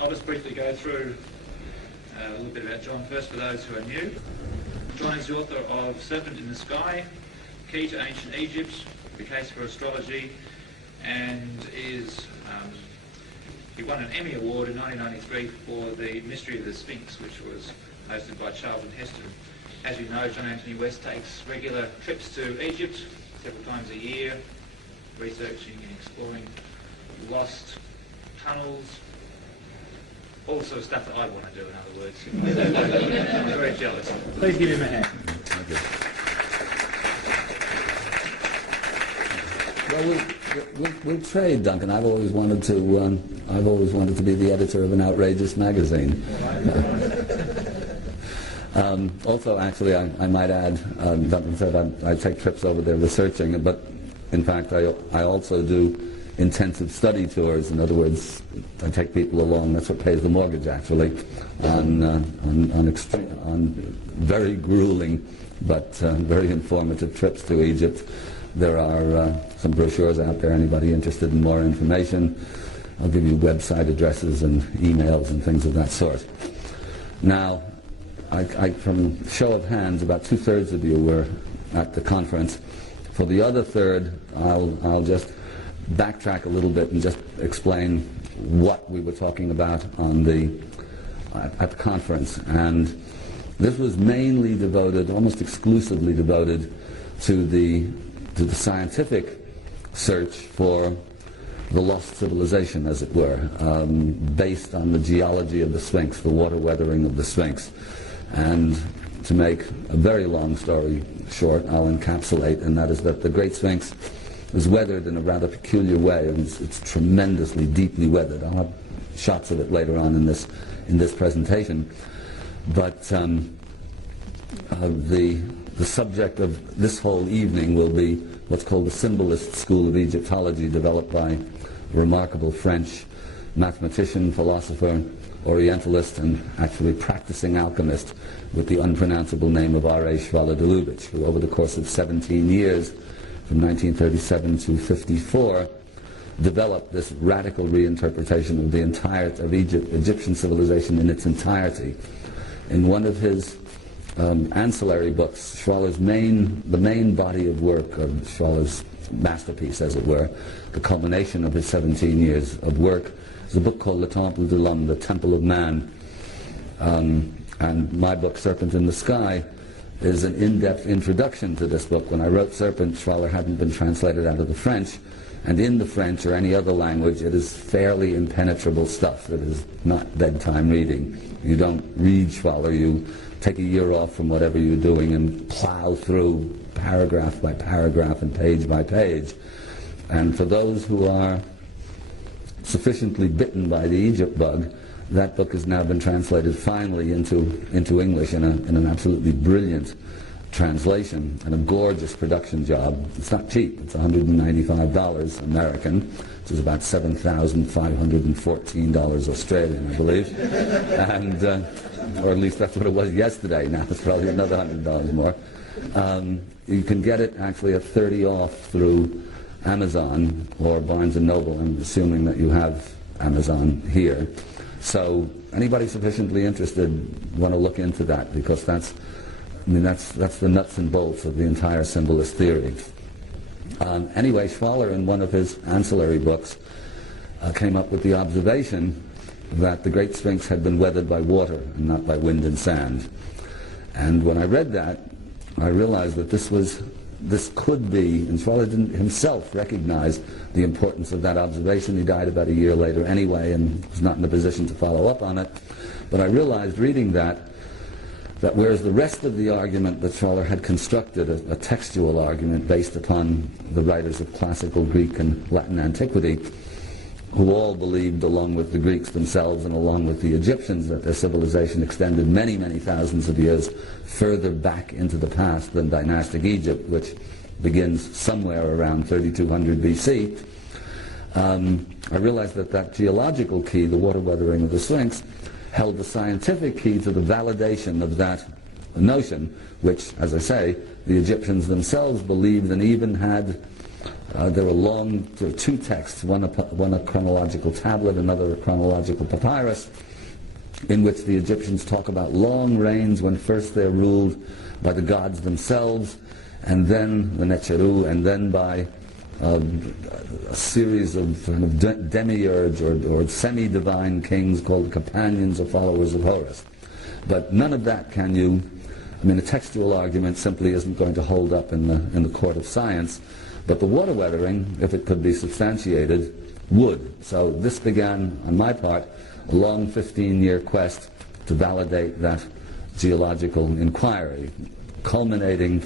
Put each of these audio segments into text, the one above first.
I'll just briefly go through a little bit about John first for those who are new. John is the author of Serpent in the Sky, Key to Ancient Egypt, The Case for Astrology, and he won an Emmy Award in 1993 for The Mystery of the Sphinx, which was hosted by Charles and Heston. As you know, John Anthony West takes regular trips to Egypt several times a year, researching and exploring lost tunnels, all the sort of stuff that I want to do, in other words. I'm very jealous. Please give him a hand. Well, we'll trade, Duncan. I've always wanted to be the editor of an outrageous magazine. Also, actually, I might add, Duncan said I take trips over there researching, but in fact, I also do intensive study tours. In other words, I take people along. That's what pays the mortgage, actually, on very grueling but very informative trips to Egypt. There are some brochures out there. Anybody interested in more information? I'll give you website addresses and emails and things of that sort. Now, from show of hands, about 2/3 of you were at the conference. For the other third, I'll just backtrack a little bit and just explain what we were talking about at the conference. And this was mainly devoted, almost exclusively devoted, to the scientific search for the lost civilization, as it were, based on the geology of the Sphinx, the water weathering of the Sphinx. And to make a very long story short, I'll encapsulate, and that is that the Great Sphinx is weathered in a rather peculiar way, and it's tremendously deeply weathered. I'll have shots of it later on in this presentation. But the subject of this whole evening will be what's called the Symbolist school of Egyptology, developed by a remarkable French mathematician, philosopher, Orientalist, and actually practicing alchemist with the unpronounceable name of R.A. Schwaller-de Lubitsch, who over the course of 17 years, from 1937 to 54, developed this radical reinterpretation of the Egyptian civilization in its entirety. In one of his ancillary books, the main body of work of Schwaller's masterpiece, as it were, the culmination of his 17 years of work, is a book called Le Temple de l'Homme, the Temple of Man. And my book, Serpent in the Sky, is an in-depth introduction to this book. When I wrote Serpent, Schwaller hadn't been translated out of the French, and in the French or any other language, it is fairly impenetrable stuff. It is not bedtime reading. You don't read Schwaller, you take a year off from whatever you're doing and plow through paragraph by paragraph and page by page. And for those who are sufficiently bitten by the Egypt bug, that book has now been translated finally into English in an absolutely brilliant translation and a gorgeous production job. It's not cheap. It's $195 American, which is about $7,514 Australian, I believe. And or at least that's what it was yesterday. Now it's probably another $100 more. You can get it actually at 30 off through Amazon or Barnes & Noble. I'm assuming that you have Amazon here. So anybody sufficiently interested want to look into that, because that's the nuts and bolts of the entire symbolist theory. Anyway, Schwaller, in one of his ancillary books, came up with the observation that the Great Sphinx had been weathered by water and not by wind and sand. And when I read that, I realized that this could be, and Schwaller didn't himself recognize the importance of that observation. He died about a year later anyway and was not in a position to follow up on it. But I realized reading that whereas the rest of the argument that Schwaller had constructed, a textual argument based upon the writers of classical Greek and Latin antiquity, who all believed, along with the Greeks themselves and along with the Egyptians, that their civilization extended many, many thousands of years further back into the past than dynastic Egypt, which begins somewhere around 3200 BC. I realized that geological key, the water weathering of the Sphinx, held the scientific key to the validation of that notion, which, as I say, the Egyptians themselves believed and even had there are two texts, one a chronological tablet, another a chronological papyrus, in which the Egyptians talk about long reigns when first they're ruled by the gods themselves, and then the Necheru, and then by a series of kind of demiurge or semi-divine kings called the companions or followers of Horus. But none of that can you, I mean, a textual argument simply isn't going to hold up in the court of science, but the water weathering, if it could be substantiated, would. So this began, on my part, a long 15-year quest to validate that geological inquiry, culminating,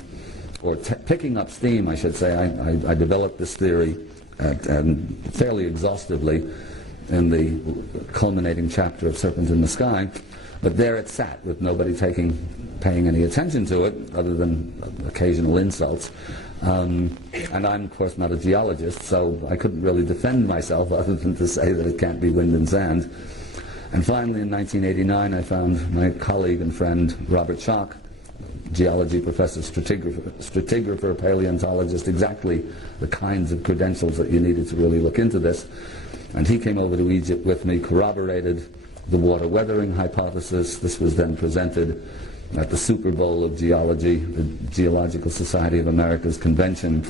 or picking up steam, I should say. I developed this theory fairly exhaustively in the culminating chapter of Serpent in the Sky, but there it sat with nobody paying any attention to it other than occasional insults. And I'm, of course, not a geologist, so I couldn't really defend myself other than to say that it can't be wind and sand. And finally, in 1989, I found my colleague and friend, Robert Schoch, geology professor, stratigrapher, paleontologist, exactly the kinds of credentials that you needed to really look into this. And he came over to Egypt with me, corroborated the water weathering hypothesis. This was then presented at the Super Bowl of Geology, the Geological Society of America's convention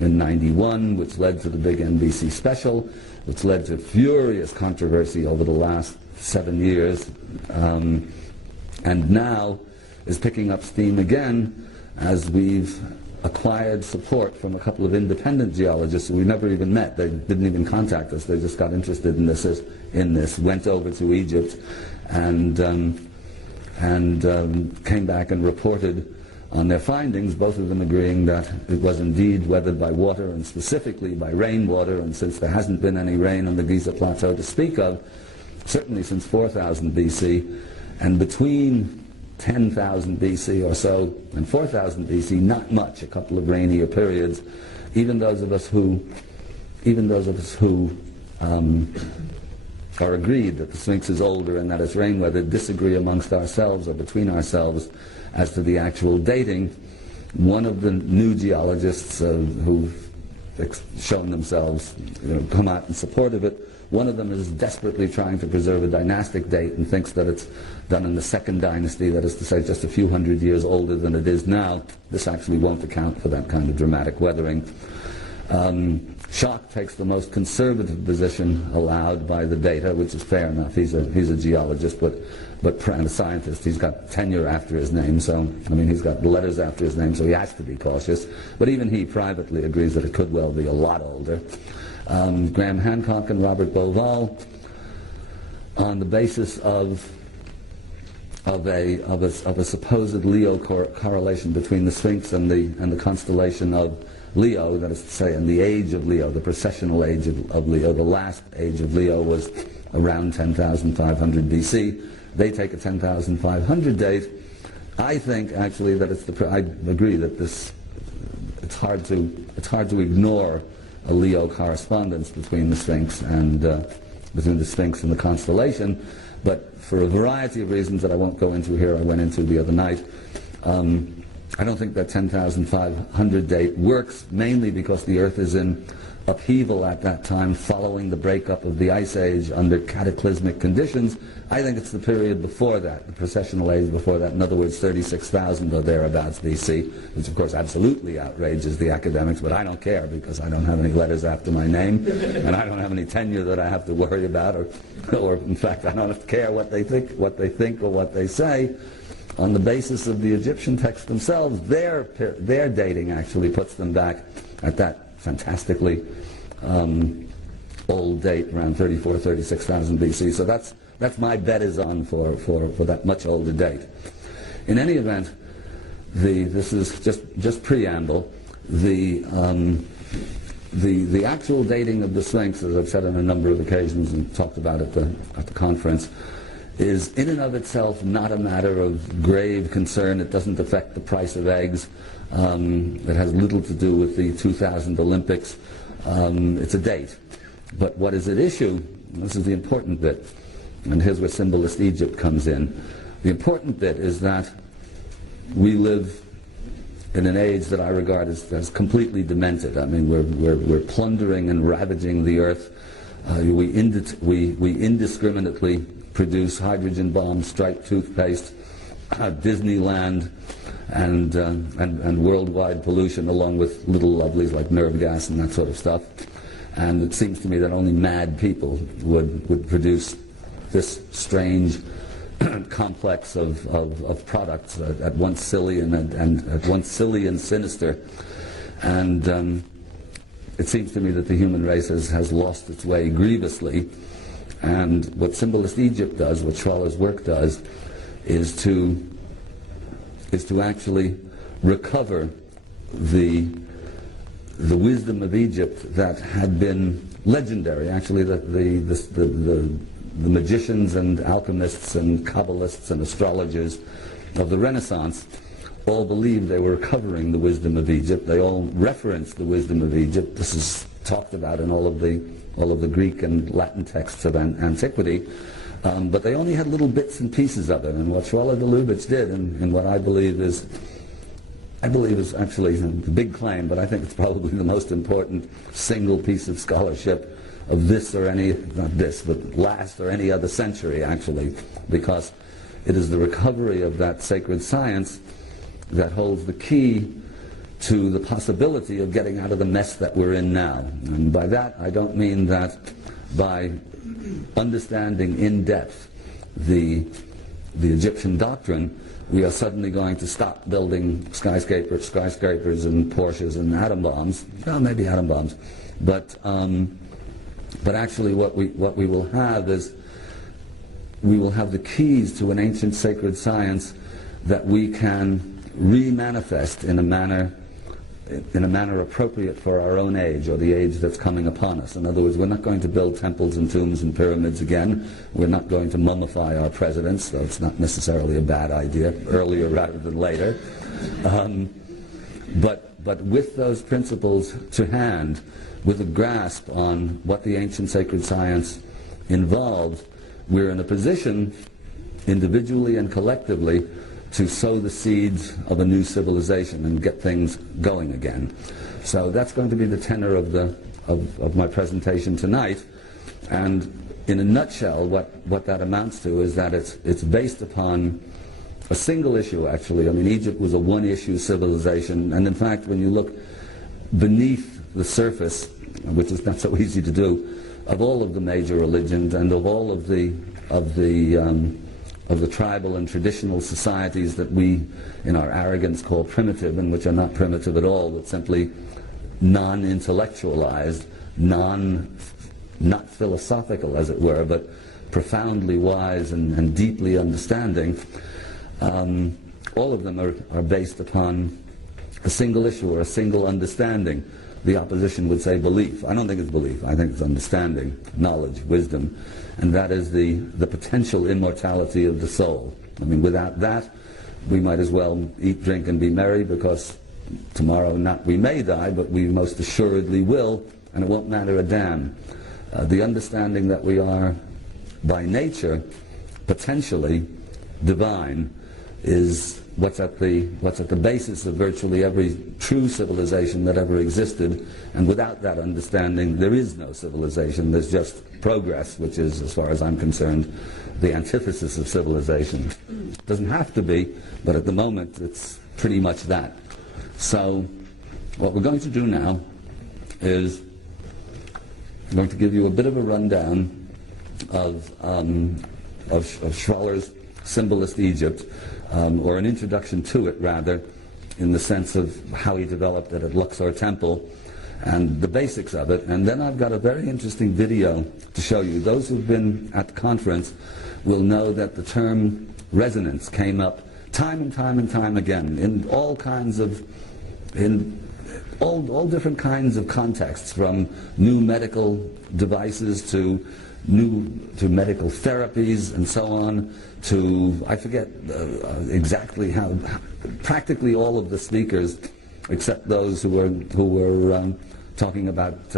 in '91, which led to the big NBC special, which led to furious controversy over the last 7 years, and now is picking up steam again as we've acquired support from a couple of independent geologists who we never even met. They didn't even contact us. They just got interested in this, went over to Egypt, and came back and reported on their findings, both of them agreeing that it was indeed weathered by water, and specifically by rainwater, and since there hasn't been any rain on the Giza Plateau to speak of, certainly since 4000 BC, and between 10,000 BC or so and 4,000 BC, not much, a couple of rainier periods. Even those of us who are agreed that the Sphinx is older and that it's rain-weathered disagree amongst ourselves or between ourselves as to the actual dating. One of the new geologists who've shown themselves, come out in support of it, one of them is desperately trying to preserve a dynastic date and thinks that it's done in the second dynasty, that is to say just a few hundred years older than it is now. This actually won't account for that kind of dramatic weathering. Schoch takes the most conservative position allowed by the data, which is fair enough. He's a geologist, but and a scientist. He's got tenure after his name, so I mean he's got letters after his name, so he has to be cautious. But even he privately agrees that it could well be a lot older. Graham Hancock and Robert Beauval, on the basis of a supposed Leo correlation between the Sphinx and the constellation of Leo, that is to say, in the age of Leo, the precessional age of Leo. The last age of Leo was around 10,500 BC. They take a 10,500 date. I think actually that I agree that it's hard to ignore a Leo correspondence between the Sphinx and the constellation, but for a variety of reasons that I won't go into here, I went into the other night. I don't think that 10,500 date works, mainly because the Earth is in upheaval at that time following the breakup of the Ice Age under cataclysmic conditions. I think it's the period before that, the precessional age before that, in other words 36,000 or thereabouts BC, which of course absolutely outrages the academics, but I don't care because I don't have any letters after my name and I don't have any tenure that I have to worry about, or in fact I don't have to care what they think or what they say. On the basis of the Egyptian texts themselves, their dating actually puts them back at that fantastically old date, around 36,000 BC. So that's my bet is on for that much older date. In any event, this is just preamble. The actual dating of the Sphinx, as I've said on a number of occasions and talked about at the conference, is in and of itself not a matter of grave concern. It doesn't affect the price of eggs. It has little to do with the 2000 Olympics. It's a date. But what is at issue, this is the important bit, and here's where Symbolist Egypt comes in. The important bit is that we live in an age that I regard as completely demented. I mean, we're plundering and ravaging the earth. We indiscriminately produce hydrogen bombs, striped toothpaste, Disneyland, and worldwide pollution, along with little lovelies like nerve gas and that sort of stuff. And it seems to me that only mad people would produce this strange complex of products, at once silly and at once silly and sinister. And it seems to me that the human race has lost its way grievously. And what Symbolist Egypt does, what Schroller's work does, is to actually recover the wisdom of Egypt that had been legendary. Actually, the magicians and alchemists and Kabbalists and astrologers of the Renaissance all believed they were recovering the wisdom of Egypt. They all referenced the wisdom of Egypt. This is talked about in all of the Greek and Latin texts of antiquity. But they only had little bits and pieces of it. And what Schroller de Lubitsch did, and what I believe is actually a big claim, but I think it's probably the most important single piece of scholarship of this or any, not this, but last or any other century, actually, because it is the recovery of that sacred science that holds the key to the possibility of getting out of the mess that we're in now. And by that, I don't mean that by understanding in depth the Egyptian doctrine, we are suddenly going to stop building skyscrapers and Porsches and atom bombs. Well, maybe atom bombs, but actually what we will have is we will have the keys to an ancient sacred science that we can re-manifest in a manner appropriate for our own age, or the age that's coming upon us. In other words, we're not going to build temples and tombs and pyramids again. We're not going to mummify our presidents, though it's not necessarily a bad idea, earlier rather than later. But with those principles to hand, with a grasp on what the ancient sacred science involved, we're in a position, individually and collectively, to sow the seeds of a new civilization and get things going again. So that's going to be the tenor of my presentation tonight. And in a nutshell, what that amounts to is that it's based upon a single issue, actually. I mean, Egypt was a one-issue civilization, and in fact, when you look beneath the surface, which is not so easy to do, of all of the major religions and of all of the tribal and traditional societies that we, in our arrogance, call primitive, and which are not primitive at all, but simply non-intellectualized, not philosophical, as it were, but profoundly wise and deeply understanding, all of them are based upon a single issue or a single understanding. The opposition would say belief. I don't think it's belief. I think it's understanding, knowledge, wisdom, and that is the potential immortality of the soul. I mean, without that, we might as well eat, drink, and be merry, because tomorrow not we may die, but we most assuredly will, and it won't matter a damn. The understanding that we are, by nature, potentially divine is what's at the basis of virtually every true civilization that ever existed. And without that understanding, there is no civilization. There's just progress, which is, as far as I'm concerned, the antithesis of civilization. It doesn't have to be, but at the moment it's pretty much that. So what we're going to do now is I'm going to give you a bit of a rundown of Schroller's Symbolist Egypt, or an introduction to it, rather, in the sense of how he developed it at Luxor Temple, and the basics of it. And then I've got a very interesting video to show you. Those who've been at the conference will know that the term resonance came up time and time and time again in all different kinds of contexts, from new medical devices to medical therapies and so on, to, I forget exactly how, practically all of the speakers, except those who were talking about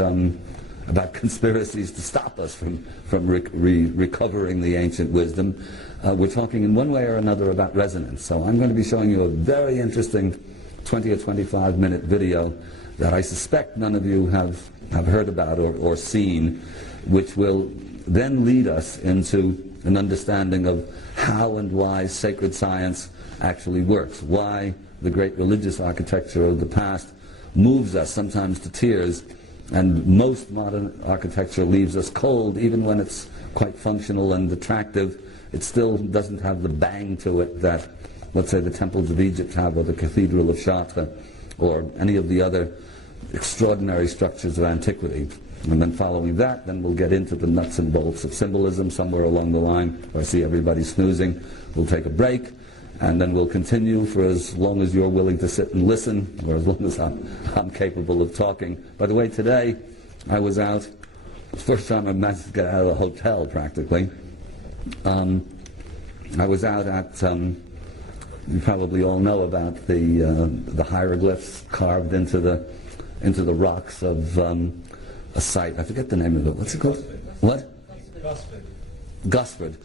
conspiracies to stop us from recovering the ancient wisdom, we're talking in one way or another about resonance. So I'm going to be showing you a very interesting 20 or 25 minute video that I suspect none of you have heard about or seen, which will then lead us into an understanding of how and why sacred science actually works, why the great religious architecture of the past moves us sometimes to tears, and most modern architecture leaves us cold. Even when it's quite functional and attractive, it still doesn't have the bang to it that, let's say, the temples of Egypt have, or the Cathedral of Chartres, or any of the other extraordinary structures of antiquity. And then following that, then we'll get into the nuts and bolts of symbolism somewhere along the line. I see everybody snoozing. We'll take a break, and then we'll continue for as long as you're willing to sit and listen, or as long as I'm capable of talking. By the way, today I was out, first time I managed to get out of the hotel practically. I was out at, you probably all know about the hieroglyphs carved into the rocks of a site. I forget the name of it. What's it called? What? Gosford.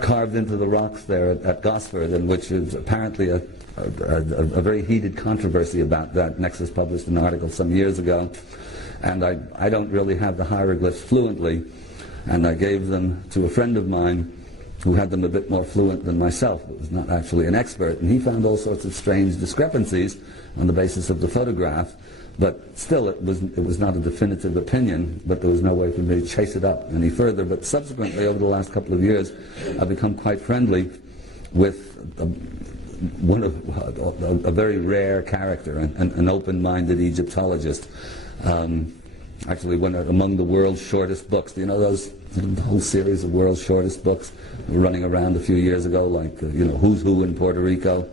Carved into the rocks there at Gosford, and which is apparently a very heated controversy about that. Nexus published an article some years ago, and I don't really have the hieroglyphs fluently, and I gave them to a friend of mine who had them a bit more fluent than myself, but was not actually an expert, and he found all sorts of strange discrepancies on the basis of the photograph. But still, it was not a definitive opinion, but there was no way for me to chase it up any further. But subsequently, over the last couple of years, I've become quite friendly with a very rare character, an open-minded Egyptologist. Actually, among the world's shortest books. Do you know those whole series of world's shortest books running around a few years ago, like Who's Who in Puerto Rico,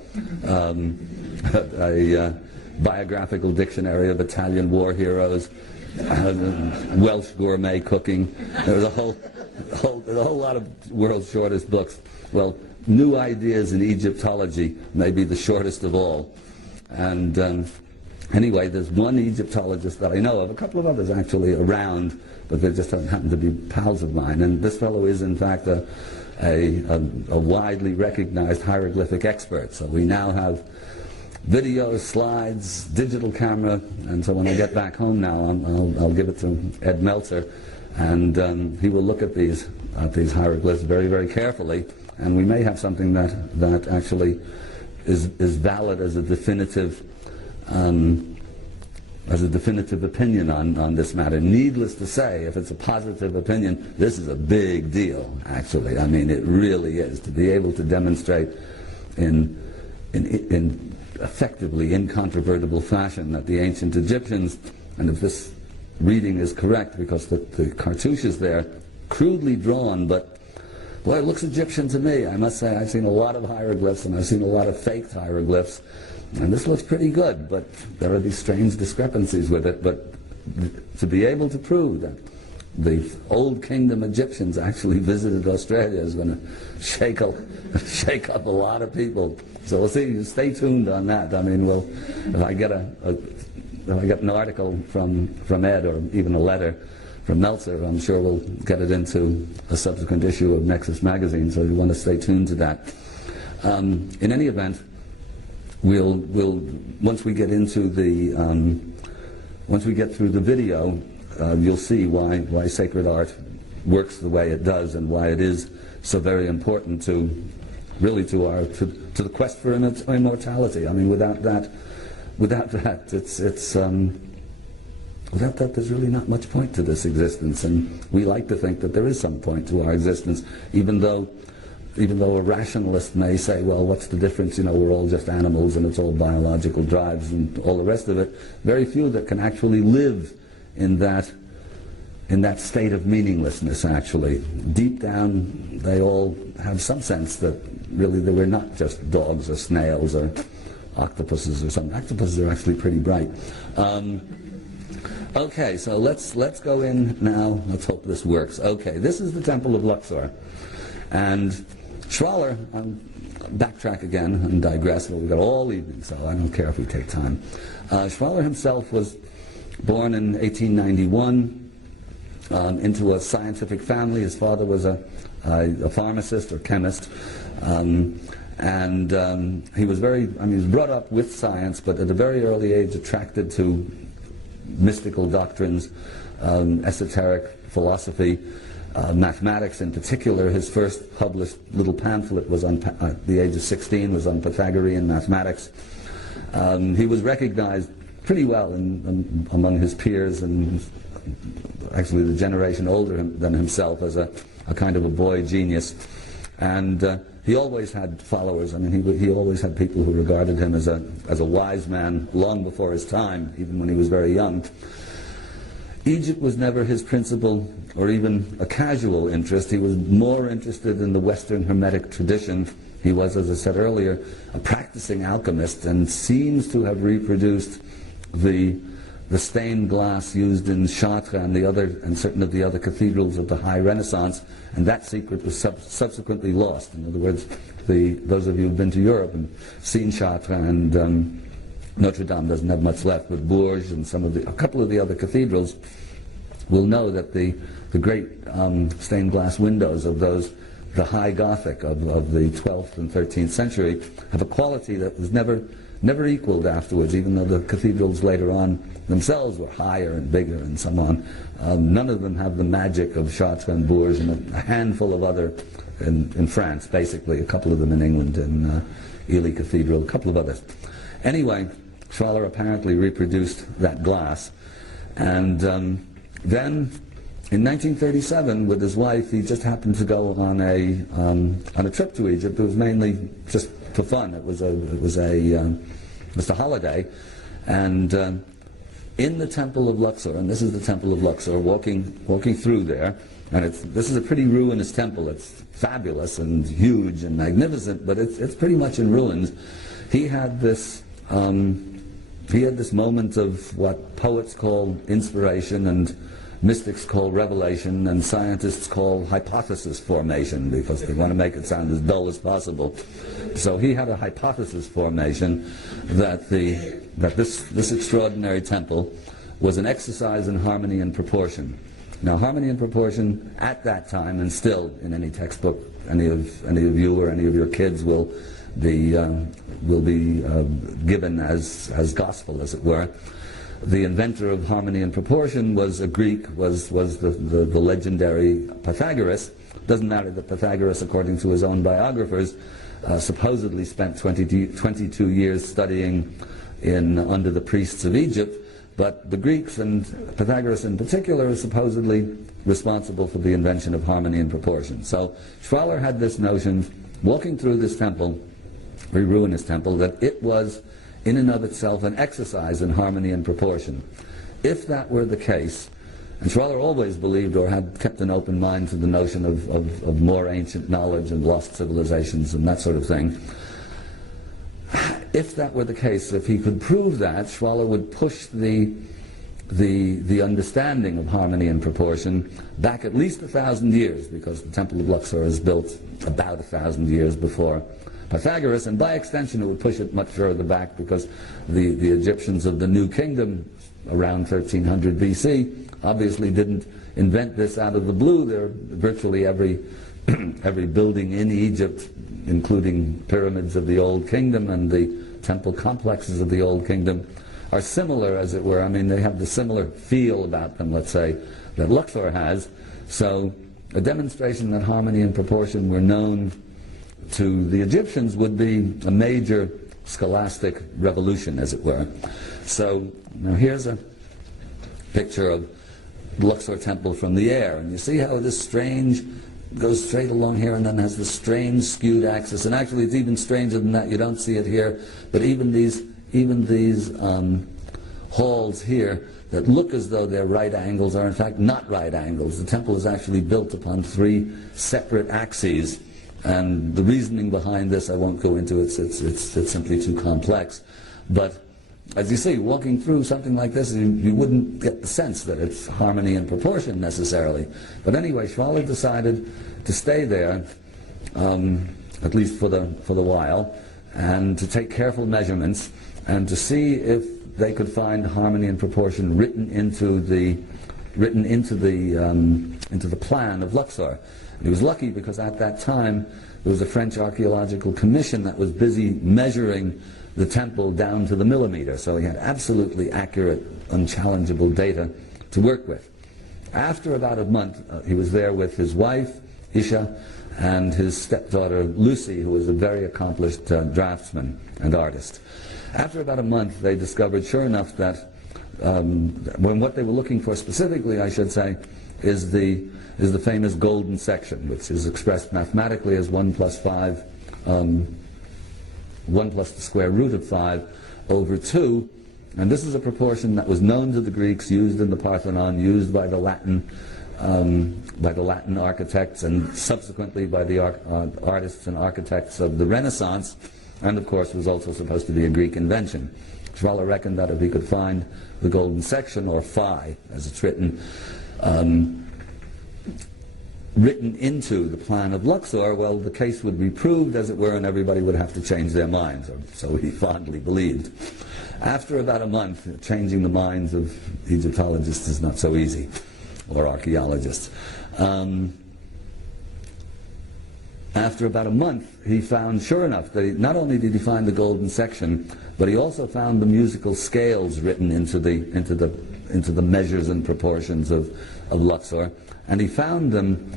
a biographical dictionary of Italian war heroes, Welsh gourmet cooking. There was a whole lot of world's shortest books. Well, New Ideas in Egyptology may be the shortest of all. And anyway, there's one Egyptologist that I know of, a couple of others actually around, but they just don't happen to be pals of mine. And this fellow is, in fact, a widely recognized hieroglyphic expert. So we now have video, slides, digital camera, and so when I get back home now, I'll give it to Ed Meltzer, and he will look at these hieroglyphs very, very carefully, and we may have something that actually is valid as a definitive opinion on this matter. Needless to say, if it's a positive opinion, this is a big deal, actually. I mean, it really is. To be able to demonstrate in effectively incontrovertible fashion that the ancient Egyptians, and if this reading is correct, because the cartouche is there, crudely drawn, but boy, it looks Egyptian to me. I must say, I've seen a lot of hieroglyphs, and I've seen a lot of faked hieroglyphs, and this looks pretty good, but there are these strange discrepancies with it. But to be able to prove that the Old Kingdom Egyptians actually visited Australia is going to shake up a lot of people. So we'll see. Stay tuned on that. I mean, if I get an article from Ed, or even a letter from Meltzer, I'm sure we'll get it into a subsequent issue of Nexus magazine. So you want to stay tuned to that. In any event, we'll once we get into once we get through the video, you'll see why sacred art works the way it does, and why it is so very important to the quest for immortality. I mean, without that, there's really not much point to this existence. And we like to think that there is some point to our existence, even though a rationalist may say, well, what's the difference? We're all just animals, and it's all biological drives and all the rest of it. Very few that can actually live in that state of meaninglessness, actually. Deep down, they all have some sense that really they were not just dogs or snails or octopuses or something. Octopuses are actually pretty bright. Okay, so let's go in now. Let's hope this works. Okay, this is the Temple of Luxor. And Schwaller, backtrack again and digress, but we've got all evening, so I don't care if we take time. Schwaller himself was born in 1891 into a scientific family. His father was a pharmacist or chemist, and And he was he was brought up with science, but at a very early age attracted to mystical doctrines, esoteric philosophy, mathematics in particular. His first published little pamphlet was at the age of 16, was on Pythagorean mathematics. He was recognized pretty well among his peers, and actually the generation older than himself, as a kind of a boy genius. And he always had followers. I mean, he always had people who regarded him as a wise man long before his time, even when he was very young. Egypt was never his principal or even a casual interest. He was more interested in the Western Hermetic tradition. He was, as I said earlier, a practicing alchemist, and seems to have reproduced the stained glass used in Chartres and certain of the other cathedrals of the High Renaissance, and that secret was subsequently lost. In other words, those of you who've been to Europe and seen Chartres and Notre Dame doesn't have much left, but Bourges and a couple of the other cathedrals will know that the great stained glass windows of the High Gothic of the 12th and 13th century have a quality that was never equaled afterwards, even though the cathedrals later on themselves were higher and bigger and so on. None of them have the magic of Chartres and Bourges, and a handful of other in France, basically, a couple of them in England, in Ely Cathedral, a couple of others. Anyway, Schwaller apparently reproduced that glass, and then in 1937, with his wife, he just happened to go on a trip to Egypt. It was mainly just for fun. It was a holiday, and in the Temple of Luxor, and this is the Temple of Luxor, walking through there, and this is a pretty ruinous temple. It's fabulous and huge and magnificent, but it's pretty much in ruins. He had this moment of what poets call inspiration, and mystics call revelation, and scientists call hypothesis formation, because they want to make it sound as dull as possible. So he had a hypothesis formation that this extraordinary temple was an exercise in harmony and proportion. Now, harmony and proportion at that time, and still in any textbook any of you or any of your kids will be given as gospel, as it were. The inventor of harmony and proportion was a Greek, was the legendary Pythagoras. Doesn't matter that Pythagoras, according to his own biographers, supposedly spent 22 years studying under the priests of Egypt, but the Greeks, and Pythagoras in particular, is supposedly responsible for the invention of harmony and proportion. So Schwaller had this notion, walking through this temple, very ruinous temple, that it was in and of itself an exercise in harmony and proportion. If that were the case, and Schwaller always believed, or had kept an open mind to the notion of more ancient knowledge and lost civilizations and that sort of thing, if that were the case, if he could prove that, Schwaller would push the understanding of harmony and proportion back at least 1,000 years, because the Temple of Luxor is built about 1,000 years before Pythagoras, and by extension it would push it much further back, because the Egyptians of the New Kingdom around 1300 BC obviously didn't invent this out of the blue. Virtually every building in Egypt, including pyramids of the Old Kingdom and the temple complexes of the Old Kingdom, are similar, as it were. I mean, they have the similar feel about them, let's say, that Luxor has. So a demonstration that harmony and proportion were known to the Egyptians would be a major scholastic revolution, as it were. So now here's a picture of Luxor Temple from the air, and you see how this strange goes straight along here and then has this strange skewed axis, and actually it's even stranger than that. You don't see it here, but even these halls here that look as though they're right angles are in fact not right angles. The temple is actually built upon 3 separate axes, and the reasoning behind this I won't go into. It's simply too complex. But as you see, walking through something like this, you wouldn't get the sense that it's harmony and proportion necessarily. But anyway, Schwaller decided to stay there, at least for the while, and to take careful measurements and to see if they could find harmony and proportion written into the plan of Luxor. He was lucky because at that time there was a French archaeological commission that was busy measuring the temple down to the millimeter, so he had absolutely accurate, unchallengeable data to work with. After about a month, he was there with his wife, Isha, and his stepdaughter, Lucy, who was a very accomplished draftsman and artist. After about a month, they discovered, sure enough, that when what they were looking for specifically, I should say, is the famous golden section, which is expressed mathematically as 1 plus 5, 1 plus the square root of 5 over 2. And this is a proportion that was known to the Greeks, used in the Parthenon, used by the Latin architects, and subsequently by the artists and architects of the Renaissance, and of course was also supposed to be a Greek invention. Schwaller reckoned that if he could find the golden section, or phi as it's written, written into the plan of Luxor, well, the case would be proved, as it were, and everybody would have to change their minds, or so he fondly believed. After about a month, changing the minds of Egyptologists is not so easy, or archaeologists. After about a month, he found, sure enough, that not only did he find the golden section, but he also found the musical scales written into the measures and proportions of Luxor, and he found them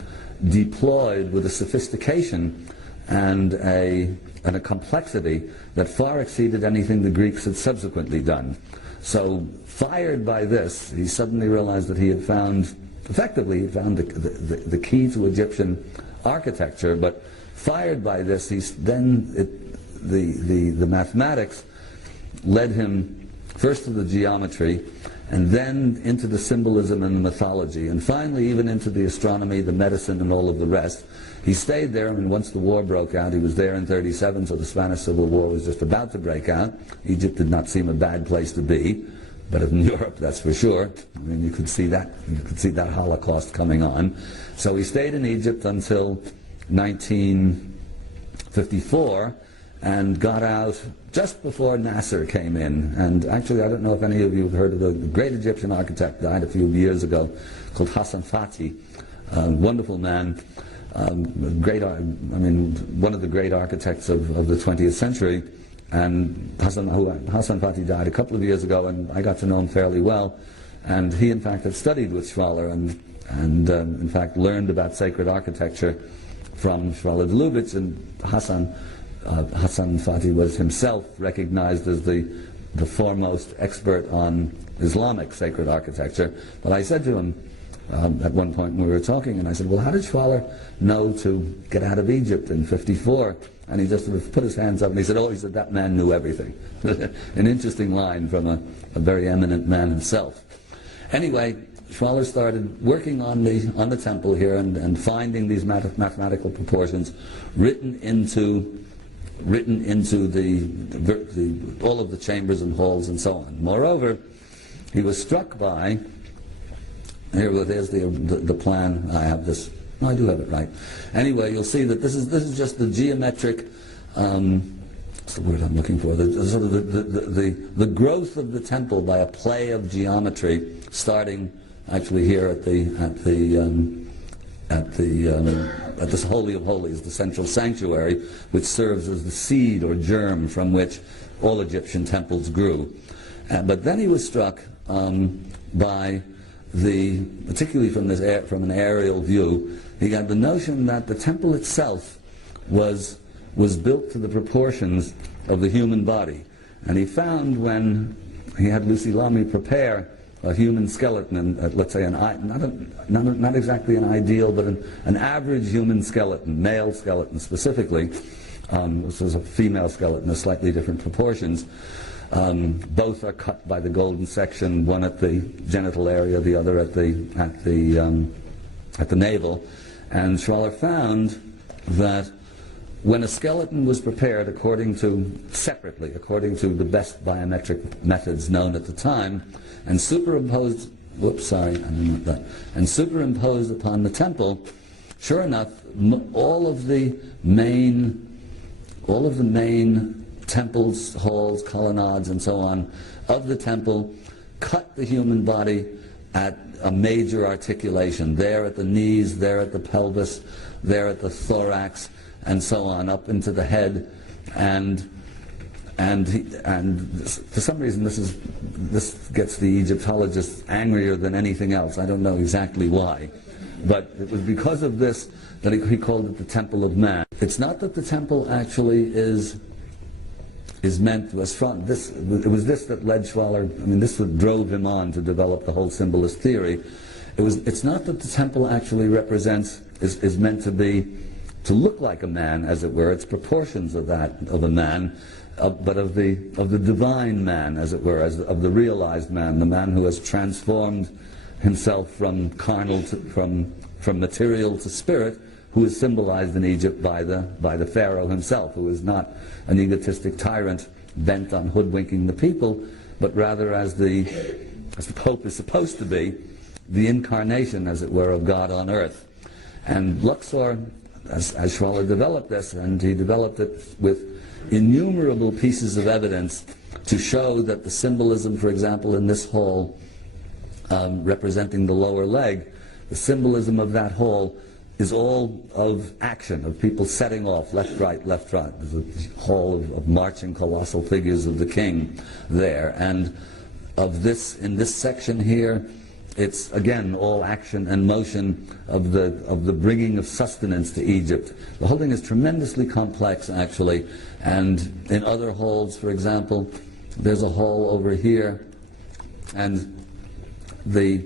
deployed with a sophistication and a complexity that far exceeded anything the Greeks had subsequently done. So, fired by this, he suddenly realized that he had found, effectively, he found the key to Egyptian architecture, but fired by this, the mathematics led him first to the geometry, and then into the symbolism and the mythology, and finally even into the astronomy, the medicine, and all of the rest. He stayed there. I mean, once the war broke out, he was there in 1937, so the Spanish Civil War was just about to break out. Egypt did not seem a bad place to be, but in Europe, that's for sure. I mean, you could see that Holocaust coming on. So he stayed in Egypt until 1954, and got out just before Nasser came in. And actually, I don't know if any of you have heard of the great Egyptian architect, died a few years ago, called Hassan Fatih. Wonderful man, one of the great architects of the 20th century. And Hassan Fatih died a couple of years ago, and I got to know him fairly well. And he, in fact, had studied with Schwaller, and in fact, learned about sacred architecture from Schwaller de Lubitsch. And Hassan Fatih was himself recognized as the foremost expert on Islamic sacred architecture. But I said to him at one point when we were talking, and I said, well, how did Schwaller know to get out of Egypt in 1954? And he just sort of put his hands up and he said, that man knew everything. An interesting line from a very eminent man himself. Anyway, Schwaller started working on the temple here and finding these mathematical proportions written into all of the chambers and halls and so on. Moreover, he was struck by, there's the plan. I have this. No, I do have it right. Anyway, you'll see that this is just the geometric. What's the word I'm looking for? The growth of the temple by a play of geometry, starting actually here at this Holy of Holies, the central sanctuary, which serves as the seed or germ from which all Egyptian temples grew. But then he was struck by particularly from an aerial view, he got the notion that the temple itself was built to the proportions of the human body. And he found, when he had Lucy Lamy prepare a human skeleton, and let's say not exactly an ideal, but an average human skeleton, male skeleton specifically. This was a female skeleton, of slightly different proportions. Both are cut by the golden section, one at the genital area, the other at the navel. And Schwaller found that when a skeleton was prepared separately, according to the best biometric methods known at the time, and superimposed upon the temple, sure enough, all of the main temples, halls, colonnades, and so on of the temple cut the human body at a major articulation, there at the knees, there at the pelvis, there at the thorax, and so on, up into the head, and for some reason this gets the Egyptologists angrier than anything else. I don't know exactly why, but it was because of this that he called it the Temple of Man. It's not that the temple actually is meant to this. It was this that led Schwaller. This that drove him on to develop the whole symbolist theory. It's not that the temple actually is meant to look like a man, as it were. It's proportions of a man, but of the divine man, as it were, of the realized man, the man who has transformed himself from carnal from material to spirit, who is symbolized in Egypt by the pharaoh himself, who is not an egotistic tyrant bent on hoodwinking the people, but rather as the Pope is supposed to be, the incarnation, as it were, of God on earth. And Luxor, as Schwaller developed this, and he developed it with innumerable pieces of evidence to show that the symbolism, for example, in this hall representing the lower leg, the symbolism of that hall is all of action, of people setting off, left, right. There's a hall of marching colossal figures of the king there. And in this section here, it's again all action and motion of the bringing of sustenance to Egypt. The whole thing is tremendously complex, actually. And in other halls, for example, there's a hall over here, and the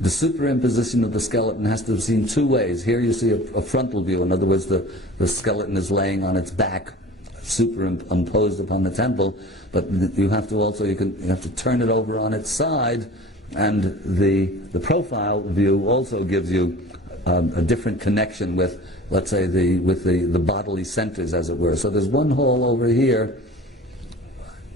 superimposition of the skeleton has to be seen two ways. Here you see a frontal view. In other words, the skeleton is laying on its back, superimposed upon the temple. But you have to turn it over on its side, and the profile view also gives you a different connection with, let's say, the bodily centers, as it were. So there's one hall over here.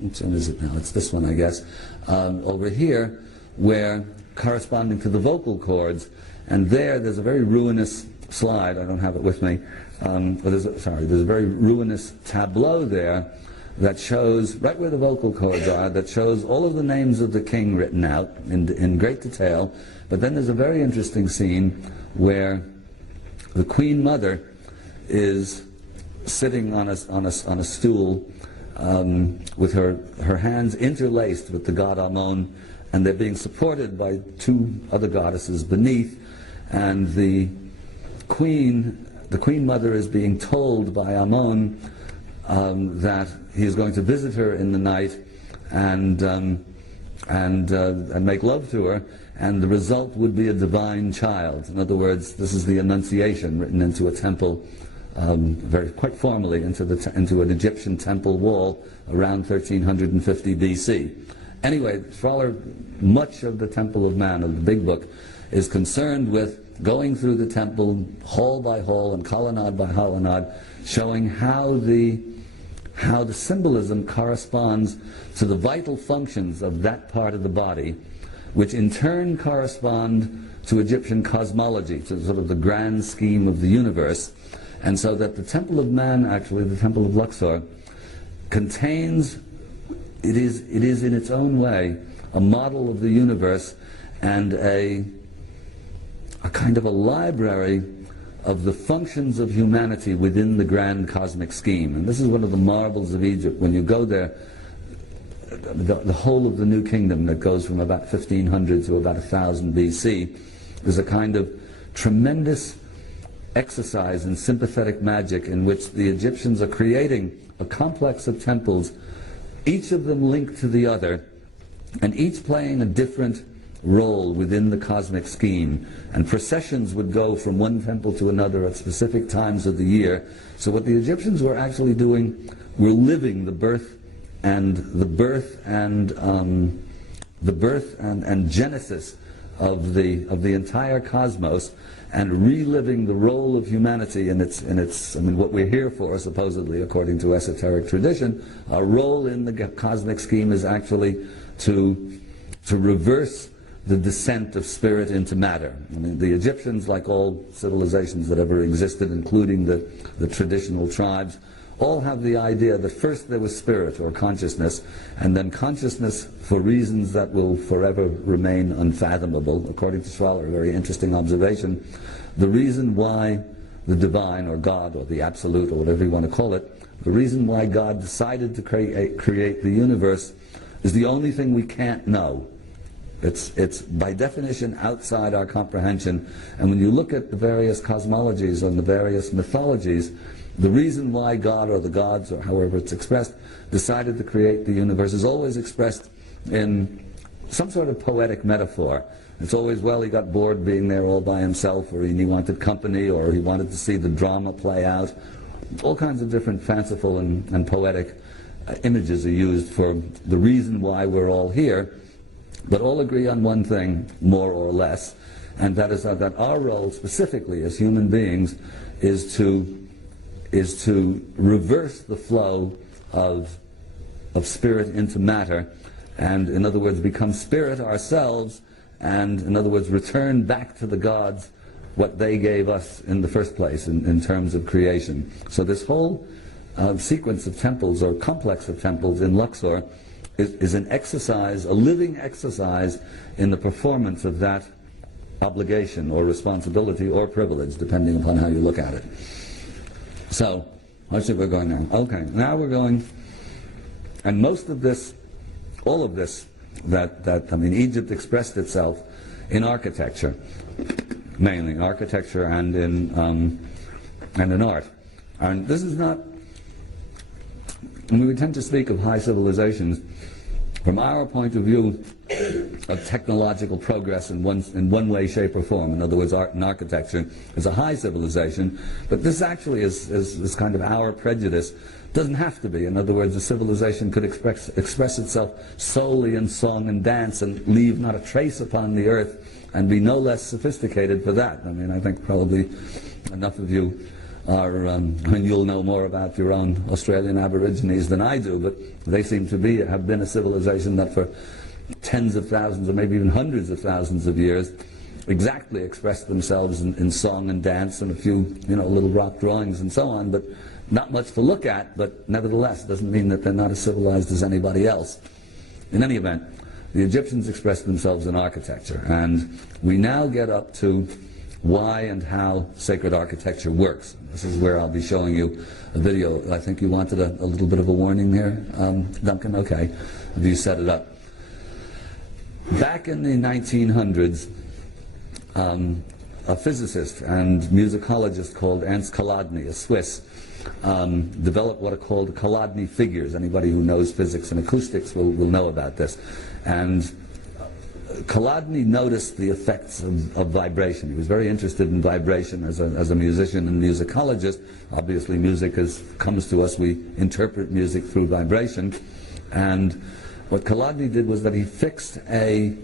Which one is it now? It's this one, I guess. Over here, where corresponding to the vocal cords, and there's a very ruinous slide. I don't have it with me, but there's a very ruinous tableau there that shows right where the vocal cords are, that shows all of the names of the king written out in great detail. But then there's a very interesting scene where the Queen Mother is sitting on a stool with her hands interlaced with the god Ammon, and they're being supported by two other goddesses beneath, and the Queen Mother is being told by Ammon that he is going to visit her in the night and make love to her, and the result would be a divine child. In other words, this is the Annunciation written into a temple, quite formally into an Egyptian temple wall around 1350 BC. Anyway, Schwaller, much of the Temple of Man, of the Big Book, is concerned with going through the temple hall by hall and colonnade by colonnade, showing how the symbolism corresponds to the vital functions of that part of the body, which in turn correspond to Egyptian cosmology, to sort of the grand scheme of the universe. And so that the Temple of Man, actually, the Temple of Luxor, contains, it is in its own way a model of the universe and a kind of a library of the functions of humanity within the grand cosmic scheme. And this is one of the marvels of Egypt. When you go there, the whole of the New Kingdom that goes from about 1500 to about 1000 BC is a kind of tremendous exercise in sympathetic magic in which the Egyptians are creating a complex of temples, each of them linked to the other, and each playing a different role within the cosmic scheme. And processions would go from one temple to another at specific times of the year. So what the Egyptians were actually doing were living the birth and genesis of the entire cosmos, and reliving the role of humanity in its what we're here for, supposedly, according to esoteric tradition. Our role in the cosmic scheme is actually to reverse the descent of spirit into matter. The Egyptians, like all civilizations that ever existed, including the traditional tribes, all have the idea that first there was spirit or consciousness, and then consciousness, for reasons that will forever remain unfathomable, according to Schwaller, a very interesting observation. The reason why the divine or God or the absolute or whatever you want to call it, the reason why God decided to create the universe is the only thing we can't know. It's by definition outside our comprehension, and when you look at the various cosmologies and the various mythologies, the reason why God or the gods, or however it's expressed, decided to create the universe is always expressed in some sort of poetic metaphor. It's always, well, he got bored being there all by himself, or he wanted company, or he wanted to see the drama play out. All kinds of different fanciful and poetic images are used for the reason why we're all here, but all agree on one thing, more or less, and that is that our role specifically as human beings is to reverse the flow of spirit into matter, and in other words become spirit ourselves, and in other words return back to the gods what they gave us in the first place in terms of creation. So this whole sequence of temples, or complex of temples in Luxor, is an exercise, a living exercise in the performance of that obligation or responsibility or privilege, depending upon how you look at it. So, let's see where we're going now. Okay, now we're going, and most of this, all of this, Egypt expressed itself in architecture, mainly architecture and in art. And this is not, we tend to speak of high civilizations from our point of view of technological progress in one way, shape, or form. In other words, art and architecture is a high civilization, but this actually is kind of our prejudice. Doesn't have to be. In other words, a civilization could express itself solely in song and dance and leave not a trace upon the earth and be no less sophisticated for that. I mean, I think probably enough of you are, you'll know more about your own Australian Aborigines than I do, but they seem to have been a civilization that for tens of thousands or maybe even hundreds of thousands of years exactly expressed themselves in song and dance and a few, little rock drawings and so on, but not much to look at, but nevertheless doesn't mean that they're not as civilized as anybody else. In any event, the Egyptians expressed themselves in architecture, and we now get up to why and how sacred architecture works. This is where I'll be showing you a video. I think you wanted a little bit of a warning here, Duncan? Okay, have you set it up? Back in the 1900s, a physicist and musicologist called Ernst Chladni, a Swiss, developed what are called Chladni figures. Anybody who knows physics and acoustics will know about this. And Chladni noticed the effects of vibration. He was very interested in vibration as a musician and musicologist. Obviously music comes to us, we interpret music through vibration. And what Chladni did was that he fixed a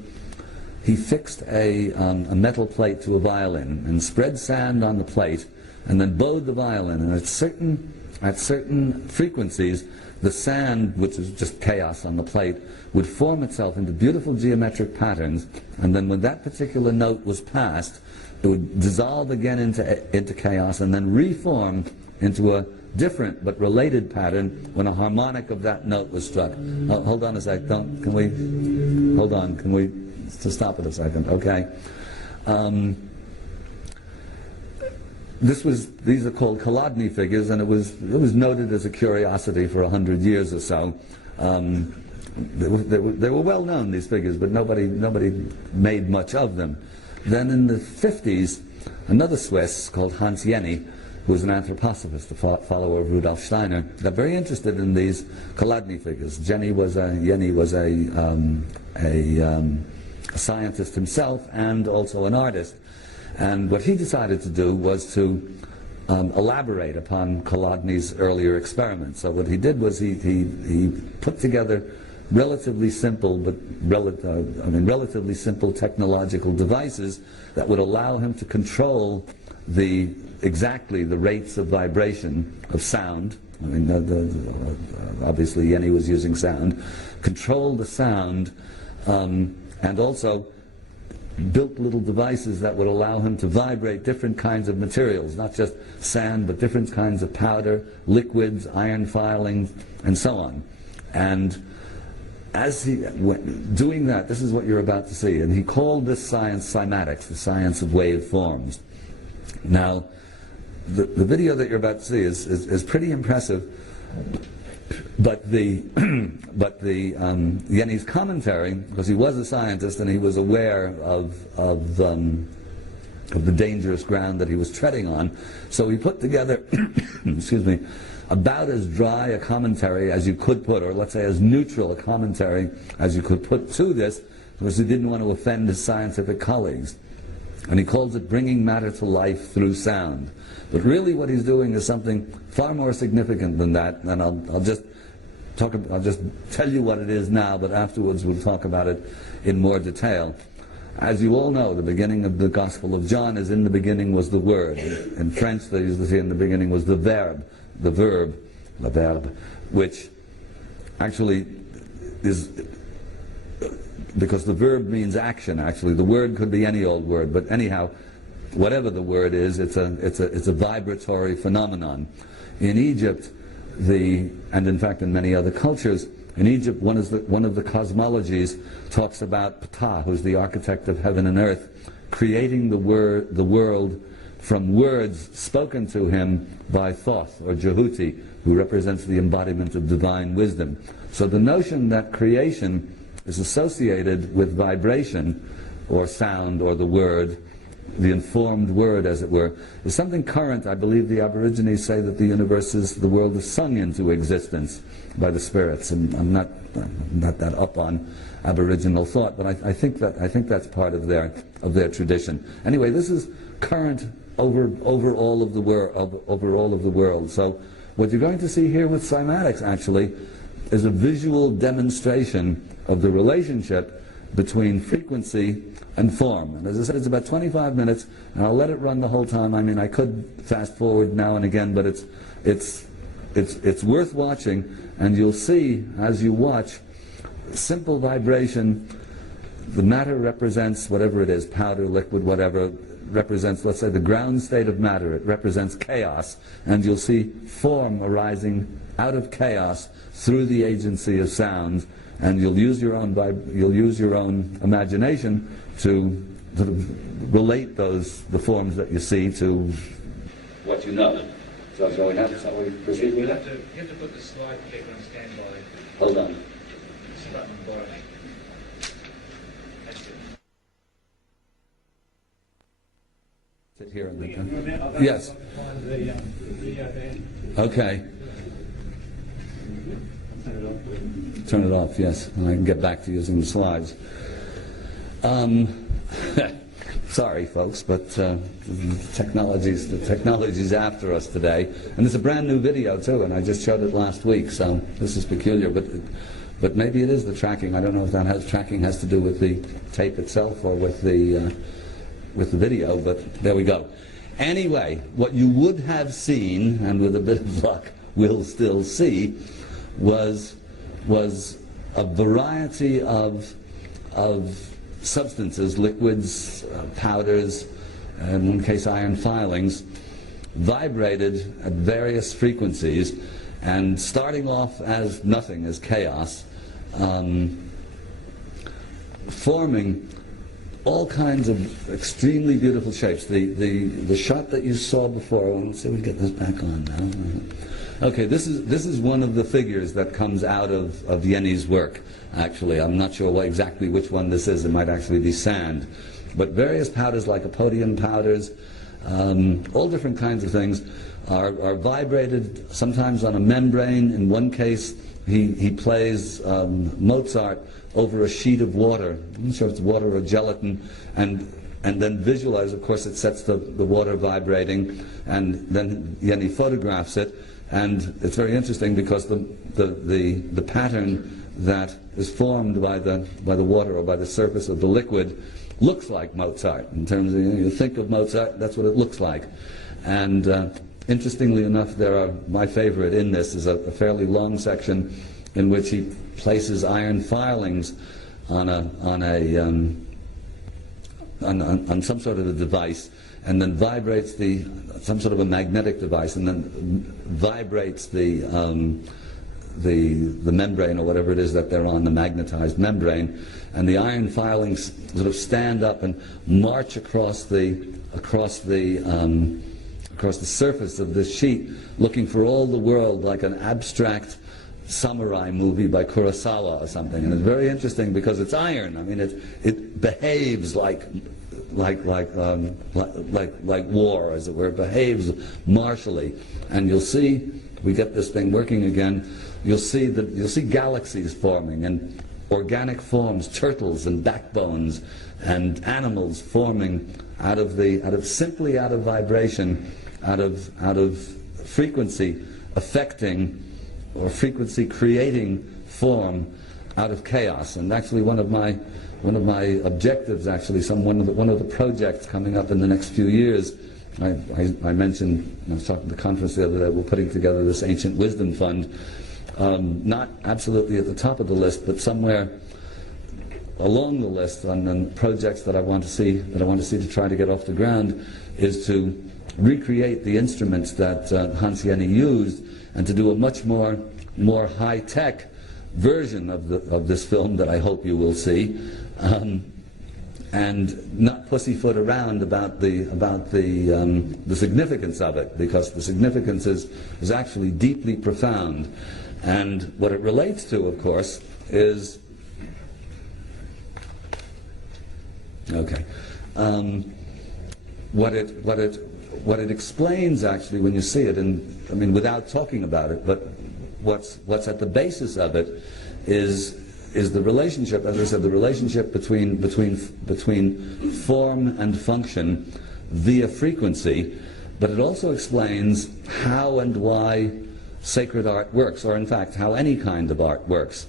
metal plate to a violin and spread sand on the plate and then bowed the violin, and at certain frequencies the sand, which is just chaos on the plate, would form itself into beautiful geometric patterns, and then when that particular note was passed, it would dissolve again into chaos and then reform into a different but related pattern when a harmonic of that note was struck. Hold on a sec. Can we stop it a second? Okay. These are called Chladni figures, and it was noted as a curiosity for 100 years or so. They were well known, these figures, but nobody made much of them. Then in the 50s, another Swiss called Hans Jenny, who was an anthroposophist, a follower of Rudolf Steiner, got very interested in these Chladni figures. Jenny was a scientist himself and also an artist. And what he decided to do was to elaborate upon Chladni's earlier experiments. So what he did was he put together relatively simple relatively simple technological devices that would allow him to control exactly the rates of vibration of sound. I mean, obviously Jenny was using sound. Control the sound, and also built little devices that would allow him to vibrate different kinds of materials, not just sand, but different kinds of powder, liquids, iron filings, and so on. And as he went doing that, this is what you're about to see, and he called this science cymatics, the science of wave forms. Now, the video that you're about to see is pretty impressive, but the Yenni's commentary, because he was a scientist and he was aware of the dangerous ground that he was treading on, so he put together, excuse me, about as dry a commentary as you could put, or let's say as neutral a commentary as you could put to this, because he didn't want to offend his scientific colleagues. And he calls it bringing matter to life through sound. But really what he's doing is something far more significant than that, and I'll just tell you what it is now, but afterwards we'll talk about it in more detail. As you all know, the beginning of the Gospel of John is in the beginning was the Word. In French they used to say in the beginning was the verb, le verbe, which actually is, because the verb means action actually. The word could be any old word, but anyhow, whatever the word is, it's a vibratory phenomenon. In Egypt, and in fact in many other cultures, in Egypt one of the cosmologies talks about Ptah, who's the architect of heaven and earth, creating the world from words spoken to him by Thoth, or Jehuti, who represents the embodiment of divine wisdom. So the notion that creation is associated with vibration, or sound, or the word, the informed word, as it were, is something current. I believe the Aborigines say that the world is sung into existence by the spirits, and I'm not that up on Aboriginal thought, but I think that's part of their tradition. Anyway, this is current over all of the world. So what you're going to see here with cymatics actually is a visual demonstration of the relationship between frequency and form. And as I said, it's about 25 minutes, and I'll let it run the whole time. I mean, I could fast forward now and again, but it's worth watching, and you'll see as you watch simple vibration. The matter represents whatever it is, powder, liquid, whatever, represents, let's say, the ground state of matter. It represents chaos, and you'll see form arising out of chaos through the agency of sound, and you'll use your own imagination to sort of relate the forms that you see to what you know. So shall we proceed with that? You have to put the slide clicker on standby. Hold on. It's the button on the bottom. That's it. Sit here and then. Yes. Okay. Turn it off, yes. And I can get back to using the slides. Sorry, folks, but the technology's after us today. And it's a brand new video, too, and I just showed it last week, so this is peculiar. But maybe it is the tracking. I don't know if tracking has to do with the tape itself or with the video, but there we go. Anyway, what you would have seen, and with a bit of luck will still see, was a variety of substances, liquids, powders, in one case iron filings, vibrated at various frequencies, and starting off as nothing, as chaos, forming all kinds of extremely beautiful shapes. The shot that you saw before, let's see if we can get this back on now. Okay, this is one of the figures that comes out of Yenni's work, actually. I'm not sure exactly which one this is. It might actually be sand. But various powders, like lycopodium powders, all different kinds of things, are vibrated, sometimes on a membrane. In one case, he plays Mozart over a sheet of water. I'm not sure if it's water or gelatin, and then visualize, of course, it sets the water vibrating, and then Yenni photographs it. And it's very interesting because the pattern that is formed by the water or by the surface of the liquid looks like Mozart. In terms of, you think of Mozart, that's what it looks like. And interestingly enough, my favorite in this is a fairly long section in which he places iron filings on some sort of a device, and then vibrates some sort of a magnetic device, and then vibrates the membrane or whatever it is that they're on, the magnetized membrane, and the iron filings sort of stand up and march across the across the surface of this sheet, looking for all the world like an abstract samurai movie by Kurosawa or something. And it's very interesting because it's iron. I mean, it behaves like war, as it were. It behaves martially. And you'll see, we get this thing working again, you'll see galaxies forming and organic forms, turtles and backbones and animals forming simply out of vibration, out of frequency affecting or frequency creating form out of chaos. And actually one of my objectives, actually, one of the projects coming up in the next few years, I mentioned, I was talking at the conference the other day, we're putting together this Ancient Wisdom Fund, not absolutely at the top of the list, but somewhere along the list on projects that I want to see to try to get off the ground, is to recreate the instruments that Hans Jenny used, and to do a much more high-tech version of this film that I hope you will see, and not pussyfoot around about the significance of it, because the significance is actually deeply profound. And what it relates to, of course, is what it explains, actually, when you see it, and I mean without talking about it, but what's at the basis of it is the relationship, as I said, the relationship between form and function via frequency. But it also explains how and why sacred art works, or in fact how any kind of art works.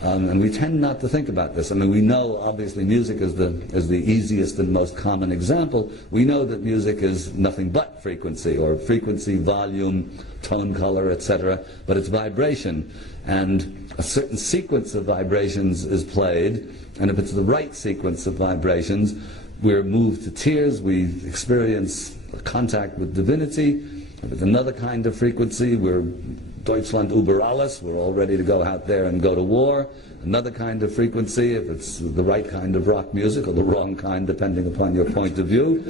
And we tend not to think about this. I mean, we know obviously music is the easiest and most common example. We know that music is nothing but frequency, or frequency, volume, tone, color, etc. But it's vibration, and a certain sequence of vibrations is played, and if it's the right sequence of vibrations, we're moved to tears, we experience contact with divinity. If it's another kind of frequency, we're Deutschland über alles, we're all ready to go out there and go to war. Another kind of frequency, if it's the right kind of rock music, or the wrong kind, depending upon your point of view,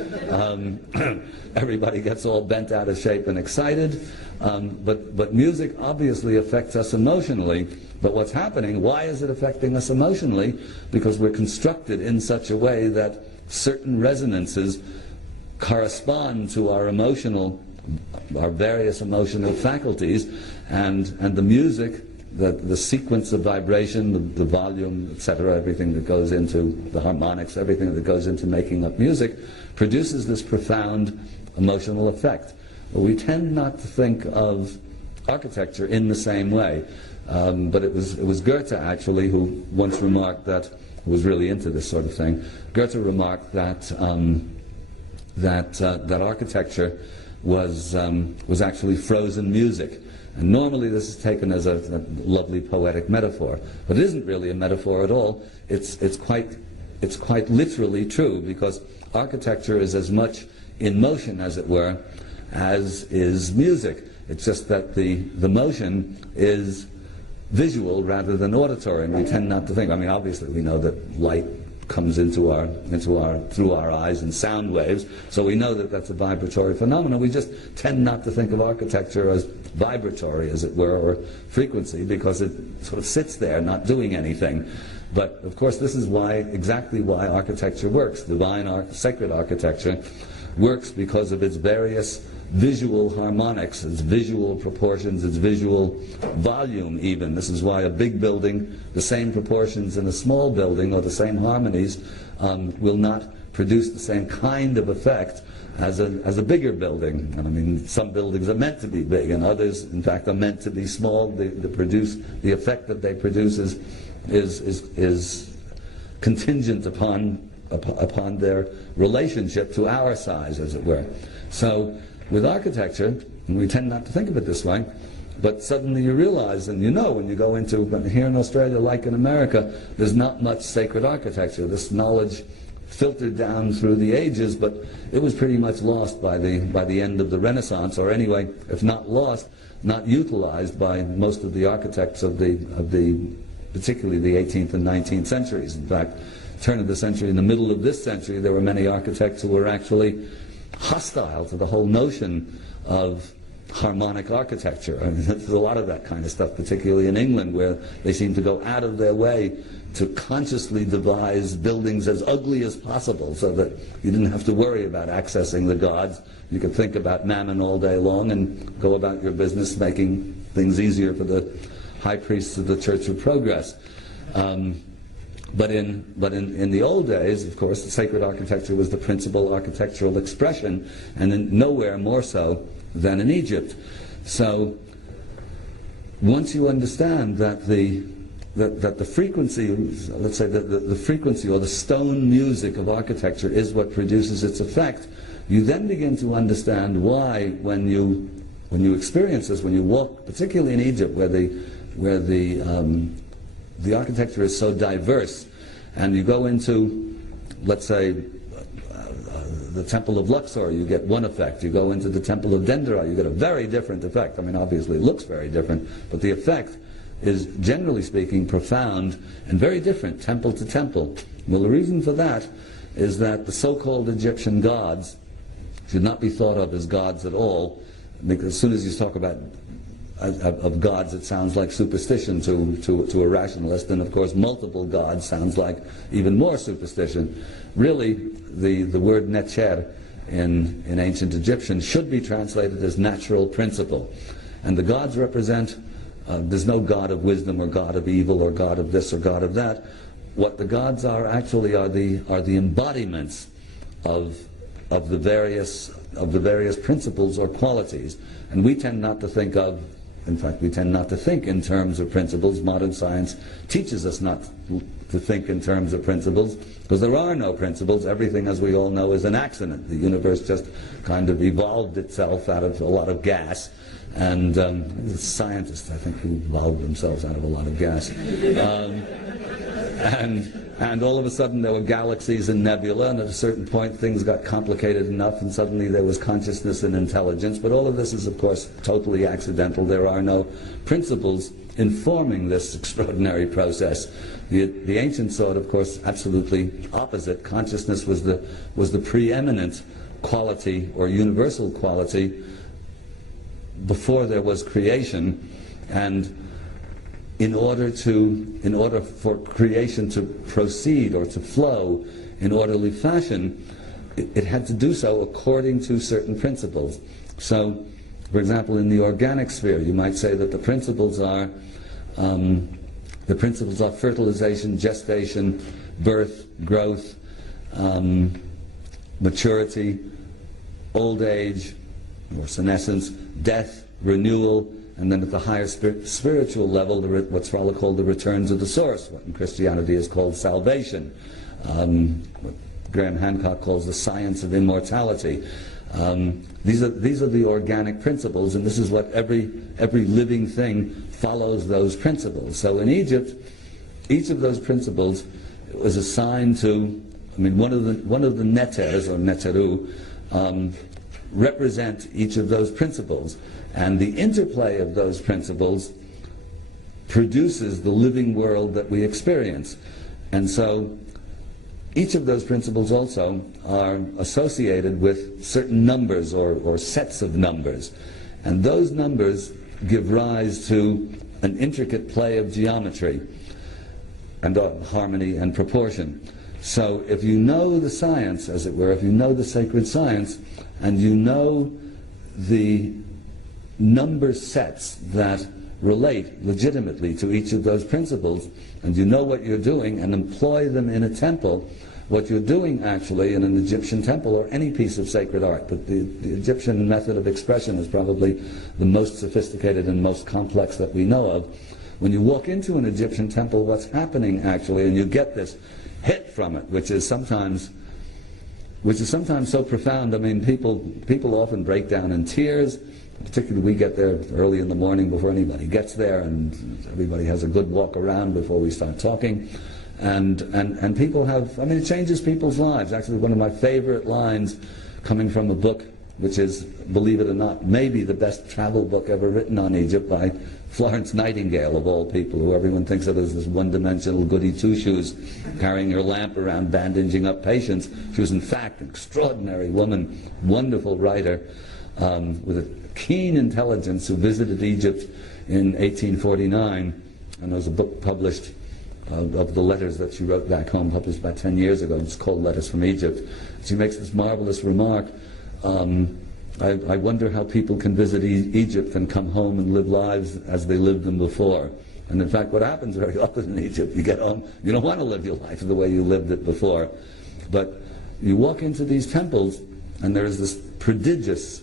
everybody gets all bent out of shape and excited. But music obviously affects us emotionally. But what's happening, why is it affecting us emotionally? Because we're constructed in such a way that certain resonances correspond to our various emotional faculties, and the music, the sequence of vibration, the volume, etc., everything that goes into the harmonics, everything that goes into making up music, produces this profound emotional effect. But we tend not to think of architecture in the same way. But it was Goethe, actually, who once remarked that, who was really into this sort of thing. Goethe remarked that architecture was actually frozen music. And normally this is taken as a lovely poetic metaphor, but it isn't really a metaphor at all. It's quite literally true, because architecture is as much in motion, as it were, as is music. It's just that the motion is visual rather than auditory, and we tend not to think. I mean, obviously we know that light comes through our eyes in sound waves, so we know that that's a vibratory phenomenon. We just tend not to think of architecture as vibratory, as it were, or frequency, because it sort of sits there not doing anything. But of course this is exactly why architecture works. Sacred architecture works because of its various visual harmonics, its visual proportions, its visual volume even. This is why a big building, the same proportions in a small building, or the same harmonies, will not produce the same kind of effect as a bigger building. And I mean, some buildings are meant to be big, and others, in fact, are meant to be small. The effect that they produce is contingent upon their relationship to our size, as it were. So with architecture, and we tend not to think of it this way, but suddenly you realize, and you know when you go into, here in Australia, like in America, there's not much sacred architecture. This knowledge filtered down through the ages, but it was pretty much lost by the end of the Renaissance, or anyway, if not lost, not utilized by most of the architects of particularly the 18th and 19th centuries. In fact, turn of the century, in the middle of this century, there were many architects who were actually hostile to the whole notion of harmonic architecture. I mean, there's a lot of that kind of stuff, particularly in England, where they seem to go out of their way to consciously devise buildings as ugly as possible so that you didn't have to worry about accessing the gods. You could think about mammon all day long and go about your business making things easier for the high priests of the Church of Progress. But in the old days, of course, the sacred architecture was the principal architectural expression, and then nowhere more so than in Egypt. So once you understand that the frequency, let's say the frequency or the stone music of architecture is what produces its effect, you then begin to understand why, when you experience this, when you walk, particularly in Egypt, where the architecture is so diverse, and you go into, let's say, the Temple of Luxor, you get one effect. You go into the Temple of Dendera, you get a very different effect. I mean, obviously it looks very different, but the effect is, generally speaking, profound and very different, temple to temple. Well, the reason for that is that the so-called Egyptian gods should not be thought of as gods at all, because as soon as you talk about of gods, it sounds like superstition to a rationalist, and of course multiple gods sounds like even more superstition. Really, the word necher in ancient Egyptian should be translated as natural principle. And the gods represent, there's no god of wisdom or god of evil or god of this or god of that. What the gods are actually are the embodiments of the various principles or qualities. And we tend not to think of, in fact, we tend not to think in terms of principles. Modern science teaches us not to think in terms of principles, because there are no principles. Everything, as we all know, is an accident. The universe just kind of evolved itself out of a lot of gas. And scientists, I think, who evolved themselves out of a lot of gas. And all of a sudden there were galaxies and nebula, and at a certain point things got complicated enough, and suddenly there was consciousness and intelligence. But all of this is, of course, totally accidental. There are no principles informing this extraordinary process. The ancients saw it, of course, absolutely opposite. Consciousness was the preeminent quality or universal quality before there was creation, and in order for creation to proceed or to flow in orderly fashion, it had to do so according to certain principles. So, for example, in the organic sphere, you might say that the principles are fertilization, gestation, birth, growth, maturity, old age or senescence, death, renewal, and then at the higher spiritual level, what's called the return to the source, what in Christianity is called salvation. What Graham Hancock calls the science of immortality. These are the organic principles, and this is what every living thing follows those principles. So in Egypt, each of those principles was assigned to, I mean, one of the neters or neteru represent each of those principles, and the interplay of those principles produces the living world that we experience. And so each of those principles also are associated with certain numbers or sets of numbers, and those numbers give rise to an intricate play of geometry and harmony and proportion. So if you know the science, as it were, if you know the sacred science, and you know the number sets that relate legitimately to each of those principles, and you know what you're doing and employ them in a temple, what you're doing actually in an Egyptian temple or any piece of sacred art, but the Egyptian method of expression is probably the most sophisticated and most complex that we know of. When you walk into an Egyptian temple, what's happening actually, and you get this hit from it, which is sometimes so profound. I mean, people often break down in tears. Particularly we get there early in the morning before anybody gets there, and everybody has a good walk around before we start talking. And people have, I mean, it changes people's lives. Actually, one of my favorite lines coming from a book which is, believe it or not, maybe the best travel book ever written on Egypt by Florence Nightingale, of all people, who everyone thinks of as this one-dimensional goody two-shoes carrying her lamp around bandaging up patients. She was in fact an extraordinary woman, wonderful writer, with a keen intelligence, who visited Egypt in 1849, and there was a book published of the letters that she wrote back home, published about 10 years ago. It's called Letters from Egypt. She makes this marvelous remark. I wonder how people can visit Egypt and come home and live lives as they lived them before. And in fact, what happens very often in Egypt, you get home, you don't want to live your life the way you lived it before. But you walk into these temples, and there is this prodigious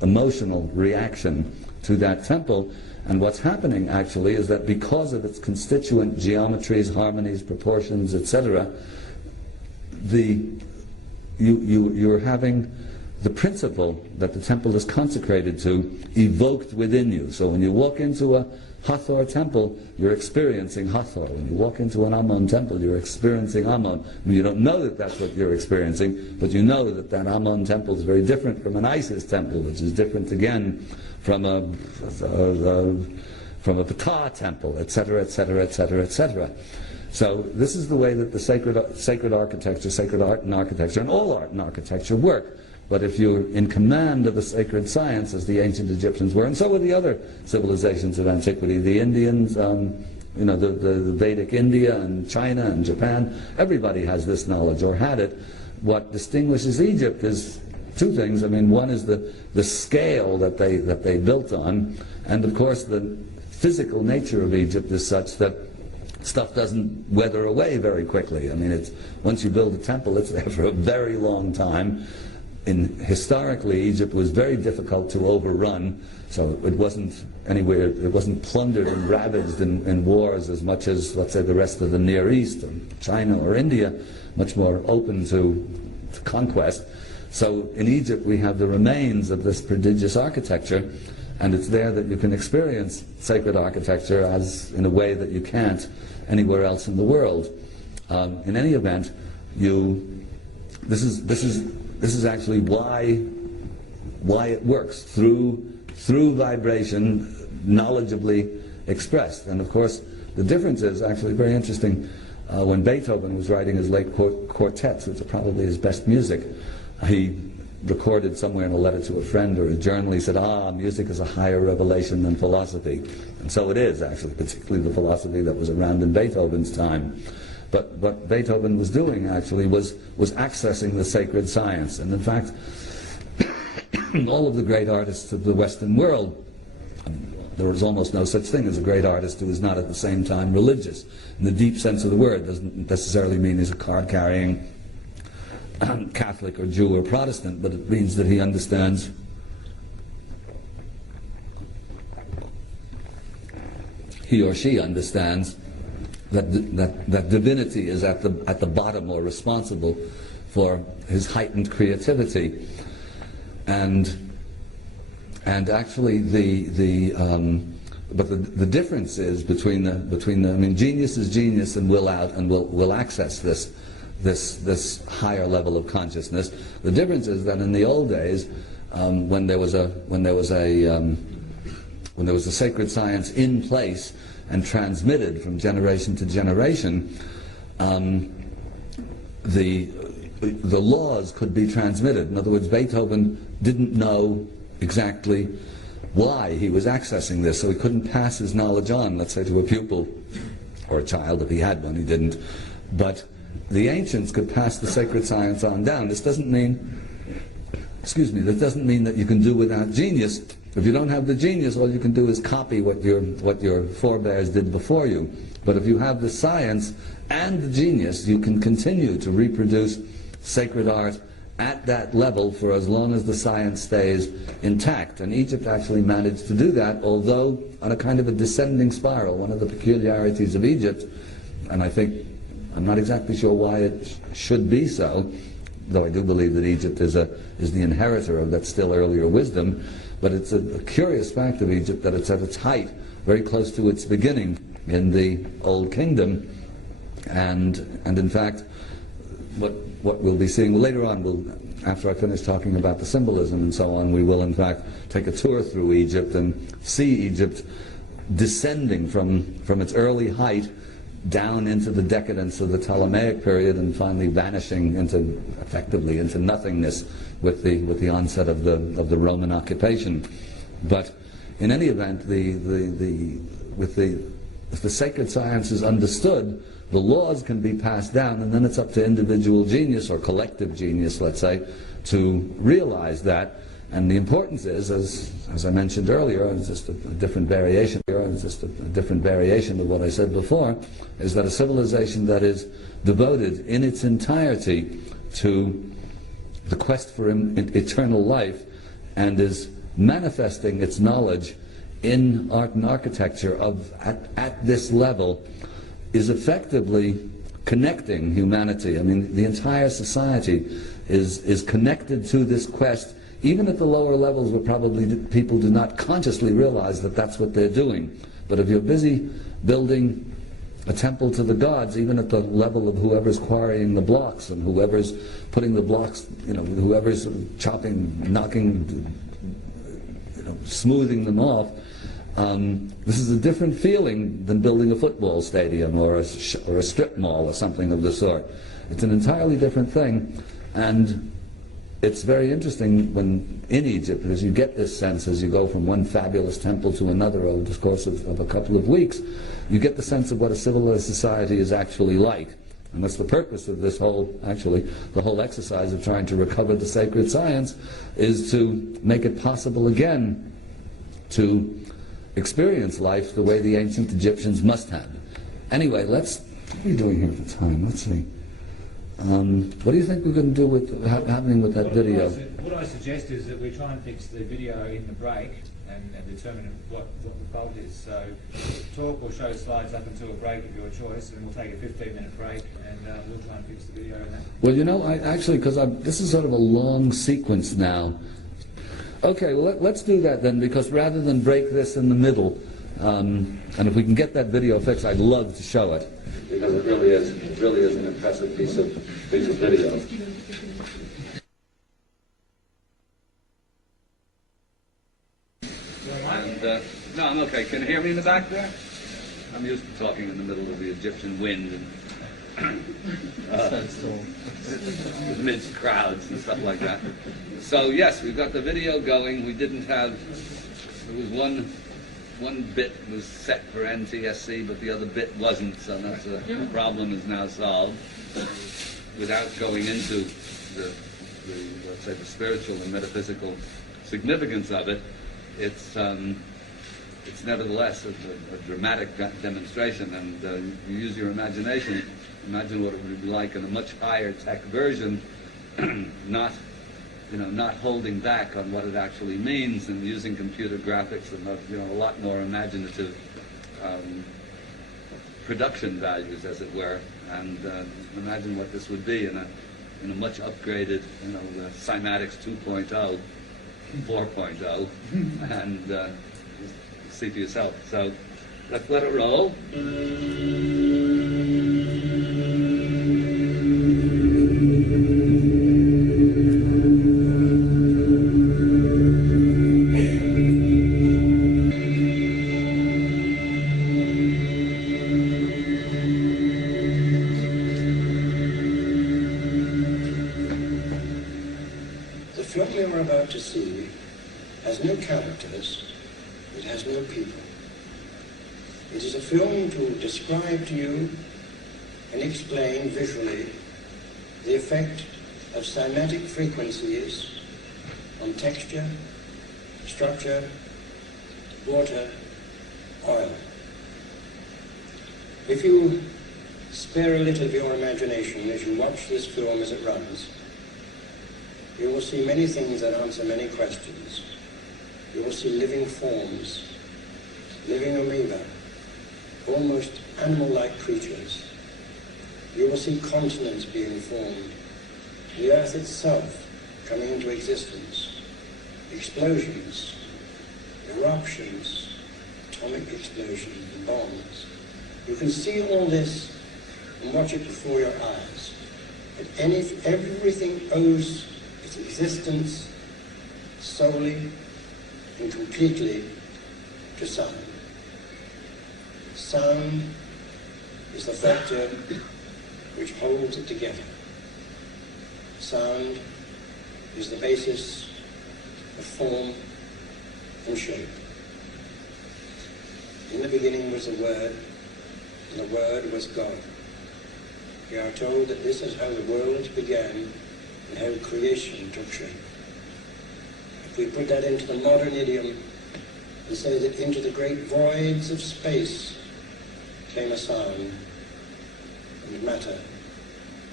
emotional reaction to that temple. And what's happening actually is that because of its constituent geometries, harmonies, proportions, etc., you're having the principle that the temple is consecrated to evoked within you. So when you walk into a Hathor temple, you're experiencing Hathor. When you walk into an Amun temple, you're experiencing Amun. I mean, you don't know that that's what you're experiencing, but you know that that Amun temple is very different from an Isis temple, which is different again from a Ptah temple, etc., etc., etc., etc. So this is the way that the sacred architecture, sacred art and architecture, and all art and architecture work. But if you're in command of a sacred science, as the ancient Egyptians were, and so were the other civilizations of antiquity, the Indians, the Vedic India and China and Japan, everybody has this knowledge, or had it. What distinguishes Egypt is two things. I mean, one is the scale that they built on, and of course the physical nature of Egypt is such that stuff doesn't weather away very quickly. I mean, once you build a temple, it's there for a very long time. Historically, Egypt was very difficult to overrun, so it wasn't plundered and ravaged in wars as much as, let's say, the rest of the Near East, or China or India, much more open to conquest. So in Egypt we have the remains of this prodigious architecture, and it's there that you can experience sacred architecture as in a way that you can't anywhere else in the world. In any event, this is actually why it works, through vibration, knowledgeably expressed. And of course, the difference is actually very interesting. When Beethoven was writing his late quartets, which are probably his best music, he recorded somewhere in a letter to a friend or a journal, he said, music is a higher revelation than philosophy. And so it is, actually, particularly the philosophy that was around in Beethoven's time. But what Beethoven was doing, actually, was accessing the sacred science. And in fact, all of the great artists of the Western world, there is almost no such thing as a great artist who is not at the same time religious. In the deep sense of the word, doesn't necessarily mean he's a card-carrying Catholic or Jew or Protestant, but it means that he understands he or she understands that divinity is at the bottom, or responsible for his heightened creativity, and actually but the difference is between the I mean, genius is genius and will access this higher level of consciousness. The difference is that in the old days, when there was a sacred science in place and transmitted from generation to generation, the laws could be transmitted. In other words, Beethoven didn't know exactly why he was accessing this, so he couldn't pass his knowledge on, let's say, to a pupil or a child if he had one. He didn't. But the ancients could pass the sacred science on down. This doesn't mean, that doesn't mean that you can do without genius. If you don't have the genius, all you can do is copy what your forebears did before you. But if you have the science and the genius, you can continue to reproduce sacred art at that level for as long as the science stays intact. And Egypt actually managed to do that, although on a kind of a descending spiral. One of the peculiarities of Egypt, and I'm not exactly sure why it should be so, though I do believe that Egypt is the inheritor of that still earlier wisdom, but it's a curious fact of Egypt that it's at its height, very close to its beginning in the Old Kingdom, and in fact, what we'll be seeing later on, after I finish talking about the symbolism and so on, we will in fact take a tour through Egypt and see Egypt descending from its early height down into the decadence of the Ptolemaic period and finally vanishing effectively into nothingness with the onset of the Roman occupation. But in any event, if the sacred science is understood, the laws can be passed down, and then it's up to individual genius or collective genius, let's say, to realize that. And the importance is, as I mentioned earlier, it's just a different variation. It's just a different variation of what I said before, is that a civilization that is devoted in its entirety to the quest for eternal life and is manifesting its knowledge in art and architecture at this level is effectively connecting humanity. I mean, the entire society is connected to this quest, even at the lower levels where probably people do not consciously realize that that's what they're doing. But if you're busy building a temple to the gods, even at the level of whoever's quarrying the blocks and whoever's putting the blocks, whoever's chopping, knocking, smoothing them off, this is a different feeling than building a football stadium or a strip mall or something of the sort. It's an entirely different thing, and it's very interesting when in Egypt, because you get this sense as you go from one fabulous temple to another over the course of a couple of weeks, you get the sense of what a civilized society is actually like. And that's the purpose of this the whole exercise of trying to recover the sacred science, is to make it possible again to experience life the way the ancient Egyptians must have. Anyway, what are we doing here for time? Let's see. What do you think we're going to do with happening with that video? What I suggest is that we try and fix the video in the break and determine what the fault is. So talk or show slides up until a break of your choice, and we'll take a 15-minute break, and we'll try and fix the video in that. Well, because this is sort of a long sequence now. Okay, well, let's do that then, because rather than break this in the middle, and if we can get that video fixed, I'd love to show it, because it really is an impressive piece of video. And, no, I'm okay. Can you hear me in the back there? I'm used to talking in the middle of the Egyptian wind and amidst crowds and stuff like that. So yes, we've got the video going. We didn't have, there was one bit was set for NTSC, but the other bit wasn't, so that's a problem is now solved. Without going into the let's say the spiritual and metaphysical significance of it, it's nevertheless a dramatic demonstration, and you use your imagination. Imagine what it would be like in a much higher tech version, not holding back on what it actually means, and using computer graphics and a lot more imaginative production values, as it were. And imagine what this would be in a much upgraded, the Cymatics 2.0, 4.0, and see for yourself. So let's let it roll. The film we are about to see has no characters, it has no people. It is a film to describe to you and explain visually the effect of cymatic frequencies on texture, structure, water, oil. If you spare a little of your imagination as you watch this film as it runs, you will see many things that answer many questions. You will see living forms, living amoeba, almost animal-like creatures. You will see continents being formed, the earth itself coming into existence, explosions, eruptions, atomic explosions, bombs. You can see all this and watch it before your eyes. that everything owes its existence solely and completely to sound. Sound is the factor which holds it together. Sound is the basis of form and shape. In the beginning was the Word, and the Word was God. We are told that this is how the world began and how creation took shape. If we put that into the modern idiom and say that into the great voids of space came a sound and matter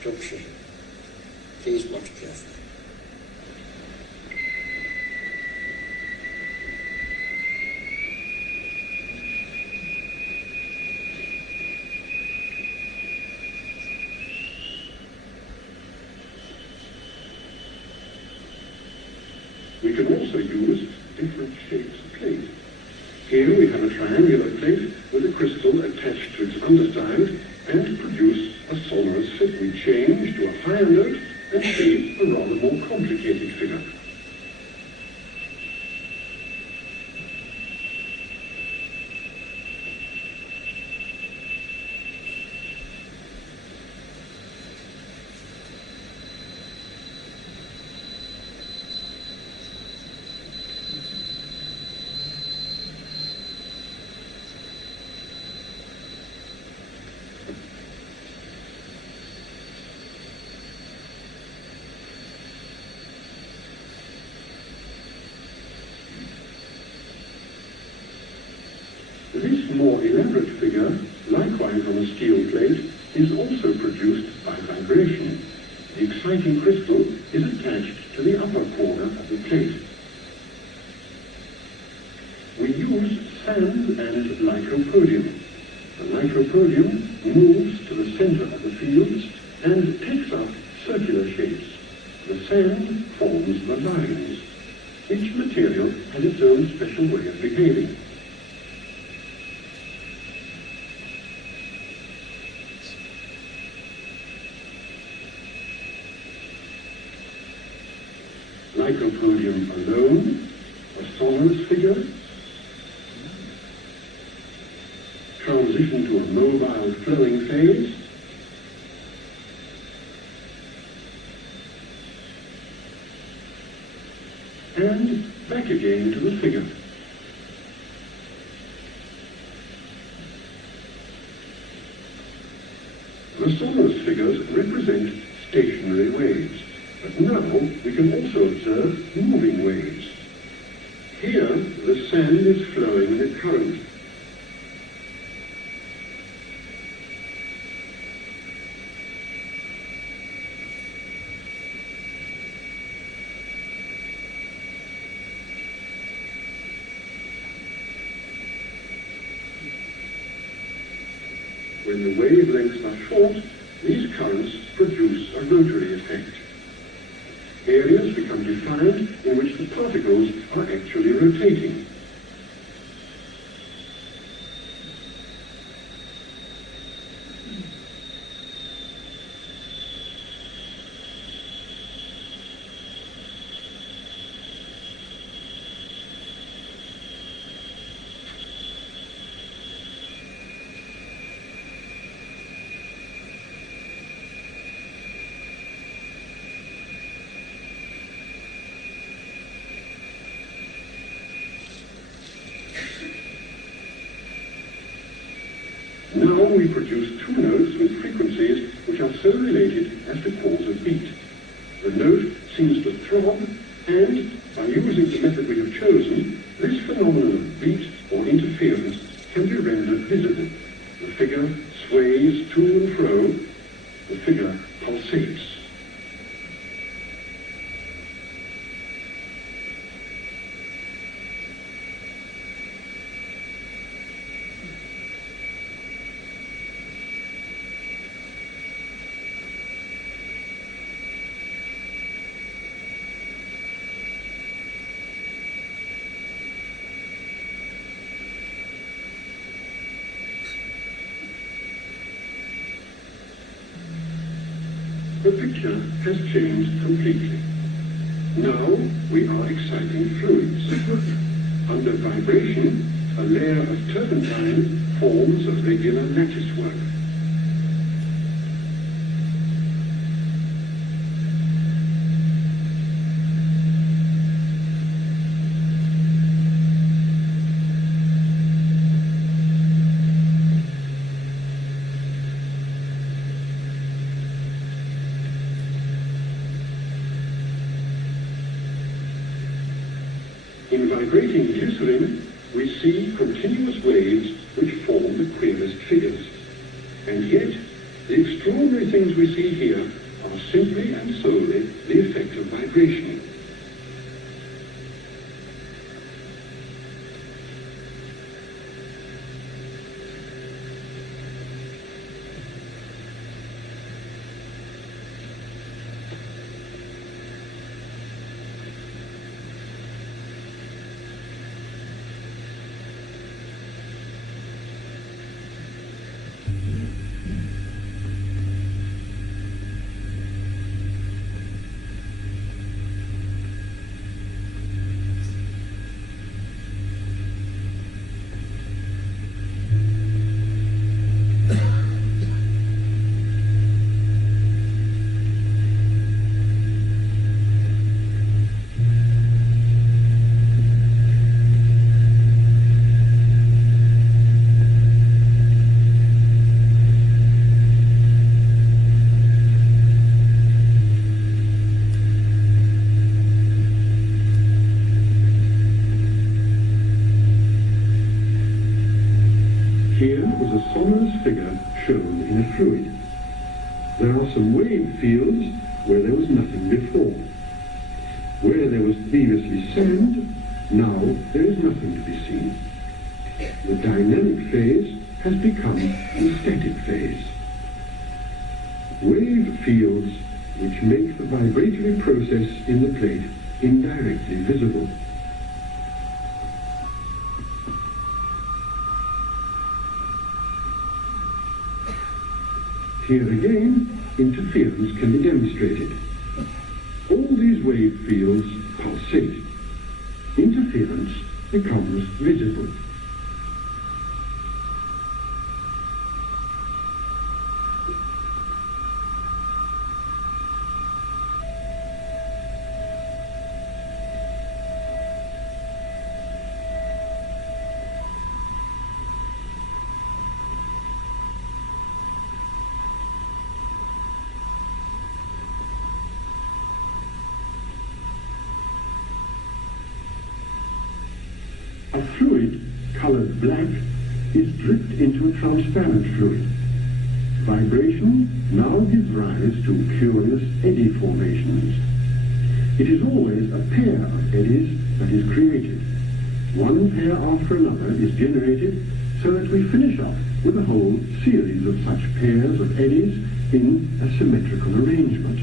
took shape. Please watch carefully. We can also use different shapes of plate. Here we have a triangular plate with a crystal attached to its underside, and to produce a sonorous fit we change to a higher note and shape a rather more complicated figure. This more elaborate figure, likewise on a steel plate, is also produced by vibration. The exciting crystal is attached to the upper corner of the plate. We use sand and lycopodium. The lycopodium moves to the center of the fields and takes up circular shapes. The sand forms the lines. Each material has its own special way of behaving. Lycopodium alone, a sonorous figure, transition to a mobile flowing phase, and back again to the figure. The sonorous figures represent stationary waves. But now we can also observe moving waves. Here, the sand is flowing in a current. When the wavelengths are short, these currents produce a rotary effect. Areas become defined in which the particles are actually rotating. Now we produce two notes with frequencies which are so related as to cause a beat. The note seems to throb, and by using the method we have chosen, this phenomenon of beat or interference can be rendered visible. The figure sways to and fro, the figure pulsates. the picture has changed completely. Now we are exciting fluids. Under vibration, a layer of turpentine forms a regular latticework. In vibrating glycerin, we see continuous waves which form the queerest figures. And yet, the extraordinary things we see here are simply and solely the effect of vibration. Here was a sonorous figure shown in a fluid. There are some wave fields where there was nothing before. Where there was previously sand, now there is nothing to be seen. The dynamic phase has become the static phase. Wave fields which make the vibratory process in the plate indirectly visible. Here again, interference can be demonstrated. All these wave fields pulsate. Interference becomes visible. A fluid colored black is dripped into a transparent fluid. Vibration now gives rise to curious eddy formations. It is always a pair of eddies that is created. One pair after another is generated so that we finish off with a whole series of such pairs of eddies in a symmetrical arrangement.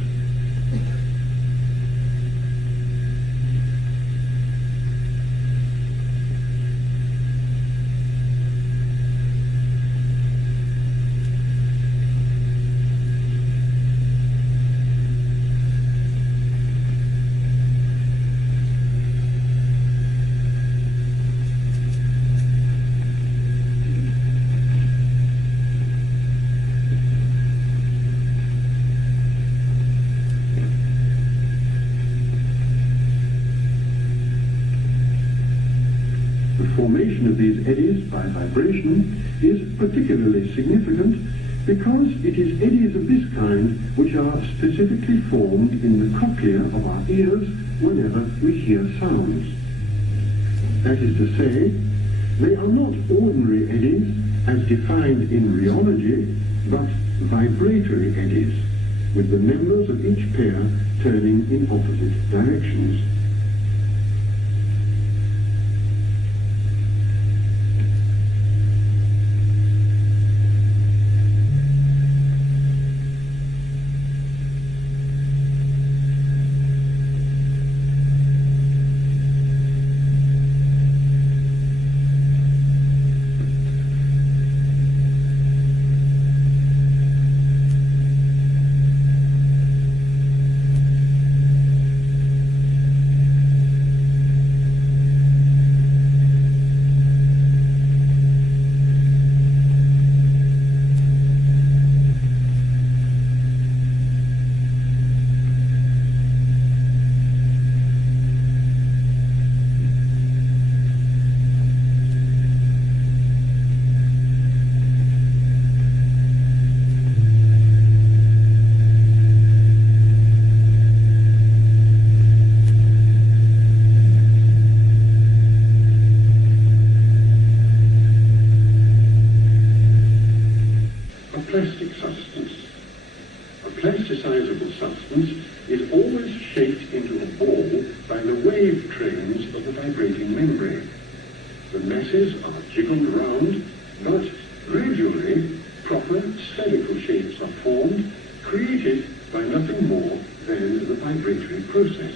The formation of these eddies by vibration is particularly significant because it is eddies of this kind which are specifically formed in the cochlea of our ears whenever we hear sounds. That is to say, they are not ordinary eddies as defined in rheology, but vibratory eddies, with the members of each pair turning in opposite directions. plastic substance. A plasticizable substance is always shaped into a ball by the wave trains of the vibrating membrane. The masses are jiggled around, but gradually proper spherical shapes are formed, created by nothing more than the vibratory process.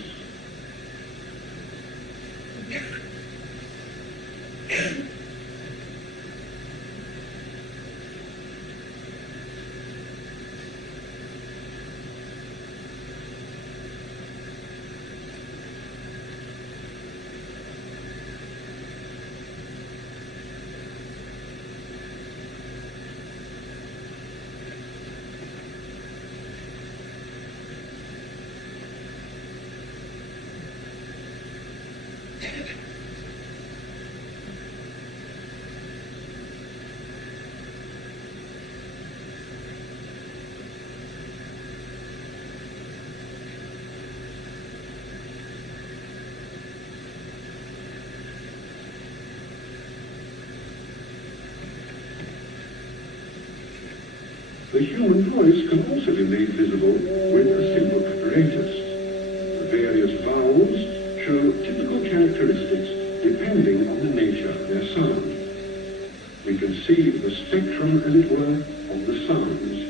The human voice can also be made visible with a simple apparatus. The various vowels show typical characteristics depending on the nature of their sound. We can see the spectrum, as it were, of the sounds.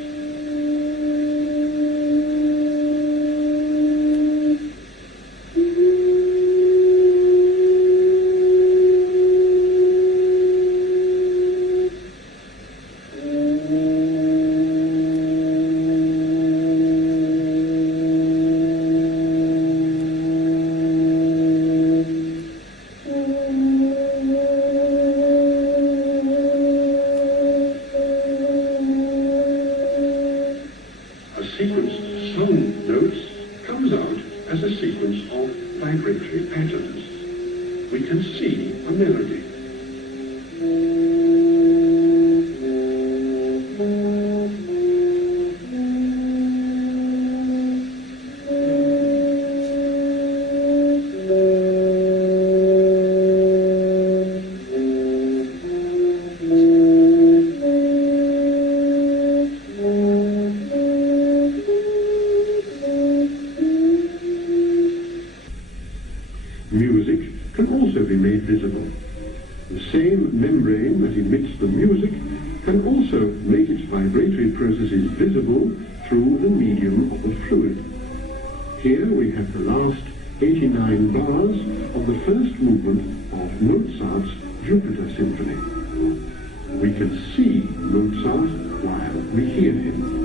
Music can also be made visible. The same membrane that emits the music can also make its vibratory processes visible through the medium of the fluid. Here we have the last 89 bars of the first movement of Mozart's Jupiter Symphony. We can see Mozart while we hear him.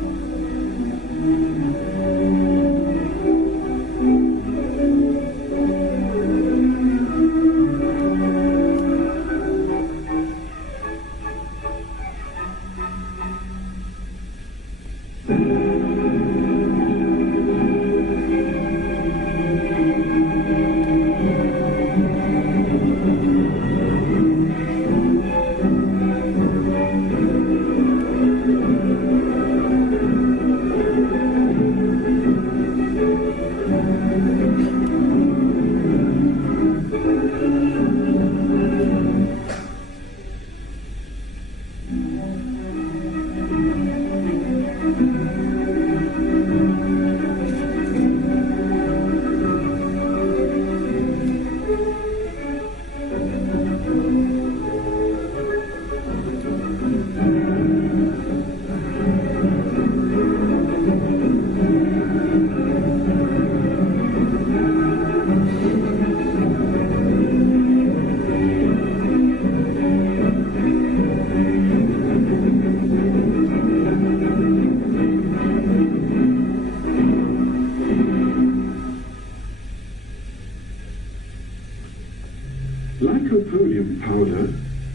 Lycopodium powder,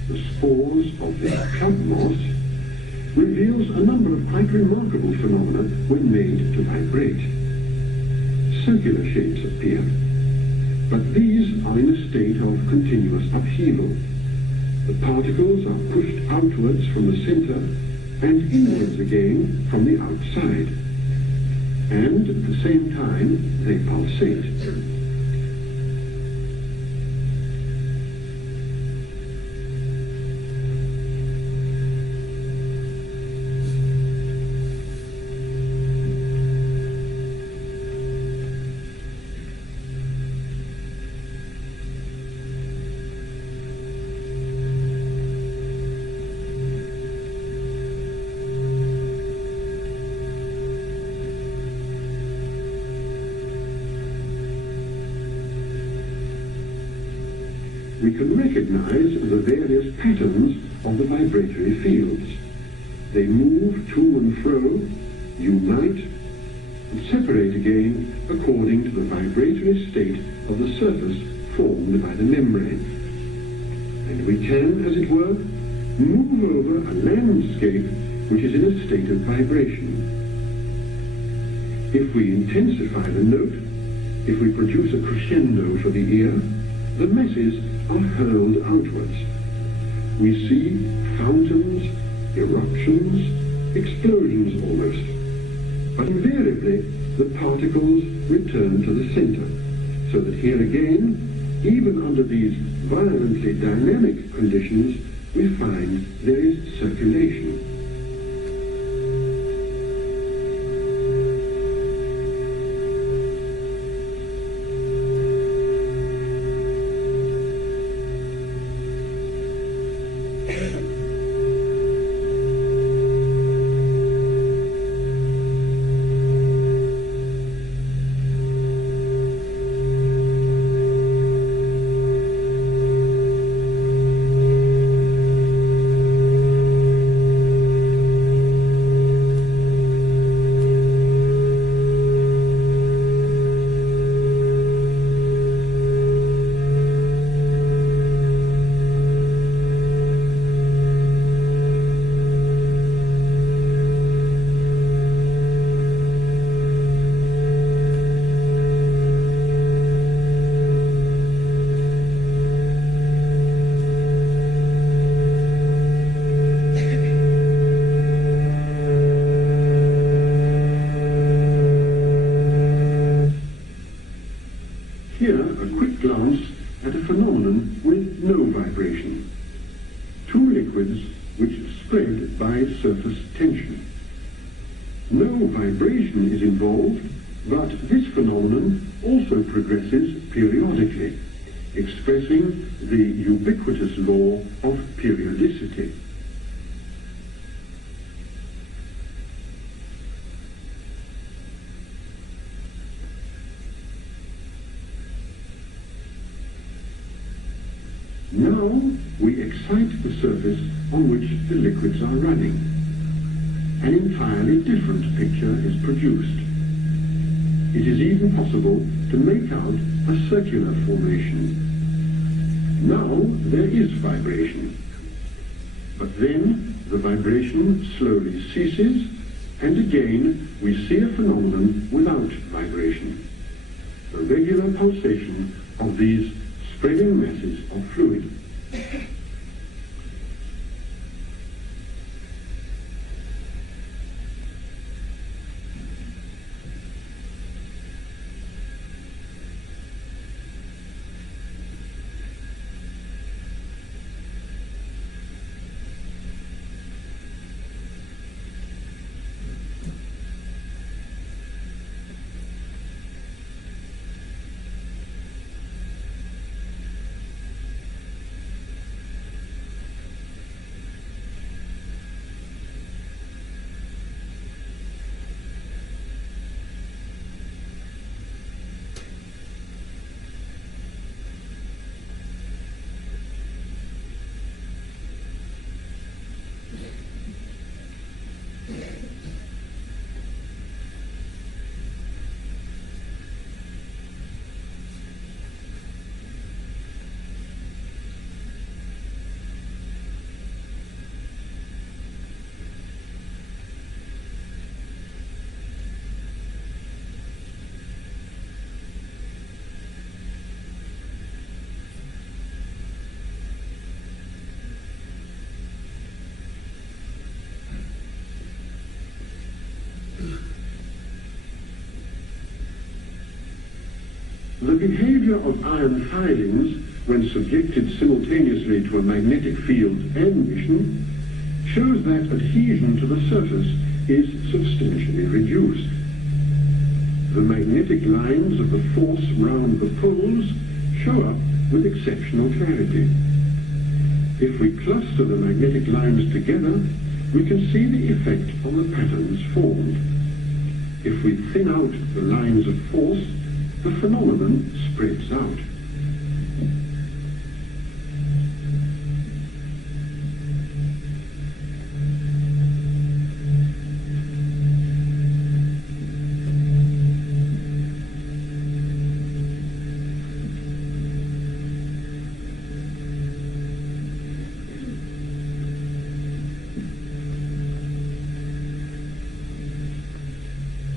the spores of the club moss, reveals a number of quite remarkable phenomena when made to vibrate. Circular shapes appear, but these are in a state of continuous upheaval. The particles are pushed outwards from the center and inwards again from the outside, and at the same time they pulsate. we can recognize the various patterns of the vibratory fields. They move to and fro, unite, and separate again according to the vibratory state of the surface formed by the membrane. And we can, as it were, move over a landscape which is in a state of vibration. If we intensify the note, if we produce a crescendo for the ear, the masses are hurled outwards. We see fountains, eruptions, explosions almost. But invariably, the particles return to the center, so that here again, even under these violently dynamic conditions, we find there is circulation. Here, a quick glance at a phenomenon with no vibration. Two liquids which spread by surface tension. No vibration is involved, but this phenomenon also progresses periodically, expressing the ubiquitous law of periodicity. Now we excite the surface on which the liquids are running. An entirely different picture is produced. It is even possible to make out a circular formation. Now there is vibration. But then the vibration slowly ceases, and again we see a phenomenon without vibration. A regular pulsation of these spreading masses of fluid. The behavior of iron filings, when subjected simultaneously to a magnetic field and emission, shows that adhesion to the surface is substantially reduced. The magnetic lines of the force round the poles show up with exceptional clarity. If we cluster the magnetic lines together, we can see the effect on the patterns formed. If we thin out the lines of force, the phenomenon spreads out.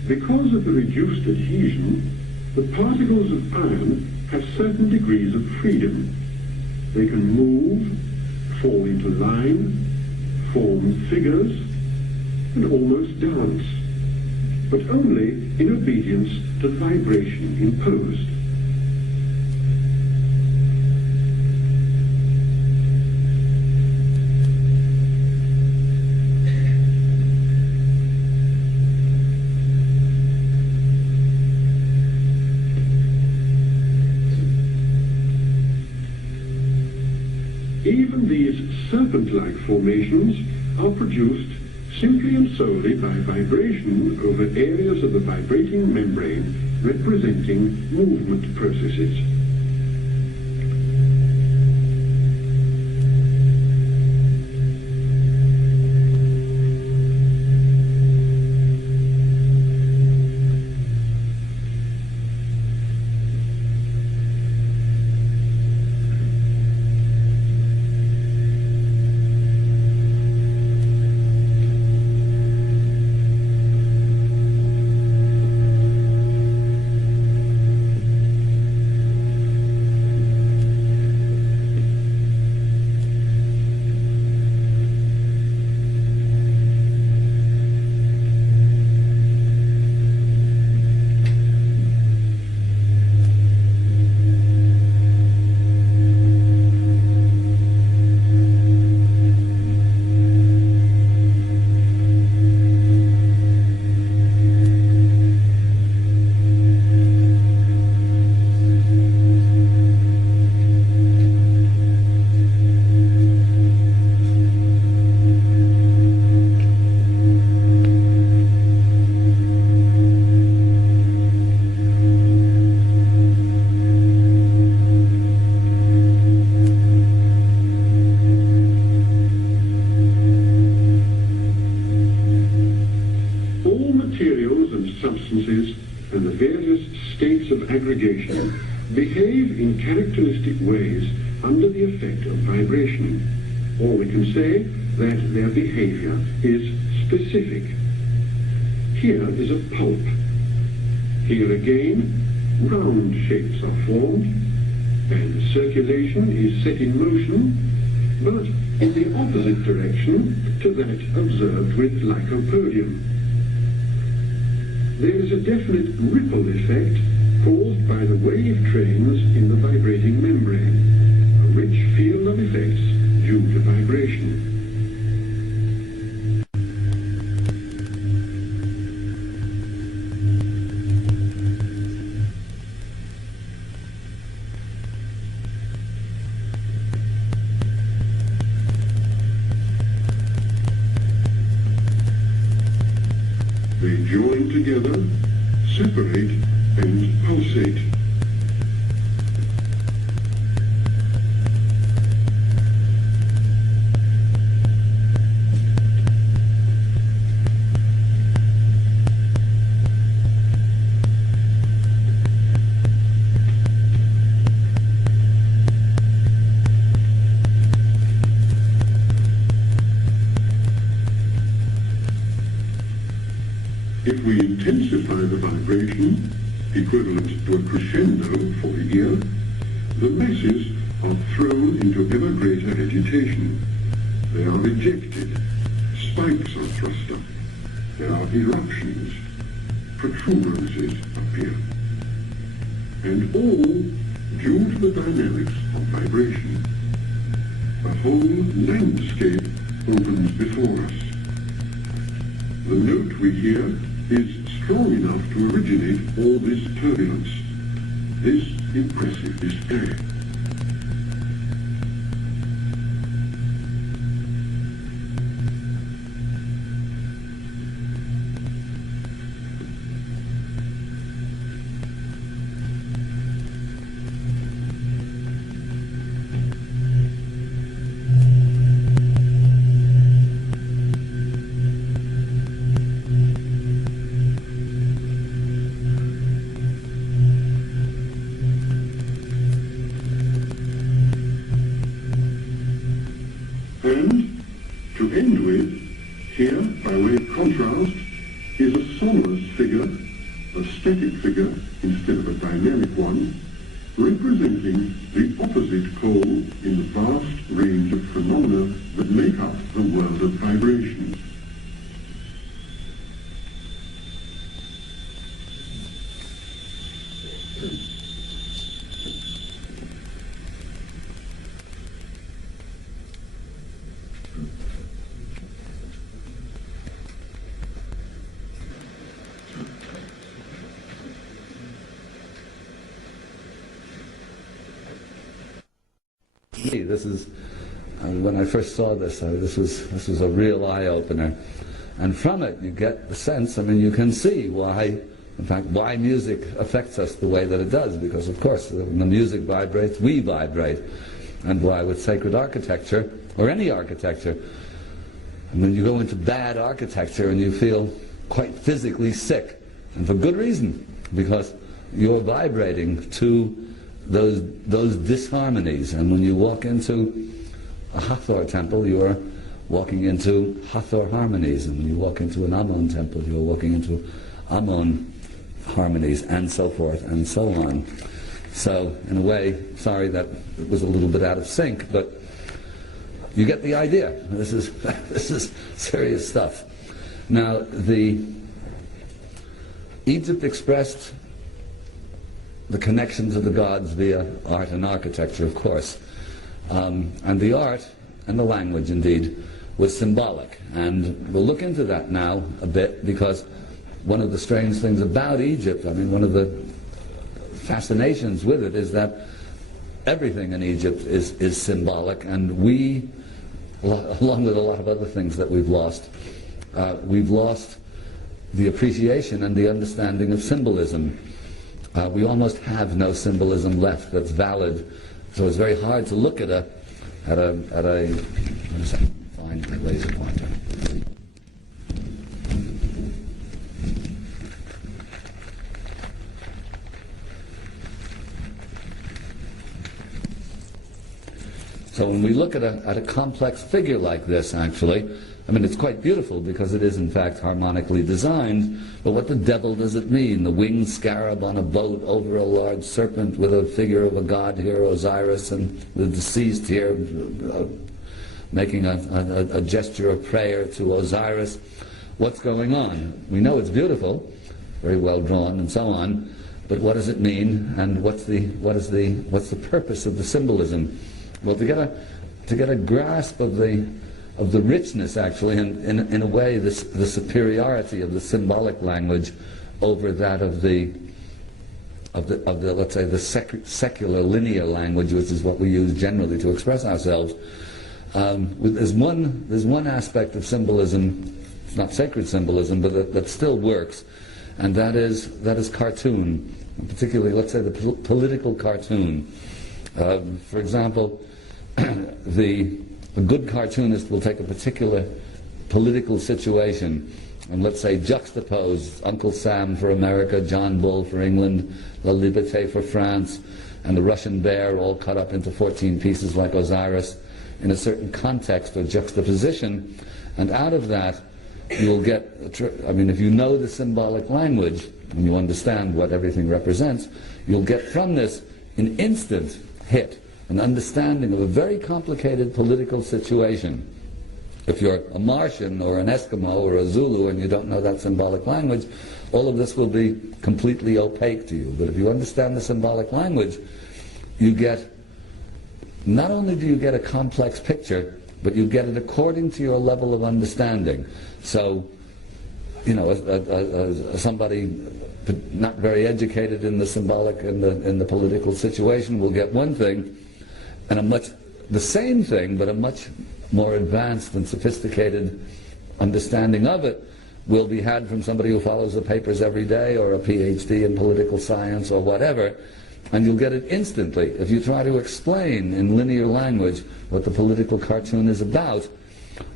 Because of the reduced adhesion, the particles of iron have certain degrees of freedom. They can move, fall into line, form figures, and almost dance, but only in obedience to the vibration imposed. Even these serpent-like formations are produced simply and solely by vibration over areas of the vibrating membrane representing movement processes. And the various states of aggregation behave in characteristic ways under the effect of vibration. Or we can say that their behavior is specific. Here is a pulp. Here again, round shapes are formed, and circulation is set in motion, but in the opposite direction to that observed with lycopodium. There is a definite ripple effect caused by the wave trains in the vibrating membrane, a rich field of effects due to vibration. They join together, separate, and pulsate. If we intensify the vibration, equivalent to a crescendo for the ear, the masses are thrown into ever greater agitation. They are ejected, spikes are thrust up, there are eruptions, protuberances appear, and all due to the dynamics of vibration. A whole landscape opens before us. The note we hear is strong enough to originate all this turbulence, this impressive display. And, to end with, here, by way of contrast, is a sonorous figure, a static figure instead of a dynamic one, representing the opposite pole in the vast range of phenomena that make up the world of vibration. This is, when I first saw this, this was a real eye-opener. And from it you get the sense, I mean, you can see why, in fact, why music affects us the way that it does, because of course when the music vibrates, we vibrate. And why with sacred architecture, or any architecture, I mean, you go into bad architecture and you feel quite physically sick, and for good reason, because you're vibrating to those disharmonies. And when you walk into a Hathor temple, you are walking into Hathor harmonies, and when you walk into an Ammon temple, you are walking into Ammon harmonies, and so forth and so on. So, in a way, sorry that it was a little bit out of sync, but you get the idea. This is serious stuff. Now, Egypt expressed the connection to the gods via art and architecture, of course. And the art, and the language indeed, was symbolic. And we'll look into that now a bit, because one of the strange things about Egypt, I mean, one of the fascinations with it is that everything in Egypt is symbolic, and we, along with a lot of other things that we've lost the appreciation and the understanding of symbolism. We almost have no symbolism left that's valid, so it's very hard to look at a find my laser pointer. So when we look at a complex figure like this, actually, I mean, it's quite beautiful because it is in fact harmonically designed, but what the devil does it mean? The winged scarab on a boat over a large serpent with a figure of a god here, Osiris, and the deceased here making a gesture of prayer to Osiris. What's going on? We know it's beautiful, very well drawn and so on, but what does it mean, and what's the purpose of the symbolism? Well, to get a grasp of the richness, actually, and in a way, the superiority of the symbolic language over that of the let's say the secular linear language, which is what we use generally to express ourselves. There's one aspect of symbolism, it's not sacred symbolism, but that still works, and that is cartoon, particularly, let's say, the political cartoon. For example, a good cartoonist will take a particular political situation and, let's say, juxtapose Uncle Sam for America, John Bull for England, La Liberté for France, and the Russian bear all cut up into 14 pieces like Osiris in a certain context or juxtaposition, and out of that you'll get, if you know the symbolic language and you understand what everything represents, you'll get from this an instant hit, an understanding of a very complicated political situation. If you're a Martian or an Eskimo or a Zulu and you don't know that symbolic language, all of this will be completely opaque to you. But if you understand the symbolic language, you get, not only do you get a complex picture, but you get it according to your level of understanding. So, somebody not very educated in the symbolic and in the political situation will get one thing, and the same thing, but a much more advanced and sophisticated understanding of it will be had from somebody who follows the papers every day, or a PhD in political science or whatever, and you'll get it instantly. If you try to explain in linear language what the political cartoon is about,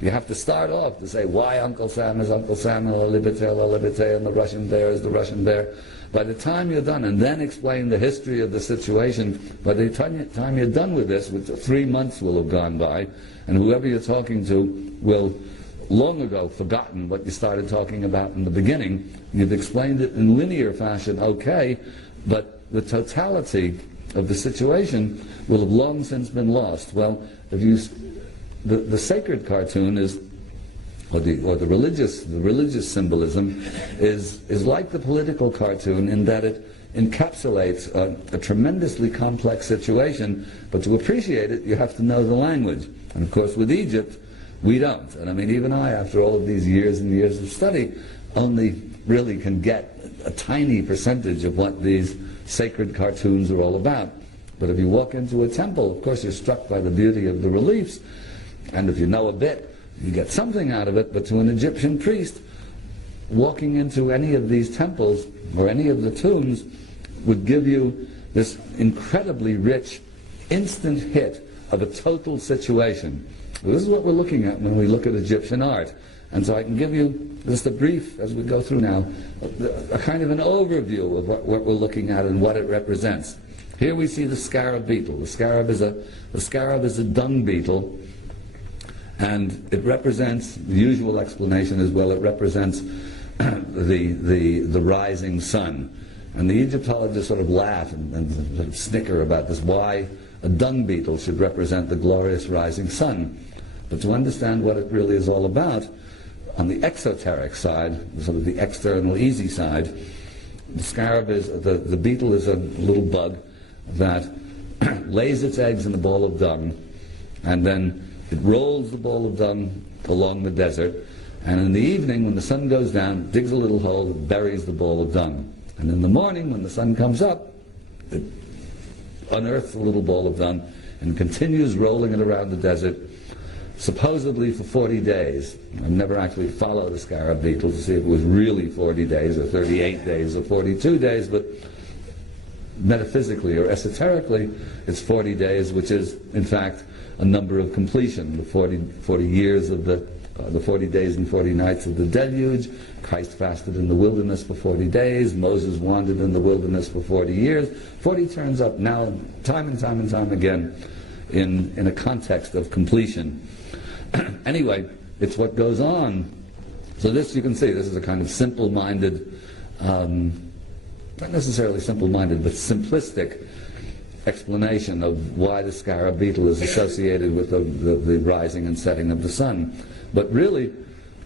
you have to start off to say why Uncle Sam is Uncle Sam, and La Liberté, and the Russian bear is the Russian bear. By the time you're done, and then explain the history of the situation, by the time you're done with this, which 3 months will have gone by, and whoever you're talking to will long ago forgotten what you started talking about in the beginning. You've explained it in linear fashion, okay, but the totality of the situation will have long since been lost. Well, if you, the sacred cartoon is, or the religious symbolism is like the political cartoon in that it encapsulates a tremendously complex situation, but to appreciate it, you have to know the language. And of course, with Egypt, we don't. And I mean, even I, after all of these years and years of study, only really can get a tiny percentage of what these sacred cartoons are all about. But if you walk into a temple, of course, you're struck by the beauty of the reliefs, and if you know a bit, you get something out of it. But to an Egyptian priest, walking into any of these temples or any of the tombs would give you this incredibly rich, instant hit of a total situation. Well, this is what we're looking at when we look at Egyptian art. And so I can give you just a brief, as we go through now, a kind of an overview of what we're looking at and what it represents. Here we see the scarab beetle. The scarab is a dung beetle, and it represents, the usual explanation as well, it represents the rising sun. And the Egyptologists sort of laugh and sort of snicker about this, why a dung beetle should represent the glorious rising sun. But to understand what it really is all about, on the exoteric side, sort of the external easy side, the scarab is, the beetle is a little bug that lays its eggs in a ball of dung, and then it rolls the ball of dung along the desert, and in the evening when the sun goes down, it digs a little hole, it buries the ball of dung. And in the morning when the sun comes up, it unearths a little ball of dung and continues rolling it around the desert, supposedly for 40 days. I've never actually followed a scarab beetle to see if it was really 40 days or 38 days or 42 days, but metaphysically or esoterically it's 40 days, which is in fact a number of completion. The 40 years of the 40 days and 40 nights of the deluge. Christ fasted in the wilderness for 40 days. Moses wandered in the wilderness for 40 years. 40 turns up now time and time and time again in a context of completion. Anyway, it's what goes on. So this, you can see, this is a kind of simple-minded, not necessarily simple-minded, but simplistic explanation of why the scarab beetle is associated with the rising and setting of the sun. But really,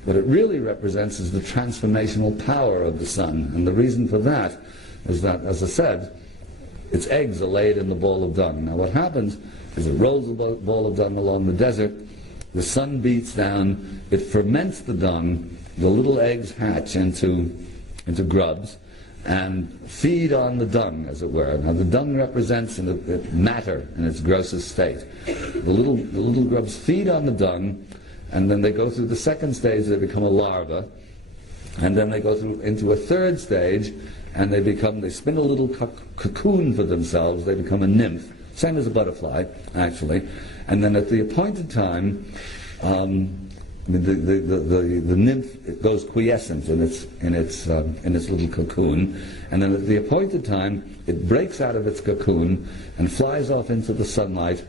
what it really represents is the transformational power of the sun. And the reason for that is that, as I said, its eggs are laid in the ball of dung. Now what happens is it rolls the ball of dung along the desert, the sun beats down, it ferments the dung, the little eggs hatch into grubs, and feed on the dung, as it were. Now the dung represents matter in its grossest state. The little grubs feed on the dung, and then they go through the second stage, they become a larva, and then they go through into a third stage, and they spin a little cocoon for themselves, they become a nymph, same as a butterfly, actually, and then at the appointed time, the nymph goes quiescent in its little cocoon, and then at the appointed time, it breaks out of its cocoon and flies off into the sunlight,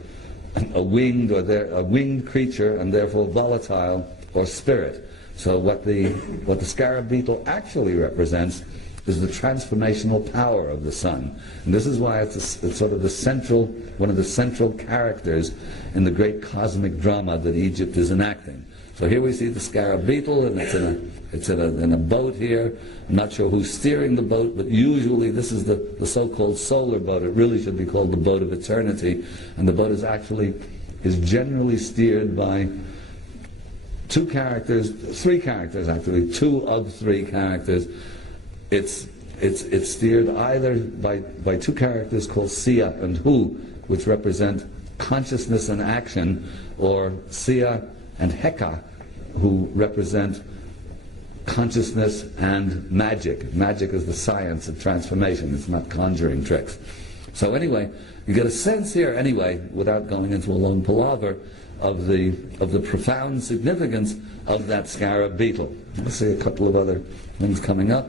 a winged creature, and therefore volatile or spirit. So what the scarab beetle actually represents is the transformational power of the sun, and this is why it's sort of one of the central characters in the great cosmic drama that Egypt is enacting. So here we see the scarab beetle, and it's in a boat here. I'm not sure who's steering the boat, but usually this is the so-called solar boat. It really should be called the boat of eternity, and the boat is generally steered by three characters actually, two of three characters. It's steered either by two characters called Sia and Hu, which represent consciousness and action, or Sia and Heka, who represent consciousness and magic. Magic is the science of transformation. It's not conjuring tricks. So anyway, you get a sense here, anyway, without going into a long palaver, of the profound significance of that scarab beetle. Let's see a couple of other things coming up.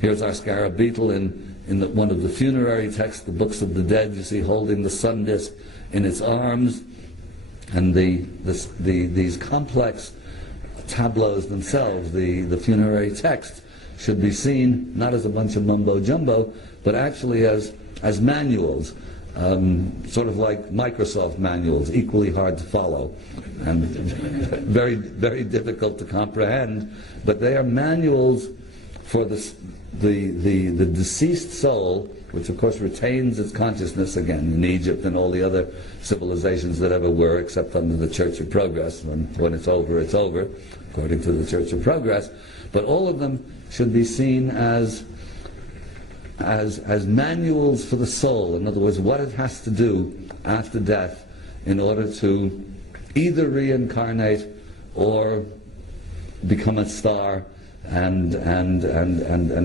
Here's our scarab beetle in one of the funerary texts, the Books of the Dead. You see holding the sun disk in its arms, and these complex tableaus themselves, the funerary text, should be seen not as a bunch of mumbo-jumbo, but actually as manuals, sort of like Microsoft manuals, equally hard to follow and very, very difficult to comprehend. But they are manuals for the deceased soul, which of course retains its consciousness, again, in Egypt and all the other civilizations that ever were, except under the Church of Progress. When it's over, according to the Church of Progress. But all of them should be seen as manuals for the soul. In other words, what it has to do after death in order to either reincarnate or become a star and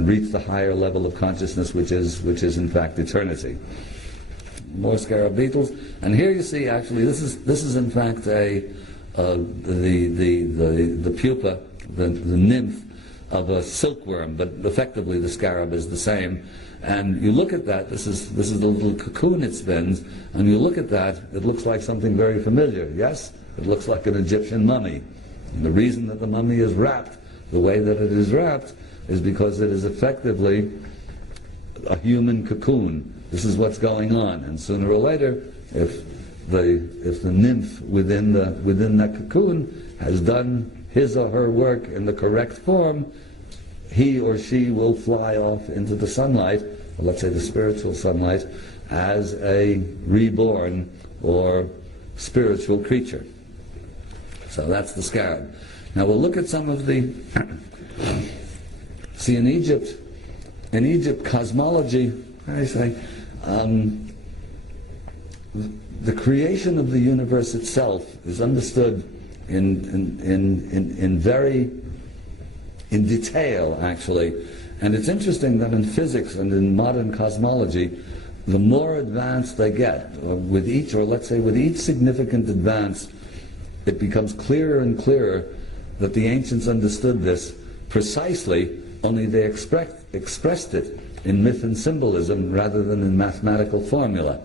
reach the higher level of consciousness, which is in fact eternity. More scarab beetles, and here you see actually this is in fact the pupa, the nymph of a silkworm, but effectively the scarab is the same. And you look at that, this is the little cocoon it spins, and you look at that, it looks like something very familiar, yes? It looks like an Egyptian mummy. And the reason that the mummy is wrapped the way that it is wrapped is because it is effectively a human cocoon. This is what's going on, and sooner or later, if the nymph within that cocoon has done his or her work in the correct form, he or she will fly off into the sunlight, or let's say the spiritual sunlight, as a reborn or spiritual creature. So that's the scarab. Now we'll look at some of the see in Egypt cosmology, I say, the creation of the universe itself is understood in detail, actually. And it's interesting that in physics and in modern cosmology, the more advanced they get, with each significant advance, it becomes clearer and clearer that the ancients understood this precisely, only they expressed it in myth and symbolism rather than in mathematical formula.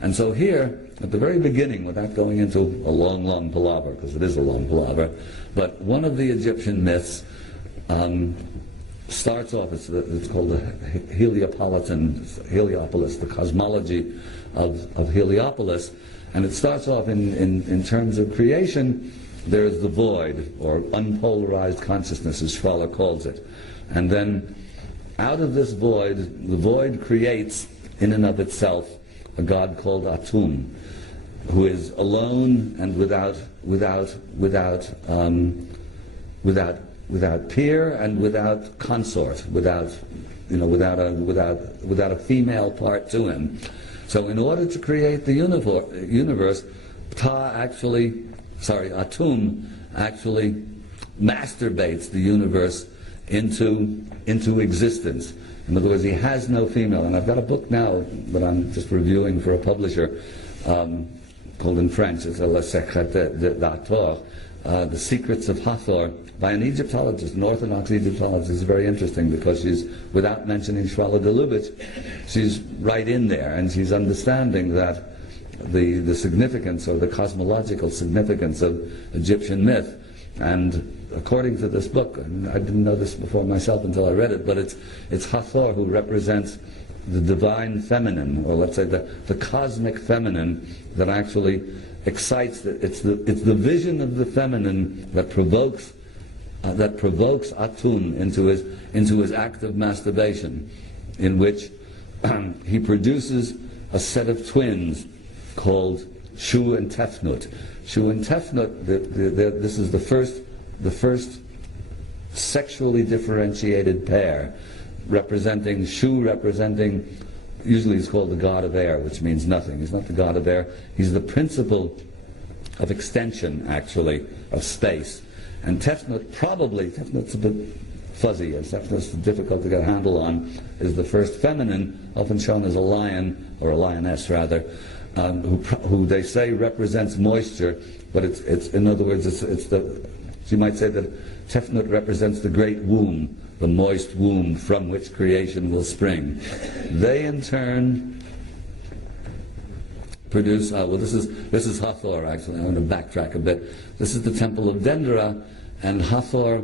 And so here, at the very beginning, without going into a long, long palaver, because it is a long palaver, but one of the Egyptian myths starts off, it's called the Heliopolis, the cosmology of Heliopolis, and it starts off in terms of creation. There's the void, or unpolarized consciousness, as Schwaller calls it. And then out of this void, the void creates in and of itself a god called Atum, who is alone and without peer and without consort, without a female part to him. So in order to create the universe, Atum actually masturbates the universe into existence. In other words, he has no female. And I've got a book now that I'm just reviewing for a publisher called in French, it's Le Secret d'Hathor, The Secrets of Hathor, by an Egyptologist, an Orthodox Egyptologist. It's very interesting because she's, without mentioning Schwaller de Lubitsch, she's right in there, and she's understanding that the significance, or the cosmological significance, of Egyptian myth. And according to this book, and I didn't know this before myself until I read it, but it's Hathor who represents the divine feminine, or let's say the cosmic feminine, that actually excites. It's the vision of the feminine that provokes Atum into his act of masturbation, in which he produces a set of twins called Shu and Tefnut. Shu and Tefnut, this is the first sexually differentiated pair, representing Shu, usually he's called the god of air, which means nothing. He's not the god of air. He's the principle of extension, actually, of space. And Tefnut's a bit fuzzy, and Tefnut's difficult to get a handle on, is the first feminine, often shown as a lion, or a lioness rather, who they say represents moisture, but it's in other words, you might say that Tefnut represents the great womb, the moist womb from which creation will spring. They in turn produce, this is Hathor actually. I'm going to backtrack a bit. This is the temple of Dendera, And Hathor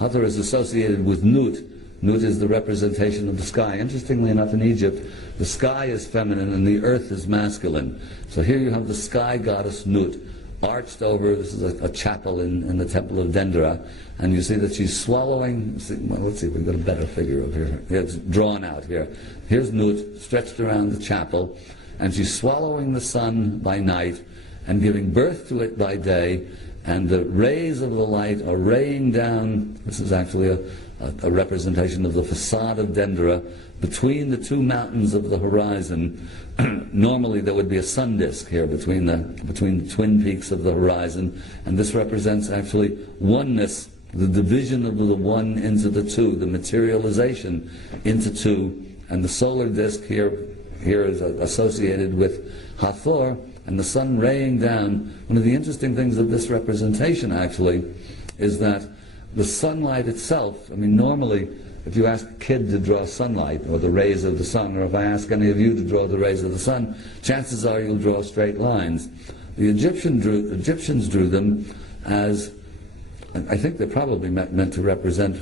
is associated with Nut. Nut is the representation of the sky. Interestingly enough, in Egypt, the sky is feminine and the earth is masculine. So here you have the sky goddess Nut, arched over. This is a chapel in the temple of Dendera, and you see that she's swallowing. Well, let's see if we've got a better figure of here. It's drawn out here. Here's Nut stretched around the chapel, and she's swallowing the sun by night and giving birth to it by day, and the rays of the light are raying down. This is actually a representation of the facade of Dendera between the two mountains of the horizon. Normally there would be a sun disk here between the twin peaks of the horizon, and this represents actually oneness, the division of the one into the two, the materialization into two. And the solar disk here is associated with Hathor, and the sun raying down. One of the interesting things of this representation actually is that the sunlight itself, I mean, normally if you ask a kid to draw sunlight or the rays of the sun, or if I ask any of you to draw the rays of the sun, chances are you'll draw straight lines. The Egyptians drew them as, I think they're probably meant to represent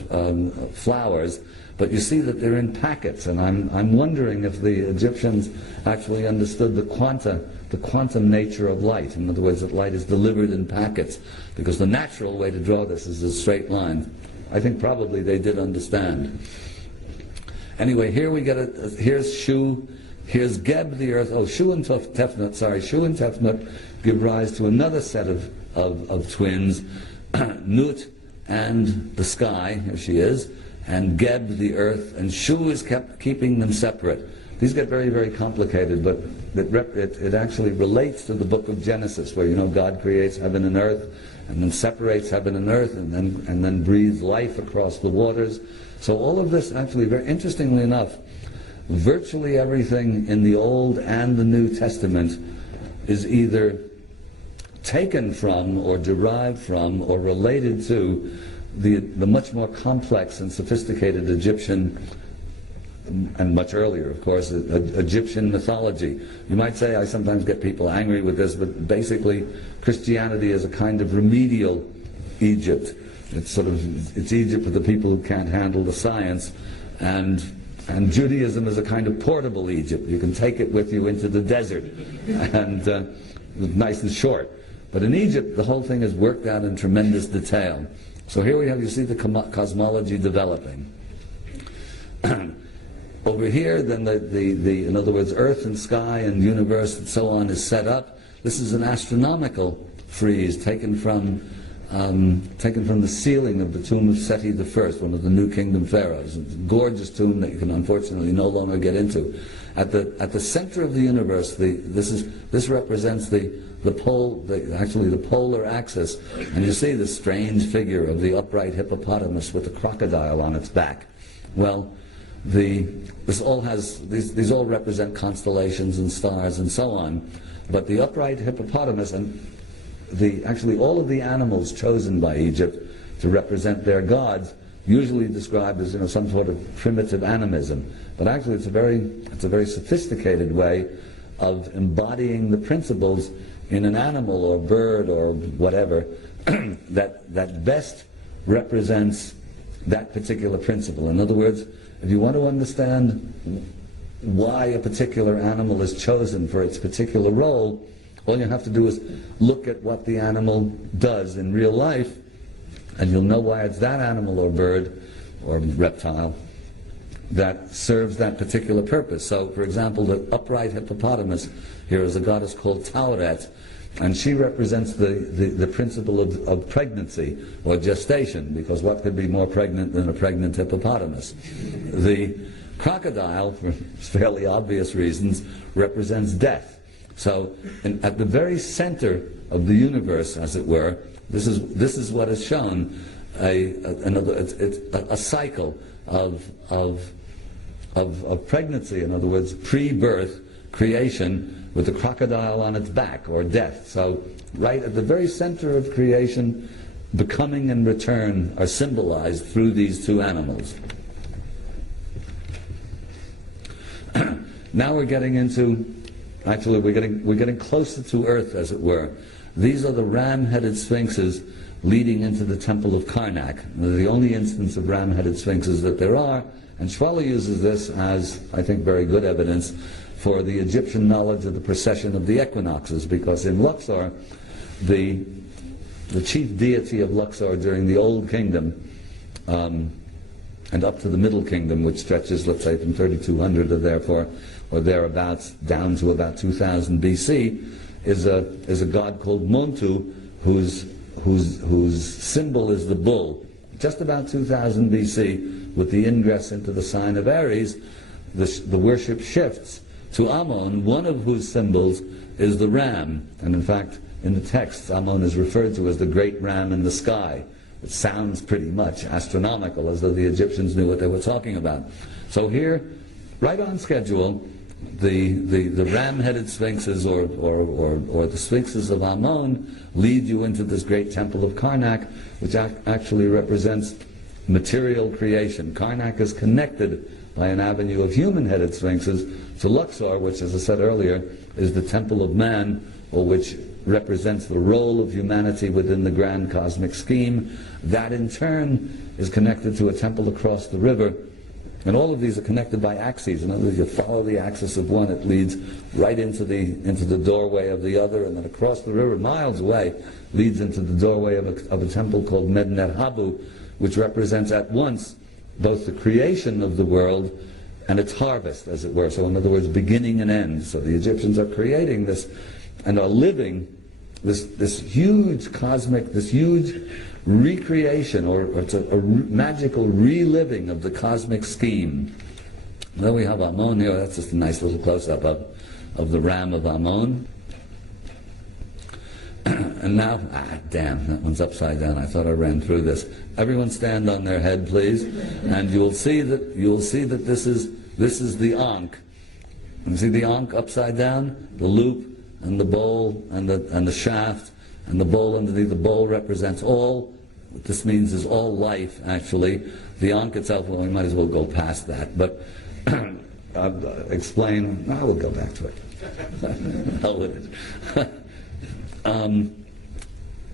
flowers, but you see that they're in packets, and I'm wondering if the Egyptians actually understood the quantum nature of light. In other words, that light is delivered in packets, because the natural way to draw this is a straight line. I think probably they did understand. Anyway, here we get here's Shu, here's Geb the earth. Oh, Shu and Tefnut give rise to another set of twins, Nut and the sky, here she is, and Geb the earth, and Shu is keeping them separate. These get very, very complicated, but it actually relates to the book of Genesis, where, you know, God creates heaven and earth, and then separates heaven and earth, and then breathes life across the waters. So all of this, actually, very interestingly enough, virtually everything in the Old and the New Testament is either taken from or derived from or related to the much more complex and sophisticated Egyptian, and much earlier, of course, Egyptian mythology. You might say, I sometimes get people angry with this, but basically Christianity is a kind of remedial Egypt. It's Egypt for the people who can't handle the science, and Judaism is a kind of portable Egypt. You can take it with you into the desert, and nice and short. But in Egypt, the whole thing is worked out in tremendous detail. So here you see the cosmology developing. Over here, then in other words, Earth and sky and universe and so on is set up. This is an astronomical frieze taken from the ceiling of the tomb of Seti I, one of the New Kingdom pharaohs. It's a gorgeous tomb that you can unfortunately no longer get into. At the center of the universe, this represents the polar axis, and you see the strange figure of the upright hippopotamus with the crocodile on its back. Well, these all represent constellations and stars and so on, but the upright hippopotamus and all of the animals chosen by Egypt to represent their gods, usually described as, you know, some sort of primitive animism, but actually it's a very sophisticated way of embodying the principles in an animal or bird or whatever that best represents that particular principle. In other words, if you want to understand why a particular animal is chosen for its particular role, all you have to do is look at what the animal does in real life, and you'll know why it's that animal or bird or reptile that serves that particular purpose. So, for example, the upright hippopotamus here is a goddess called Tauret, and she represents the principle of pregnancy or gestation, because what could be more pregnant than a pregnant hippopotamus? The crocodile, for fairly obvious reasons, represents death. So at the very center of the universe, as it were, this is what is shown, a cycle of pregnancy, in other words, pre-birth, creation, with the crocodile on its back, or death. So right at the very center of creation, becoming and return are symbolized through these two animals. Now we're getting into, actually we're getting closer to Earth, as it were. These are the ram-headed sphinxes leading into the temple of Karnak. They're the only instance of ram-headed sphinxes that there are, and Schwelle uses this as, I think, very good evidence for the Egyptian knowledge of the precession of the equinoxes, because in Luxor, the chief deity of Luxor during the Old Kingdom, and up to the Middle Kingdom, which stretches, let's say, from 3200 or thereabouts down to about 2000 BC, is a god called Montu, whose symbol is the bull. Just about 2000 BC, with the ingress into the sign of Aries, the worship shifts to Ammon, one of whose symbols is the ram. And in fact, in the texts, Ammon is referred to as the great ram in the sky. It sounds pretty much astronomical, as though the Egyptians knew what they were talking about. So here, right on schedule, the ram-headed sphinxes or the sphinxes of Ammon lead you into this great temple of Karnak, which actually represents material creation. Karnak is connected by an avenue of human-headed sphinxes to Luxor, which, as I said earlier, is the temple of man, or which represents the role of humanity within the grand cosmic scheme. That in turn is connected to a temple across the river. And all of these are connected by axes. In other words, you follow the axis of one, it leads right into the doorway of the other, and then across the river, miles away, leads into the doorway of a temple called Medinet Habu, which represents at once both the creation of the world and its harvest, as it were. So in other words, beginning and end. So the Egyptians are creating this and are living this huge cosmic, this huge recreation, or it's a magical reliving of the cosmic scheme. Then we have Ammon here. That's just a nice little close-up of the ram of Ammon. And now, damn, that one's upside down. I thought I ran through this. Everyone stand on their head, please, and you'll see that this is the Ankh. You see the Ankh upside down, the loop, and the bowl, and the shaft, and the bowl underneath. The bowl represents all. What this means is all life, actually. The Ankh itself, well, we might as well go past that, but I'll explain. No, we'll go back to it. Hell with it.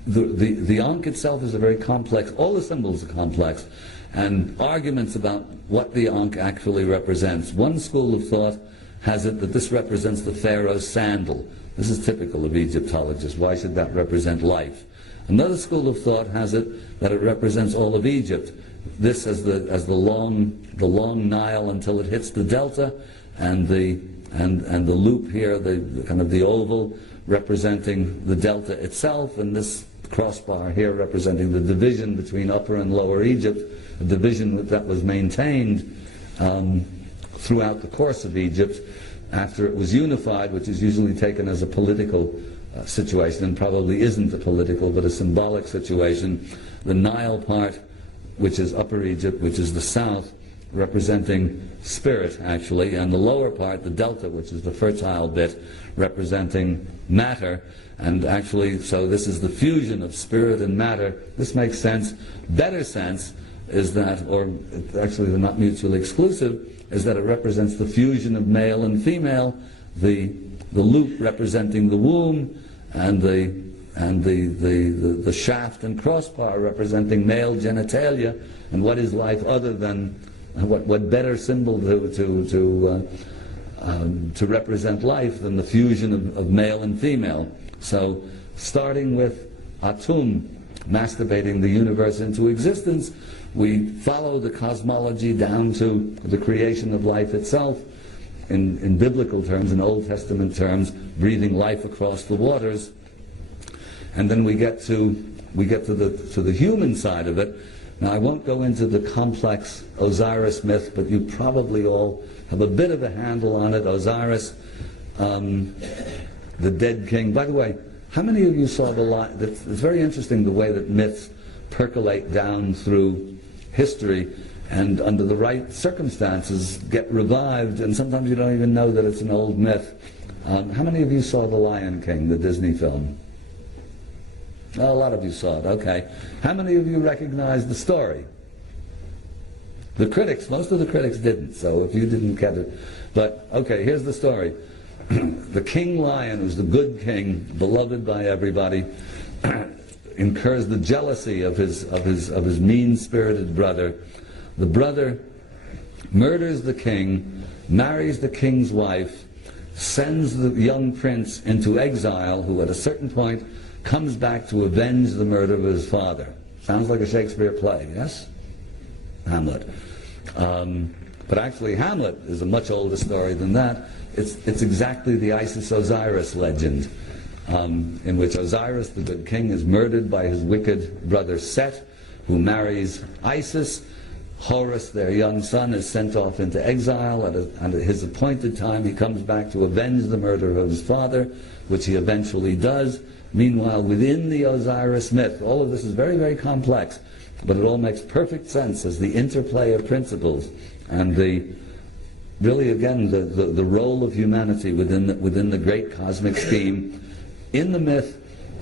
The Ankh itself is a very complex, all the symbols are complex, and arguments about what the Ankh actually represents. One school of thought has it that this represents the pharaoh's sandal. This is typical of Egyptologists. Why should that represent life? Another school of thought has it that it represents all of Egypt. This as the long Nile until it hits the delta, and the loop here, the kind of the oval, representing the delta itself, and this crossbar here representing the division between Upper and Lower Egypt, a division that was maintained throughout the course of Egypt after it was unified, which is usually taken as a political situation, and probably isn't a political but a symbolic situation. The Nile part, which is Upper Egypt, which is the south, representing spirit, actually, and the lower part, the delta, which is the fertile bit, representing matter. And actually, so this is the fusion of spirit and matter. This makes sense. Better sense is that, or actually they're not mutually exclusive, is that it represents the fusion of male and female, the loop representing the womb, and the shaft and crossbar representing male genitalia. And what is life other than what better symbol to represent life than the fusion of male and female? So, starting with Atum, masturbating the universe into existence, we follow the cosmology down to the creation of life itself, in biblical terms, in Old Testament terms, breathing life across the waters. And then we get to the human side of it. Now, I won't go into the complex Osiris myth, but you probably all have a bit of a handle on it. Osiris, the dead king. By the way, how many of you saw the line? It's very interesting the way that myths percolate down through history, and under the right circumstances get revived, and sometimes you don't even know that it's an old myth. How many of you saw The Lion King, the Disney film? Oh, a lot of you saw it, okay. How many of you recognize the story? The critics, most of the critics didn't, so if you didn't get it. But, okay, here's the story. The king lion, who's the good king, beloved by everybody, incurs the jealousy of his mean-spirited brother. The brother murders the king, marries the king's wife, sends the young prince into exile, who at a certain point comes back to avenge the murder of his father. Sounds like a Shakespeare play, yes? Hamlet. But actually Hamlet is a much older story than that. It's exactly the Isis-Osiris legend, in which Osiris, the good king, is murdered by his wicked brother Set, who marries Isis. Horus, their young son, is sent off into exile. At his appointed time, he comes back to avenge the murder of his father, which he eventually does. Meanwhile, within the Osiris myth, all of this is very, very complex, but it all makes perfect sense as the interplay of principles and really, again, the role of humanity within the great cosmic scheme. In the myth,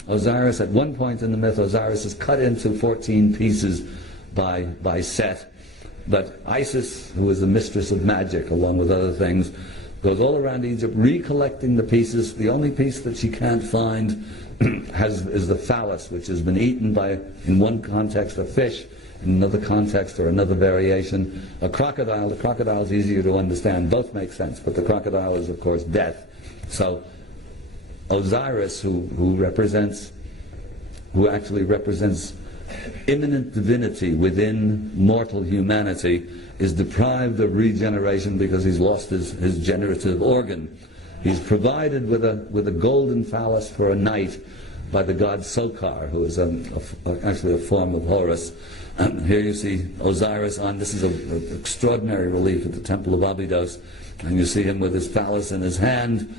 Osiris, at one point in the myth, Osiris is cut into 14 pieces by Set. But Isis, who is the mistress of magic, along with other things, goes all around Egypt recollecting the pieces. The only piece that she can't find is the phallus, which has been eaten by, in one context, a fish, in another context or another variation, a crocodile. The crocodile is easier to understand. Both make sense, but the crocodile is, of course, death. So Osiris, who actually represents immanent divinity within mortal humanity, is deprived of regeneration because he's lost his generative organ. He's provided with a golden phallus for a night by the god Sokar, who is actually a form of Horus. Here you see Osiris this is an extraordinary relief at the Temple of Abydos, and you see him with his phallus in his hand,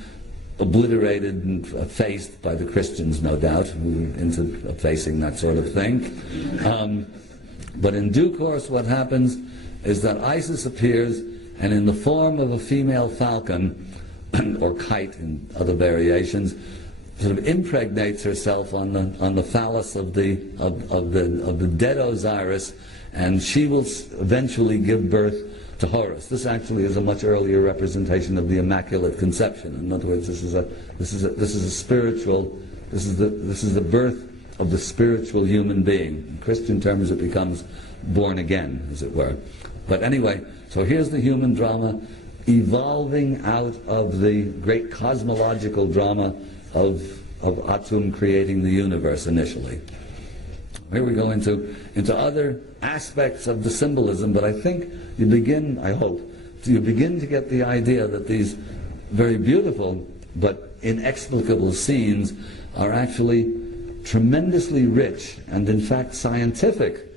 obliterated and effaced by the Christians, no doubt, who are into effacing that sort of thing. But in due course, what happens is that Isis appears, and in the form of a female falcon, or kite in other variations, sort of impregnates herself on the phallus of the dead Osiris, and she will eventually give birth to Horus. This actually is a much earlier representation of the Immaculate Conception. In other words, this is a spiritual. This is the birth of the spiritual human being. In Christian terms, it becomes born again, as it were. But anyway, so here's the human drama evolving out of the great cosmological drama of Atum creating the universe initially. Here we go into other aspects of the symbolism, but I think you begin, I hope, you begin to get the idea that these very beautiful but inexplicable scenes are actually tremendously rich and in fact scientific.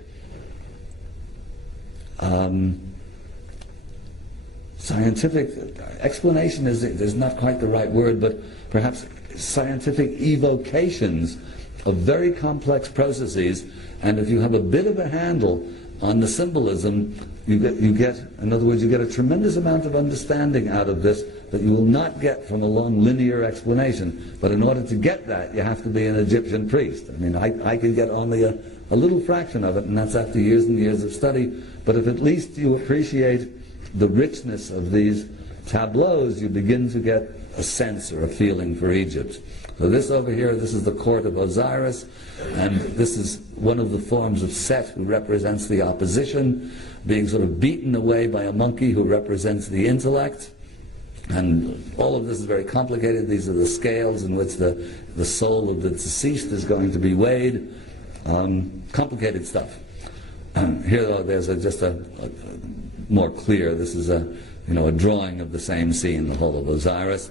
Scientific explanation is not quite the right word, but perhaps scientific evocations of very complex processes. And if you have a bit of a handle on the symbolism, you get, in other words, you get a tremendous amount of understanding out of this that you will not get from a long linear explanation. But in order to get that, you have to be an Egyptian priest. I mean, I could get only a little fraction of it, and that's after years and years of study. But if at least you appreciate the richness of these tableaus, you begin to get a sense or a feeling for Egypt. So this over here, this is the court of Osiris, and this is one of the forms of Set, who represents the opposition, being sort of beaten away by a monkey who represents the intellect. And all of this is very complicated. These are the scales in which the soul of the deceased is going to be weighed. Complicated stuff. Here, though, there's just a more clear. This is a drawing of the same scene, the whole of Osiris.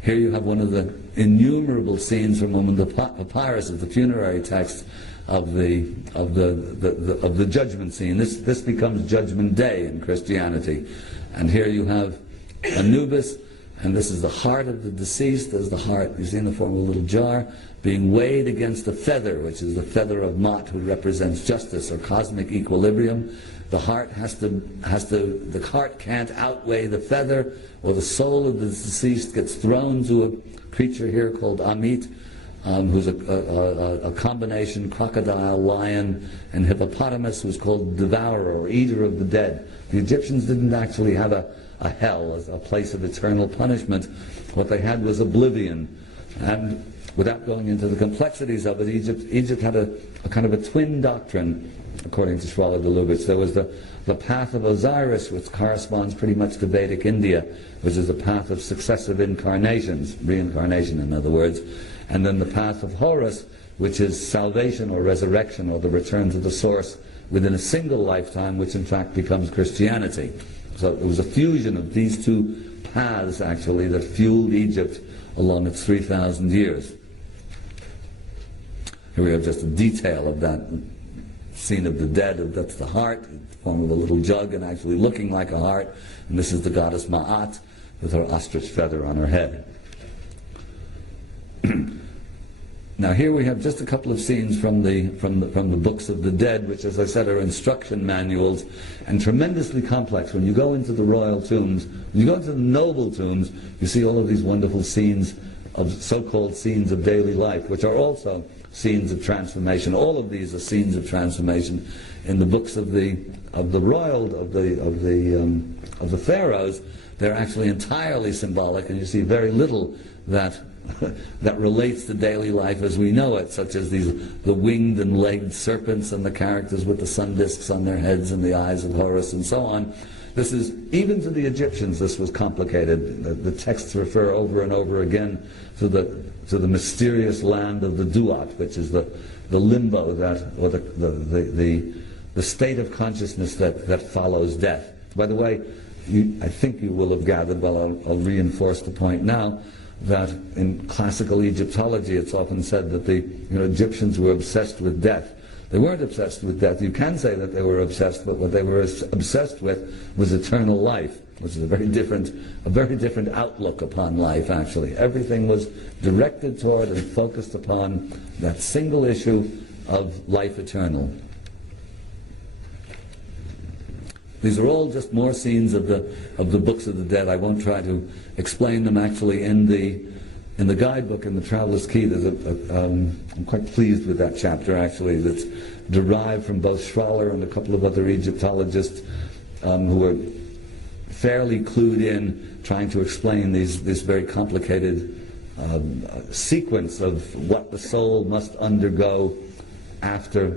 Here you have one of the innumerable scenes from one of the papyrus of the funerary text of the judgment scene. This becomes Judgment Day in Christianity, and here you have Anubis, and this is the heart of the deceased. There's the heart, you see, in the form of a little jar, being weighed against a feather, which is the feather of Mot, who represents justice or cosmic equilibrium. The heart the heart can't outweigh the feather, or the soul of the deceased gets thrown to a creature here called Amit, who's a combination crocodile, lion, and hippopotamus, who's called devourer or eater of the dead. The Egyptians didn't actually have a hell, a place of eternal punishment. What they had was oblivion. And without going into the complexities of it, Egypt had a kind of a twin doctrine, according to Schwaller de Lubitsch. There was the path of Osiris, which corresponds pretty much to Vedic India, which is a path of successive incarnations, reincarnation in other words, and then the path of Horus, which is salvation or resurrection or the return to the source within a single lifetime, which in fact becomes Christianity. So it was a fusion of these two paths actually that fueled Egypt along its 3,000 years. Here we have just a detail of that scene of the dead. That's the heart, in the form of a little jug and actually looking like a heart. And this is the goddess Ma'at with her ostrich feather on her head. Now here we have just a couple of scenes from the books of the dead, which, as I said, are instruction manuals and tremendously complex. When you go into the royal tombs, when you go into the noble tombs, you see all of these wonderful scenes of so-called scenes of daily life, which are also scenes of transformation. All of these are scenes of transformation. In the books of the pharaohs, they're actually entirely symbolic, and you see very little that that relates to daily life as we know it, such as the winged and legged serpents and the characters with the sun discs on their heads and the eyes of Horus and so on. This is, even to the Egyptians, this was complicated. The texts refer over and over again to the mysterious land of the Duat, which is the limbo or the state of consciousness that follows death. By the way, I think you will have gathered, well, I'll reinforce the point now, that in classical Egyptology it's often said that the Egyptians were obsessed with death. They weren't obsessed with death. You can say that they were obsessed, but what they were obsessed with was eternal life, which is a very different outlook upon life, actually. Everything was directed toward and focused upon that single issue of life eternal. These are all just more scenes of the books of the dead. I won't try to explain them actually in the guidebook in the Traveler's Key. I'm quite pleased with that chapter actually. That's derived from both Schwaller and a couple of other Egyptologists who are fairly clued in, trying to explain this very complicated sequence of what the soul must undergo after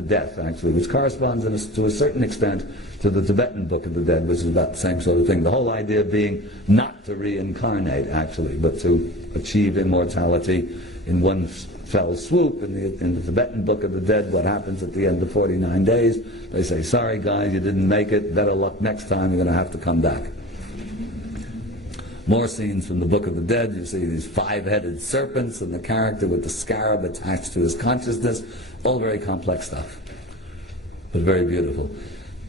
death, actually, which corresponds to a certain extent to the Tibetan Book of the Dead, which is about the same sort of thing. The whole idea being not to reincarnate, actually, but to achieve immortality in one fell swoop. In the Tibetan Book of the Dead, what happens at the end of 49 days? They say, sorry guys, you didn't make it, better luck next time, you're going to have to come back. More scenes from the Book of the Dead. You see these five-headed serpents and the character with the scarab attached to his consciousness. All very complex stuff, but very beautiful.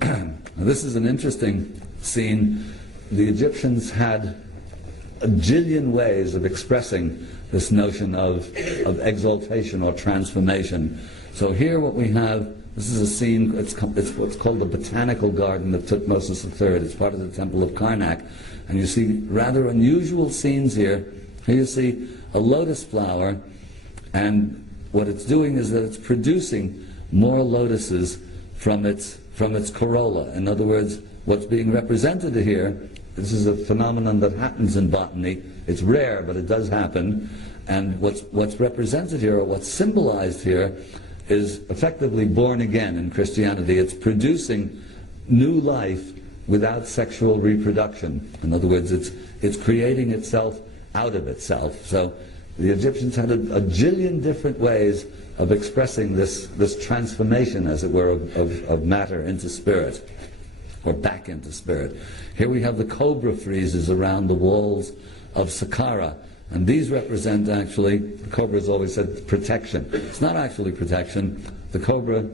Now, this is an interesting scene. The Egyptians had a jillion ways of expressing this notion of exaltation or transformation. So here what we have, this is a scene, it's what's called the Botanical Garden of Thutmose III. It's part of the Temple of Karnak. And you see rather unusual scenes here. Here you see a lotus flower, and what it's doing is that it's producing more lotuses from its corolla. In other words, what's being represented here, this is a phenomenon that happens in botany. It's rare, but it does happen. And what's represented here, or what's symbolized here, is effectively born again in Christianity. It's producing new life without sexual reproduction. In other words, it's creating itself out of itself. So the Egyptians had a jillion different ways of expressing this transformation, as it were, of matter into spirit, or back into spirit. Here we have the cobra friezes around the walls of Saqqara, and these represent actually, the cobra is always said protection. It's not actually protection. The cobra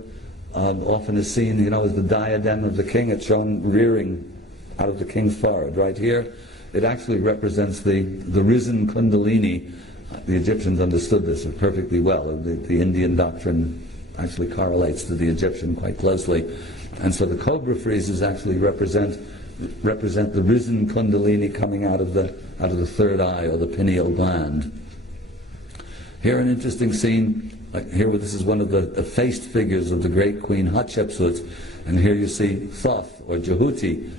often is seen, as the diadem of the king. It's shown rearing out of the king's forehead. Right here, it actually represents the risen Kundalini. The Egyptians understood this perfectly well. The Indian doctrine actually correlates to the Egyptian quite closely. And so the cobra friezes actually represent the risen Kundalini coming out of the third eye, or the pineal gland. Here an interesting scene. Here, this is one of the effaced figures of the great Queen Hatshepsut, and here you see Thoth, or Jehuti,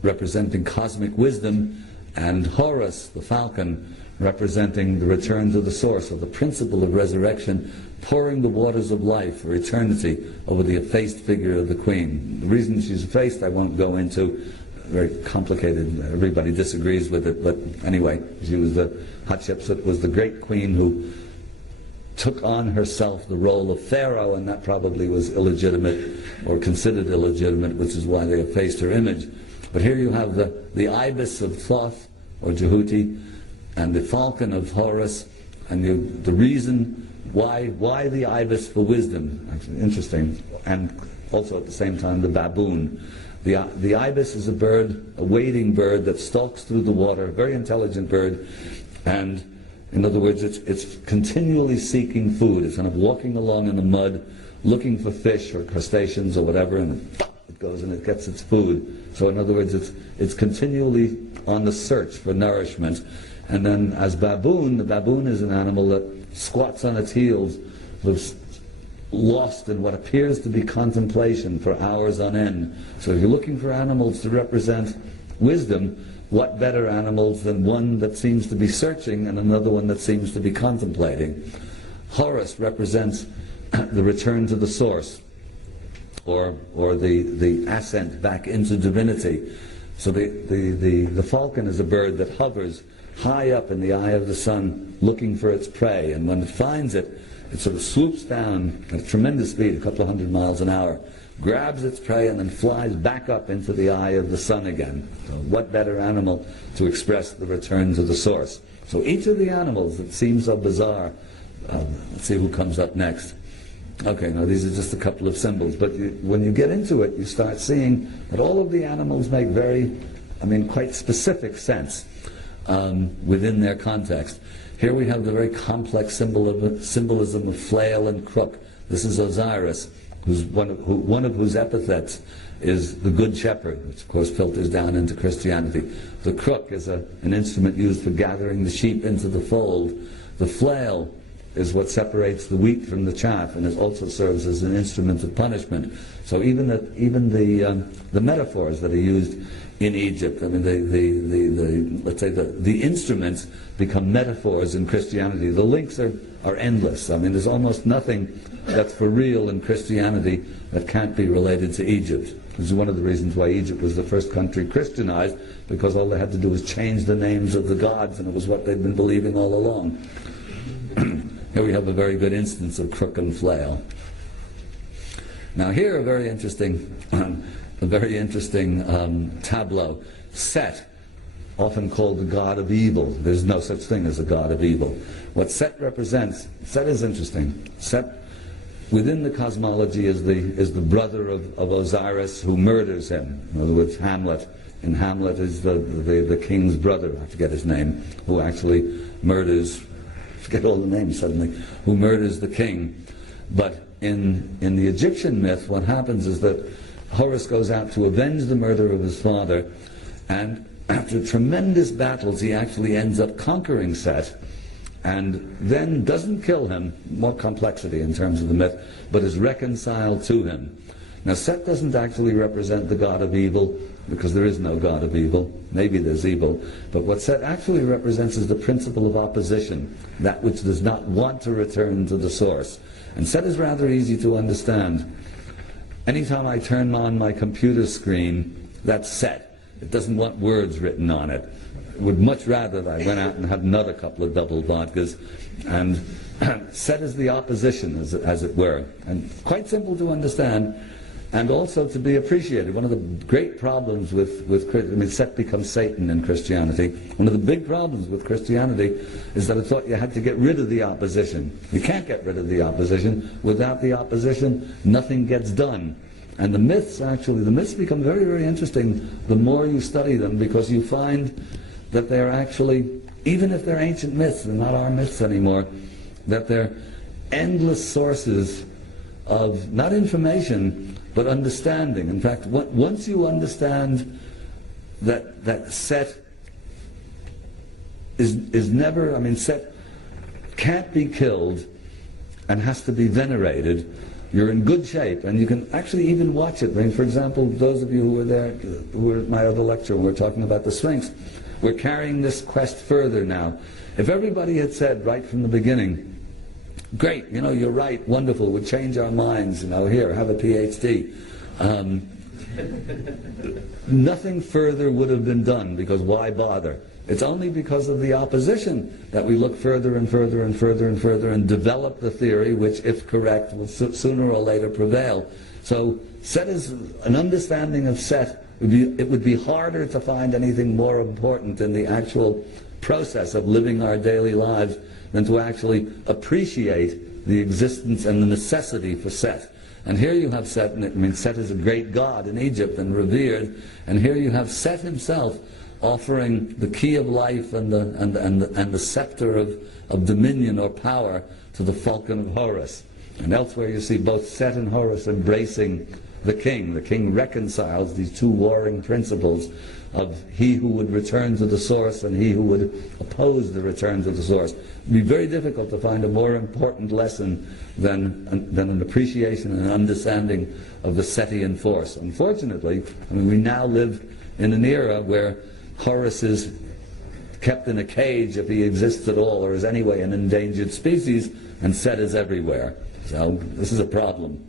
representing cosmic wisdom, and Horus, the falcon, representing the return to the source, or the principle of resurrection, pouring the waters of life for eternity over the effaced figure of the queen. The reason she's effaced I won't go into, very complicated, everybody disagrees with it, but anyway, she was Hatshepsut was the great queen who took on herself the role of Pharaoh, and that probably was illegitimate, or considered illegitimate, which is why they effaced her image. But here you have the ibis of Thoth, or Jehuti, and the falcon of Horus, and the reason why the ibis for wisdom, actually interesting, and also at the same time the baboon. The ibis is a bird, a wading bird that stalks through the water, a very intelligent bird, and in other words, it's continually seeking food. It's kind of walking along in the mud, looking for fish or crustaceans or whatever, and it goes and it gets its food. So in other words, it's continually on the search for nourishment. And then as baboon, the baboon is an animal that squats on its heels, lives lost in what appears to be contemplation for hours on end. So if you're looking for animals to represent wisdom, what better animals than one that seems to be searching and another one that seems to be contemplating? Horus represents the return to the source, or the ascent back into divinity. So the falcon is a bird that hovers high up in the eye of the sun looking for its prey, and when it finds it, it sort of swoops down at a tremendous speed, a couple of 100 miles an hour, grabs its prey and then flies back up into the eye of the sun again. So what better animal to express the return to the source? So each of the animals that seem so bizarre, let's see who comes up next. Okay, now these are just a couple of symbols, but when you get into it, you start seeing that all of the animals make quite specific sense within their context. Here we have the very complex symbolism of flail and crook. This is Osiris, one of whose epithets is the Good Shepherd, which of course filters down into Christianity. The crook is an instrument used for gathering the sheep into the fold. The flail is what separates the wheat from the chaff, and it also serves as an instrument of punishment. So even the metaphors that are used in Egypt, let's say the instruments become metaphors in Christianity. The links are endless. There's almost nothing that's for real in Christianity that can't be related to Egypt. This is one of the reasons why Egypt was the first country Christianized, because all they had to do was change the names of the gods, and it was what they'd been believing all along. Here we have a very good instance of crook and flail. Now here a very interesting tableau. Set, often called the god of evil. There's no such thing as a god of evil. What Set represents, Set is interesting. Set, within the cosmology, is the brother of Osiris, who murders him. In other words, Hamlet. And Hamlet is the king's brother, I forget his name, who actually murders, forget all the names suddenly, who murders the king. But in the Egyptian myth, what happens is that Horus goes out to avenge the murder of his father, and after tremendous battles he actually ends up conquering Set, and then doesn't kill him, more complexity in terms of the myth, but is reconciled to him. Now Set doesn't actually represent the god of evil, because there is no god of evil. Maybe there's evil, but what Set actually represents is the principle of opposition, that which does not want to return to the source. And Set is rather easy to understand. Anytime I turn on my computer screen, that's Set. It doesn't want words written on it. It would much rather that I went out and had another couple of double vodkas. And Set is the opposition, as it were. And quite simple to understand, and also to be appreciated. One of the great problems Set becomes Satan in Christianity. One of the big problems with Christianity is that it thought you had to get rid of the opposition. You can't get rid of the opposition. Without the opposition, nothing gets done. And the myths become very, very interesting the more you study them, because you find that they're actually, even if they're ancient myths, they're not our myths anymore, that they're endless sources of, not information, but understanding. In fact, once you understand that Set is never, Set can't be killed and has to be venerated, you're in good shape, and you can actually even watch it. For example, those of you who were there, who were at my other lecture when we were talking about the Sphinx, we're carrying this quest further now. If everybody had said right from the beginning, great, you're right, wonderful, we'll change our minds, here, have a PhD. Nothing further would have been done, because why bother? It's only because of the opposition that we look further and further and further and further and develop the theory which, if correct, will sooner or later prevail. So Set is an understanding of Set. It would be harder to find anything more important in the actual process of living our daily lives than to actually appreciate the existence and the necessity for Set. And here you have Set, and Set is a great god in Egypt and revered, and here you have Set himself offering the key of life and the scepter of dominion or power to the falcon of Horus. And elsewhere you see both Set and Horus embracing the king. The king reconciles these two warring principles of he who would return to the source and he who would oppose the return to the source. It would be very difficult to find a more important lesson than an appreciation and understanding of the Setian force. Unfortunately, we now live in an era where Horus is kept in a cage, if he exists at all, or is anyway an endangered species, and Set is everywhere. So this is a problem.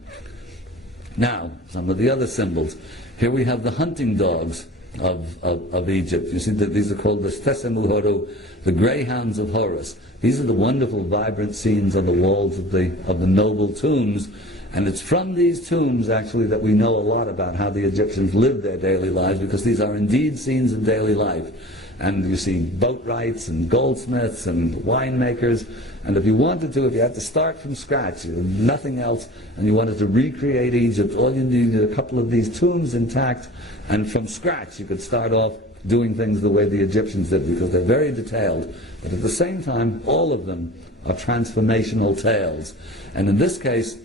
Now, some of the other symbols. Here we have the hunting dogs of Egypt. You see that these are called the Stesemuhoru, the greyhounds of Horus. These are the wonderful, vibrant scenes on the walls of the noble tombs. And it's from these tombs, actually, that we know a lot about how the Egyptians lived their daily lives, because these are indeed scenes in daily life. And you see boatwrights and goldsmiths and winemakers. And if you wanted to, if you had to start from scratch, you had nothing else, and you wanted to recreate Egypt, all you needed a couple of these tombs intact, and from scratch you could start off doing things the way the Egyptians did, because they're very detailed. But at the same time, all of them are transformational tales. And in this case,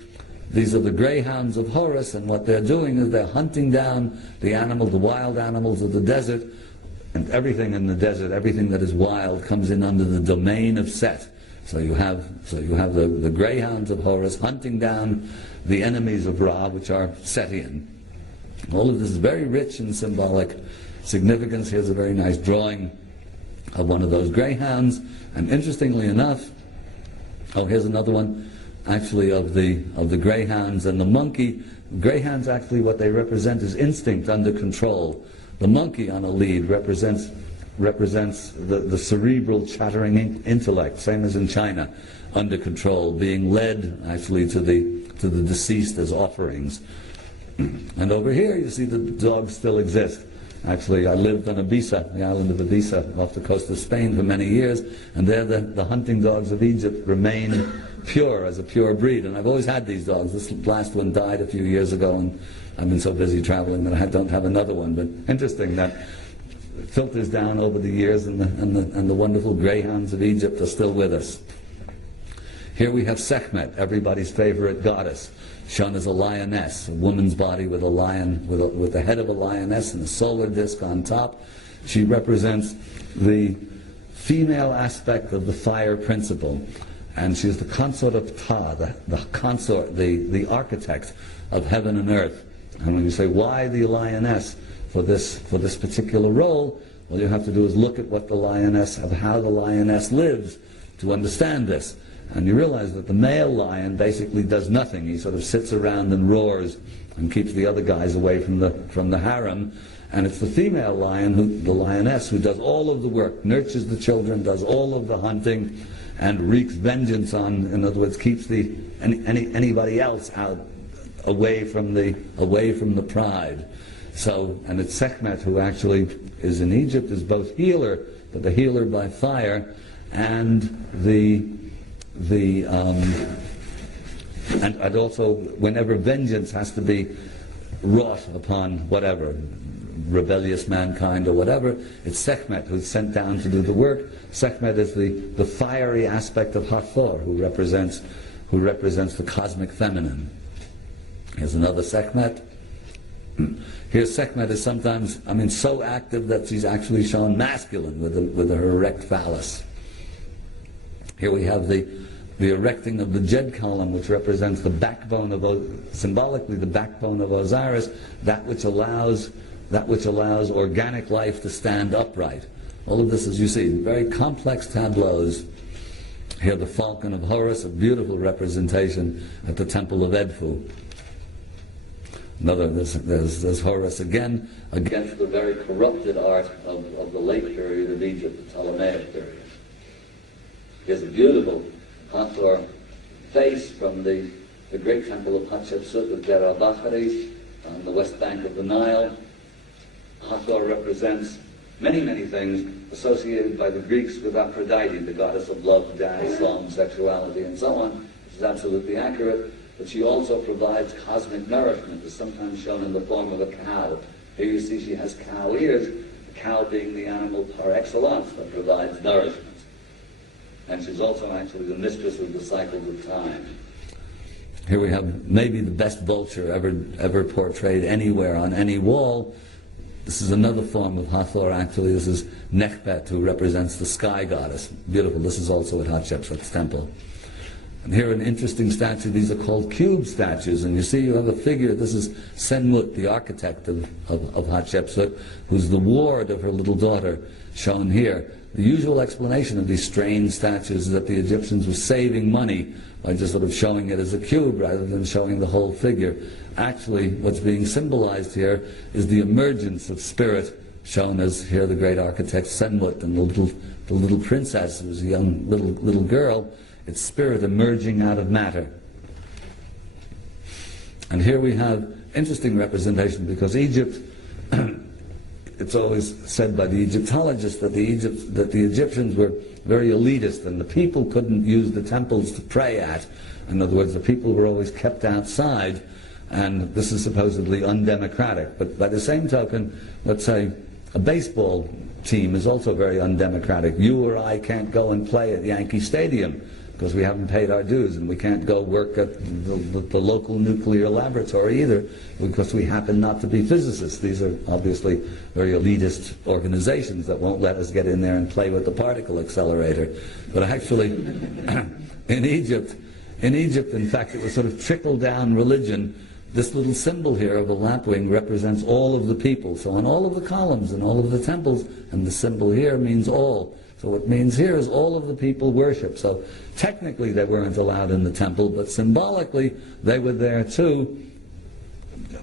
these are the greyhounds of Horus, and what they're doing is they're hunting down the wild animals of the desert, and everything in the desert, everything that is wild, comes in under the domain of Set. So you have the greyhounds of Horus hunting down the enemies of Ra, which are Setian. All of this is very rich in symbolic significance. Here's a very nice drawing of one of those greyhounds, and interestingly enough, here's another one, actually, of the greyhounds and the monkey. Greyhounds, actually, what they represent is instinct under control. The monkey on a lead represents the cerebral chattering intellect, same as in China, under control, being led actually to the deceased as offerings. And over here you see the dogs still exist. Actually, I lived on Ibiza, the island of Ibiza, off the coast of Spain for many years, and there the hunting dogs of Egypt remain pure, as a pure breed. And I've always had these dogs. This last one died a few years ago, and I've been so busy traveling that I don't have another one. But interesting that it filters down over the years, and the wonderful greyhounds of Egypt are still with us. Here we have Sekhmet, everybody's favorite goddess, shown as a lioness, a woman's body with a lion, with the head of a lioness and a solar disk on top. She represents the female aspect of the fire principle, and she is the consort of Ptah, the consort, the architect of heaven and earth. And when you say, why the lioness for this particular role, all you have to do is look at what how the lioness lives to understand this. And you realize that the male lion basically does nothing. He sort of sits around and roars and keeps the other guys away from the harem. And it's the female lion, the lioness, who does all of the work, nurtures the children, does all of the hunting, and wreaks vengeance on, in other words, keeps anybody else out away from the pride. So, and it's Sekhmet who actually is in Egypt, is both healer, but the healer by fire, and and also whenever vengeance has to be wrought upon whatever, rebellious mankind or whatever, it's Sekhmet who's sent down to do the work. Sekhmet is the fiery aspect of Hathor, who represents the cosmic feminine. Here's another Sekhmet. Here Sekhmet is sometimes, so active that she's actually shown masculine with her erect phallus. Here we have the erecting of the Jed column, which represents the backbone symbolically the backbone of Osiris, that which allows organic life to stand upright. All of this, as you see, very complex tableaus. Here the Falcon of Horus, a beautiful representation at the Temple of Edfu. There's Horus again, against the very corrupted art of the late period of Egypt, the Ptolemaic period. Here's a beautiful Hathor face from the great temple of Hatshepsut of Der al-Bahari on the west bank of the Nile. Hathor represents many, many things associated by the Greeks with Aphrodite, the goddess of love, dance, song, sexuality, and so on. This is absolutely accurate. But she also provides cosmic nourishment, is sometimes shown in the form of a cow. Here you see she has cow ears, the cow being the animal par excellence that provides nourishment. And she's also actually the mistress of the cycles of time. Here we have maybe the best vulture ever portrayed anywhere on any wall. This is another form of Hathor, actually. This is Nekhbet, who represents the sky goddess. Beautiful. This is also at Hatshepsut's temple. And here an interesting statue. These are called cube statues. And you see you have a figure. This is Senmut, the architect of Hatshepsut, who's the ward of her little daughter, shown here. The usual explanation of these strange statues is that the Egyptians were saving money by just sort of showing it as a cube rather than showing the whole figure. Actually, what's being symbolized here is the emergence of spirit, shown as here the great architect Senmut and the little princess, who was a young little girl. It's spirit emerging out of matter. And here we have interesting representation, because Egypt, it's always said by the Egyptologists that the Egyptians were very elitist, and the people couldn't use the temples to pray at. In other words, the people were always kept outside, and this is supposedly undemocratic. But by the same token, let's say a baseball team is also very undemocratic. You or I can't go and play at Yankee Stadium because we haven't paid our dues, and we can't go work at the local nuclear laboratory either because we happen not to be physicists. These are obviously very elitist organizations that won't let us get in there and play with the particle accelerator. But actually, in Egypt, in fact, it was sort of trickle-down religion. This little symbol here of a lapwing represents all of the people. So on all of the columns and all of the temples, and the symbol here means all. So what it means here is all of the people worship. So technically they weren't allowed in the temple, but symbolically they were there too,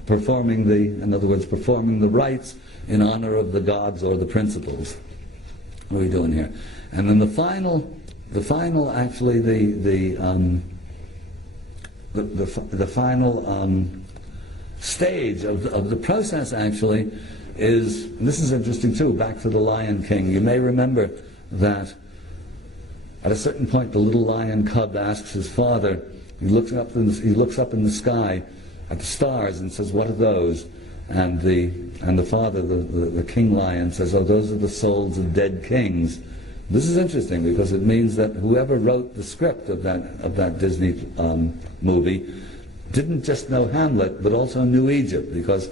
performing the rites in honor of the gods or the principles. What are we doing here? And then the final actually, the final stage of the process actually is, and this is interesting too, back to the Lion King. You may remember that at a certain point the little lion cub asks his father, he looks up in the sky at the stars and says, "What are those?" And the father, the king lion, says, "Oh, those are the souls of dead kings." This is interesting because it means that whoever wrote the script of that Disney movie didn't just know Hamlet, but also knew Egypt, because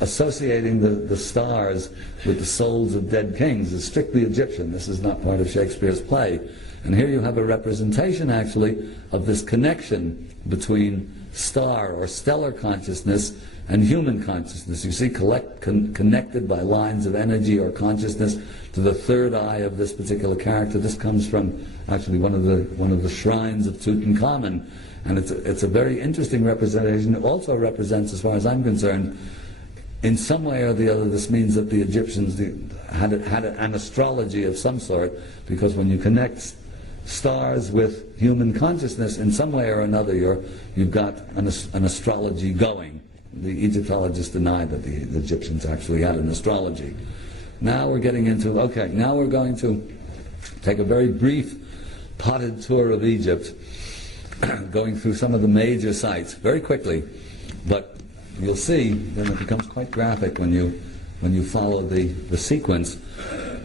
associating the stars with the souls of dead kings is strictly Egyptian. This is not part of Shakespeare's play. And here you have a representation actually of this connection between star or stellar consciousness and human consciousness. You see, connected by lines of energy or consciousness to the third eye of this particular character. This comes from actually one of the shrines of Tutankhamun, and it's a very interesting representation. It also represents, as far as I'm concerned, in some way or the other, this means that the Egyptians had an astrology of some sort, because when you connect stars with human consciousness, in some way or another, you've got an astrology going. The Egyptologists deny that the Egyptians actually had an astrology. Now we're getting into, now we're going to take a very brief potted tour of Egypt, going through some of the major sites very quickly, but you'll see, then it becomes quite graphic when you follow the sequence,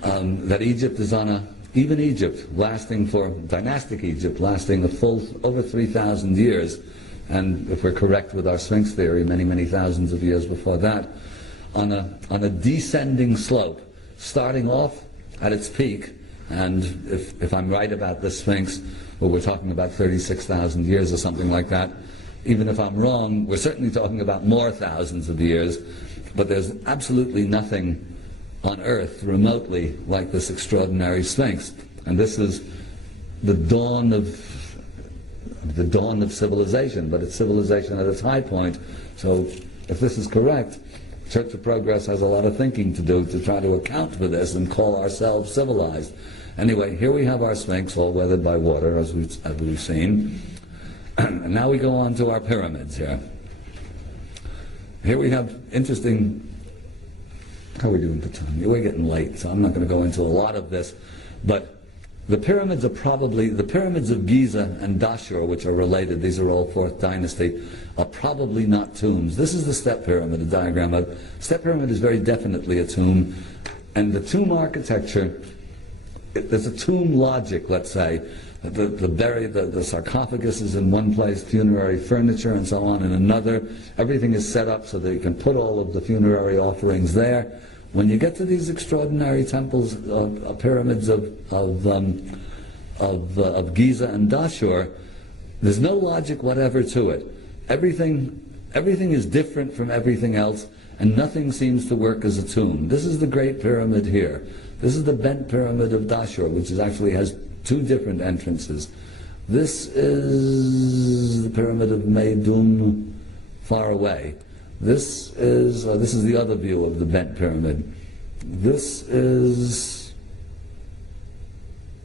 that Egypt is on even Egypt, dynastic Egypt, lasting a full over 3,000 years, and if we're correct with our Sphinx theory, many, many thousands of years before that, on a descending slope, starting off at its peak, and if I'm right about the Sphinx, well, we're talking about 36,000 years or something like that. Even if I'm wrong, we're certainly talking about more thousands of years, but there's absolutely nothing on Earth remotely like this extraordinary Sphinx. And this is the dawn of civilization, but it's civilization at its high point. So if this is correct, Church of Progress has a lot of thinking to do to try to account for this and call ourselves civilized. Anyway, here we have our Sphinx, all weathered by water, as we've seen. And now we go on to our pyramids here. Here we have interesting... How are we doing for time? We're getting late, so I'm not going to go into a lot of this. But the pyramids are probably... The pyramids of Giza and Dashur, which are related, these are all 4th dynasty, are probably not tombs. This is the step pyramid, a diagram of... Step pyramid is very definitely a tomb. And the tomb architecture... There's a tomb logic, let's say. The sarcophagus is in one place, funerary furniture and so on in another. Everything is set up so that you can put all of the funerary offerings there. When you get to these extraordinary temples, pyramids of Giza and Dashur, there's no logic whatever to it. Everything is different from everything else, and nothing seems to work as a tomb. This is the Great Pyramid here. This is the bent pyramid of Dashur, which actually has 2 different entrances. This is the pyramid of Meidum, far away. This is the other view of the bent pyramid. This is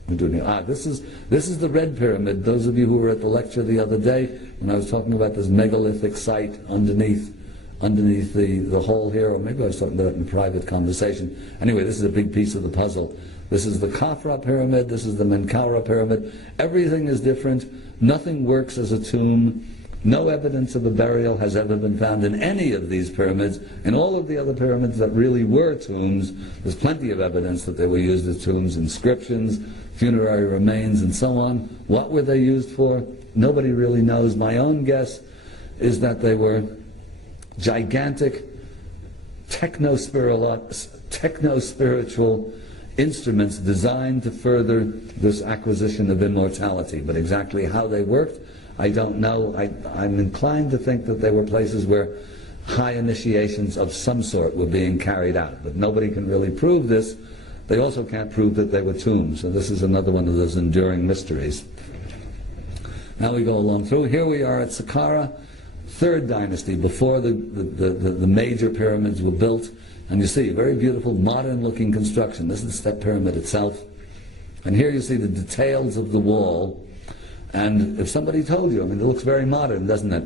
this is the red pyramid. Those of you who were at the lecture the other day, when I was talking about this megalithic site underneath the hole here, or maybe I was talking about it in private conversation. Anyway, this is a big piece of the puzzle. This is the Khafra pyramid, this is the Menkaura pyramid. Everything is different. Nothing works as a tomb. No evidence of a burial has ever been found in any of these pyramids. In all of the other pyramids that really were tombs, there's plenty of evidence that they were used as tombs, inscriptions, funerary remains, and so on. What were they used for? Nobody really knows. My own guess is that they were gigantic techno-spiritual instruments designed to further this acquisition of immortality. But exactly how they worked, I don't know. I'm inclined to think that they were places where high initiations of some sort were being carried out. But nobody can really prove this. They also can't prove that they were tombs. So this is another one of those enduring mysteries. Now we go along through. Here we are at Saqqara, 3rd dynasty, before the major pyramids were built. And you see a very beautiful modern-looking construction. This is the step pyramid itself. And here you see the details of the wall. And if somebody told you, I mean, it looks very modern, doesn't it?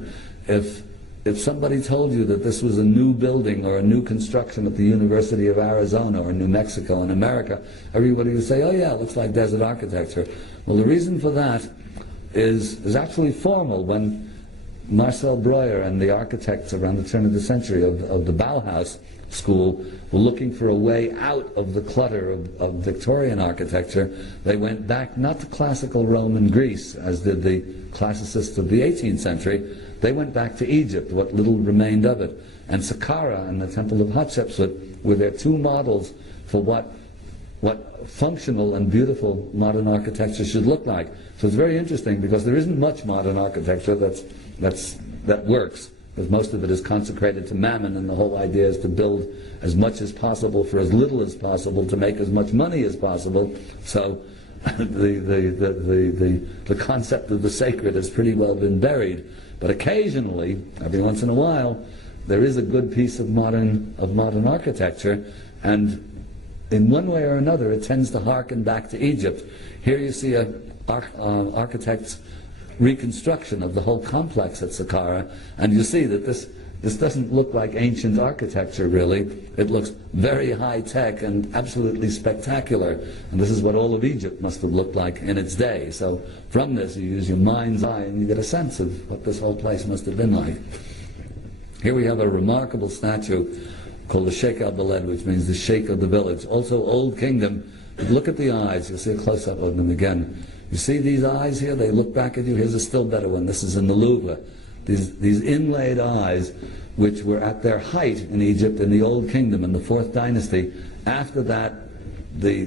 If somebody told you that this was a new building or a new construction at the University of Arizona or New Mexico in America, everybody would say, oh yeah, it looks like desert architecture. Well, the reason for that is actually formal. When Marcel Breuer and the architects around the turn of the century of the Bauhaus school were looking for a way out of the clutter of Victorian architecture, they went back not to classical Rome and Greece, as did the classicists of the 18th century. They went back to Egypt, what little remained of it. And Saqqara and the Temple of Hatshepsut were their 2 models for what functional and beautiful modern architecture should look like. So it's very interesting, because there isn't much modern architecture that works, because most of it is consecrated to mammon, and the whole idea is to build as much as possible for as little as possible to make as much money as possible. So the concept of the sacred has pretty well been buried. But occasionally, every once in a while, there is a good piece of modern architecture, and in one way or another it tends to harken back to Egypt. Here you see an architect's reconstruction of the whole complex at Saqqara, and you see that this doesn't look like ancient architecture really. It looks very high-tech and absolutely spectacular, and this is what all of Egypt must have looked like in its day. So from this you use your mind's eye and you get a sense of what this whole place must have been like. Here we have a remarkable statue called the Sheikh al-Balad, which means the Sheikh of the village. Also Old Kingdom. But look at the eyes. You'll see a close-up of them again. You see these eyes here? They look back at you. Here's a still better one. This is in the Louvre. These inlaid eyes, which were at their height in Egypt in the Old Kingdom in the 4th dynasty. After that, the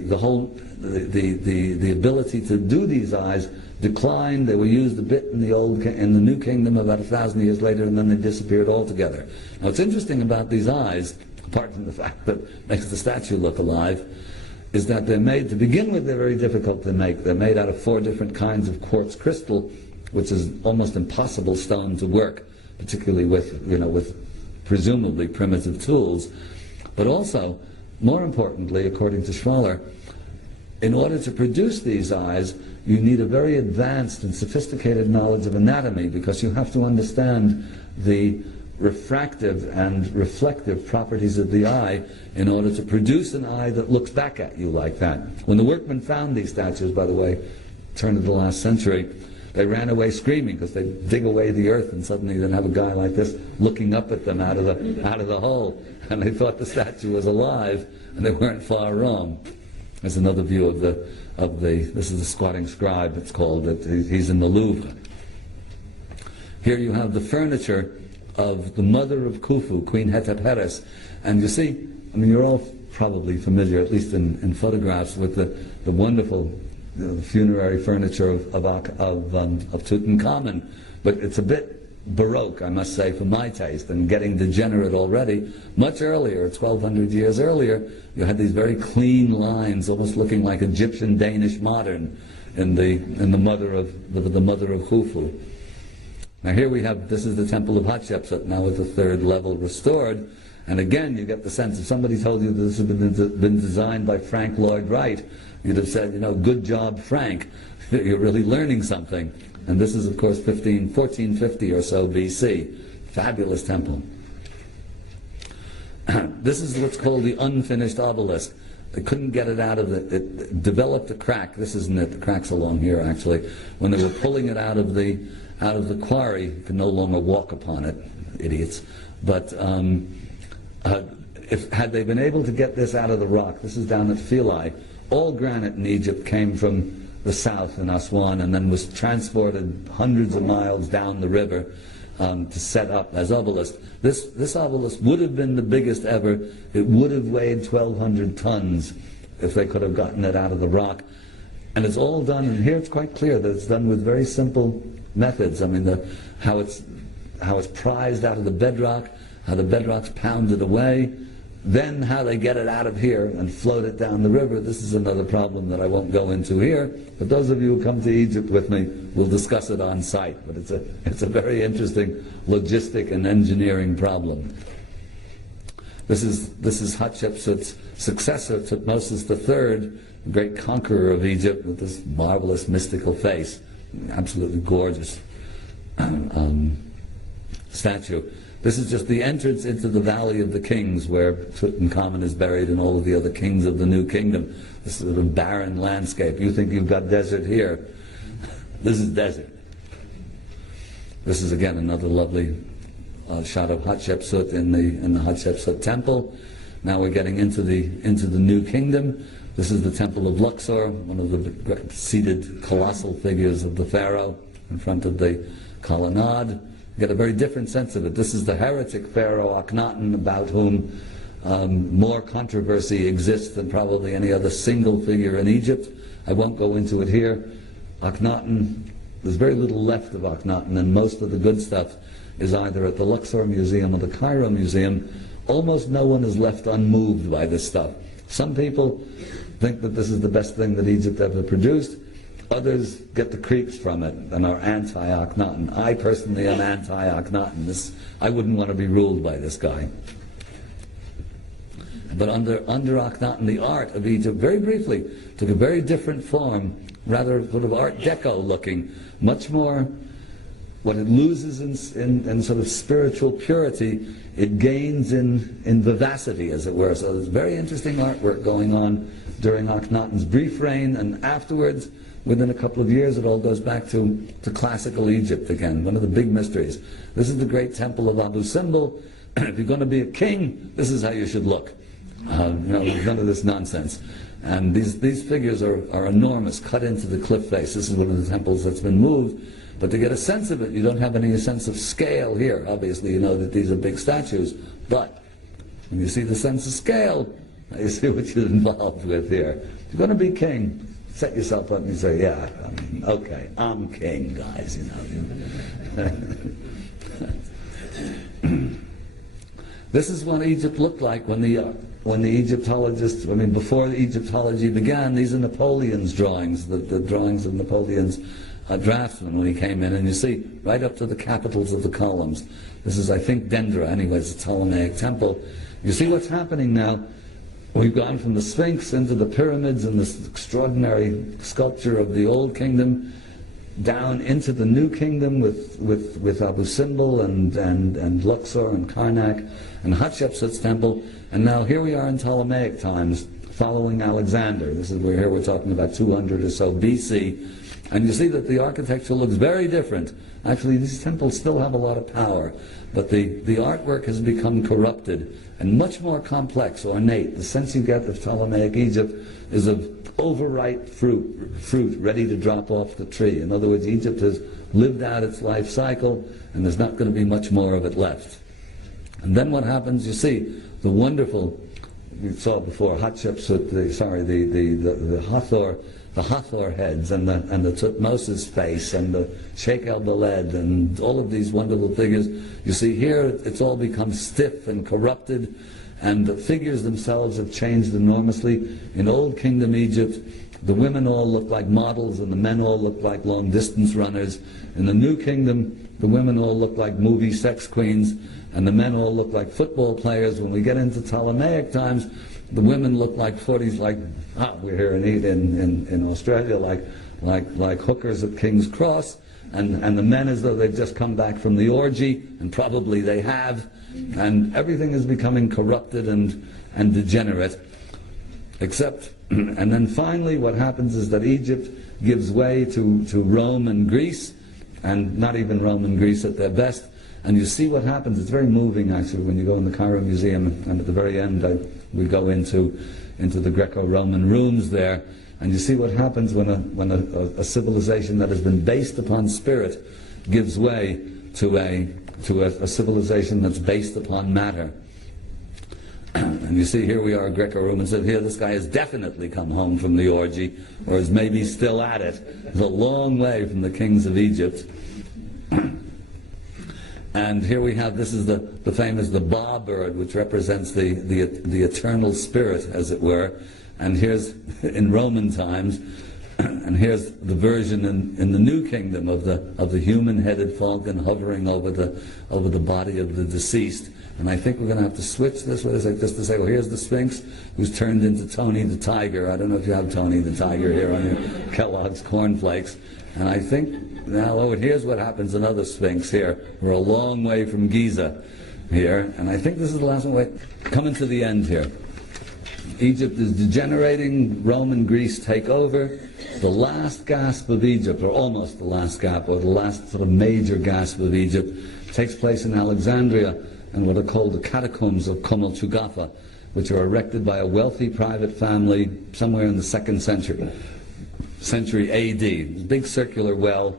ability to do these eyes declined. They were used a bit in the New Kingdom about 1,000 years later, and then they disappeared altogether. Now, what's interesting about these eyes, apart from the fact that makes the statue look alive, is that they're made, to begin with, they're very difficult to make. They're made out of 4 different kinds of quartz crystal, which is almost impossible stone to work, particularly with, with presumably primitive tools. But also, more importantly, according to Schwaller, in order to produce these eyes, you need a very advanced and sophisticated knowledge of anatomy, because you have to understand the refractive and reflective properties of the eye in order to produce an eye that looks back at you like that. When the workmen found these statues, by the way, turn of the last century, they ran away screaming, because they dig away the earth and suddenly they'd have a guy like this looking up at them out of the hole, and they thought the statue was alive, and they weren't far wrong. There's another view of the this is the squatting scribe, it's called. He's in the Louvre. Here you have the furniture of the mother of Khufu, Queen Hetepheres, and you see, I mean, you're all probably familiar, at least in photographs, with the wonderful funerary furniture of Tutankhamun, but it's a bit Baroque, I must say, for my taste, and getting degenerate already. Much earlier, 1,200 years earlier, you had these very clean lines, almost looking like Egyptian Danish modern, in the mother of Khufu. Now here we have, this is the temple of Hatshepsut, now with the 3rd level restored, and again you get the sense, if somebody told you that this had been designed by Frank Lloyd Wright, you'd have said, good job, Frank, you're really learning something. And this is, of course, 1450 or so BC. Fabulous temple. This is what's called the unfinished obelisk. They couldn't get it out of it developed a crack. This isn't it, the crack's along here actually. When they were pulling it out of the quarry, you could no longer walk upon it, idiots. But had they been able to get this out of the rock, this is down at Philae, all granite in Egypt came from the south in Aswan, and then was transported hundreds of miles down the river to set up as obelisk. This obelisk would have been the biggest ever. It would have weighed 1,200 tons if they could have gotten it out of the rock. And it's all done, and here it's quite clear that it's done with very simple methods. I mean, how it's prized out of the bedrock, how the bedrock's pounded away, then how they get it out of here and float it down the river. This is another problem that I won't go into here, but those of you who come to Egypt with me will discuss it on site. But it's a very interesting logistic and engineering problem. This is Hatshepsut's successor, Tutmosis III, the great conqueror of Egypt, with this marvelous mystical face, absolutely gorgeous statue. This is just the entrance into the Valley of the Kings, where Tutankhamun is buried and all of the other kings of the New Kingdom. This is a barren landscape. You think you've got desert here. This is desert. This is again another lovely shot of Hatshepsut in the Hatshepsut temple. Now we're getting into the New Kingdom. This is the temple of Luxor, one of the seated colossal figures of the pharaoh in front of the colonnade. You get a very different sense of it. This is the heretic pharaoh Akhenaten, about whom more controversy exists than probably any other single figure in Egypt. I won't go into it here. Akhenaten, there's very little left of Akhenaten, and most of the good stuff is either at the Luxor Museum or the Cairo Museum. Almost no one is left unmoved by this stuff. Some people think that this is the best thing that Egypt ever produced. Others get the creeps from it and are anti-Akhenaten. I personally am anti-Akhenaten. I wouldn't want to be ruled by this guy. But under Akhenaten, the art of Egypt, very briefly, took a very different form, rather sort of Art Deco looking, much more. What it loses in sort of spiritual purity, it gains in vivacity, as it were. So there's very interesting artwork going on during Akhenaten's brief reign, and afterwards, within a couple of years, it all goes back to classical Egypt again, one of the big mysteries. This is the great temple of Abu Simbel. If you're going to be a king, this is how you should look. None of this nonsense. And these figures are enormous, cut into the cliff face. This is one of the temples that's been moved. But to get a sense of it, you don't have any sense of scale here. Obviously, you know that these are big statues. But when you see the sense of scale, you see what you're involved with here. If you're going to be king, set yourself up and you say, yeah, okay, I'm king, guys, This is what Egypt looked like when the Egyptologists, before the Egyptology began. These are Napoleon's drawings, the drawings of Napoleon's draftsman when he came in, and you see right up to the capitals of the columns. This is, I think, Dendra, anyways, the Ptolemaic temple. You see what's happening now? We've gone from the Sphinx into the pyramids and this extraordinary sculpture of the Old Kingdom, down into the New Kingdom with Abu Simbel and Luxor and Karnak and Hatshepsut's temple, and now here we are in Ptolemaic times, following Alexander. This is here we're talking about 200 or so BC, and you see that the architecture looks very different. Actually, these temples still have a lot of power, but the artwork has become corrupted and much more complex, ornate. The sense you get of Ptolemaic Egypt is of overripe fruit ready to drop off the tree. In other words, Egypt has lived out its life cycle, and there's not going to be much more of it left. And then what happens? You see the wonderful, you saw before, Hatshepsut, the Hathor heads, and the Tutmosis face, and the Sheikh el-Baled, and all of these wonderful figures. You see here, it's all become stiff and corrupted, and the figures themselves have changed enormously. In Old Kingdom Egypt, the women all look like models, and the men all look like long-distance runners. In the New Kingdom, the women all look like movie sex queens, and the men all look like football players. When we get into Ptolemaic times, the women look like footies, we're here in Australia, like hookers at King's Cross, and the men as though they've just come back from the orgy, and probably they have, and everything is becoming corrupted and degenerate, except, and then finally what happens is that Egypt gives way to Rome and Greece, and not even Rome and Greece at their best. And you see what happens. It's very moving, actually, when you go in the Cairo Museum, and at the very end we go into the Greco-Roman rooms there, and you see what happens when a civilization that has been based upon spirit gives way to a civilization that's based upon matter. And you see here we are, Greco-Roman, said here this guy has definitely come home from the orgy, or is maybe still at it. It's a long way from the kings of Egypt. And here we have, this is the famous, the Ba bird, which represents the eternal spirit, as it were. And here's, in Roman times, and here's the version in the New Kingdom of the human-headed falcon hovering over the body of the deceased. And I think we're going to have to switch this, just to say, well, here's the Sphinx, who's turned into Tony the Tiger. I don't know if you have Tony the Tiger here on your Kellogg's cornflakes. And I think now, here's what happens, another Sphinx here. We're a long way from Giza here, and I think this is the last one. Wait, coming to the end here. Egypt is degenerating, Rome and Greece take over. The last gasp of Egypt, or almost the last gasp, or the last sort of major gasp of Egypt, takes place in Alexandria, and what are called the catacombs of Komal-Chugafa, which are erected by a wealthy private family somewhere in the 2nd century AD. A big circular well,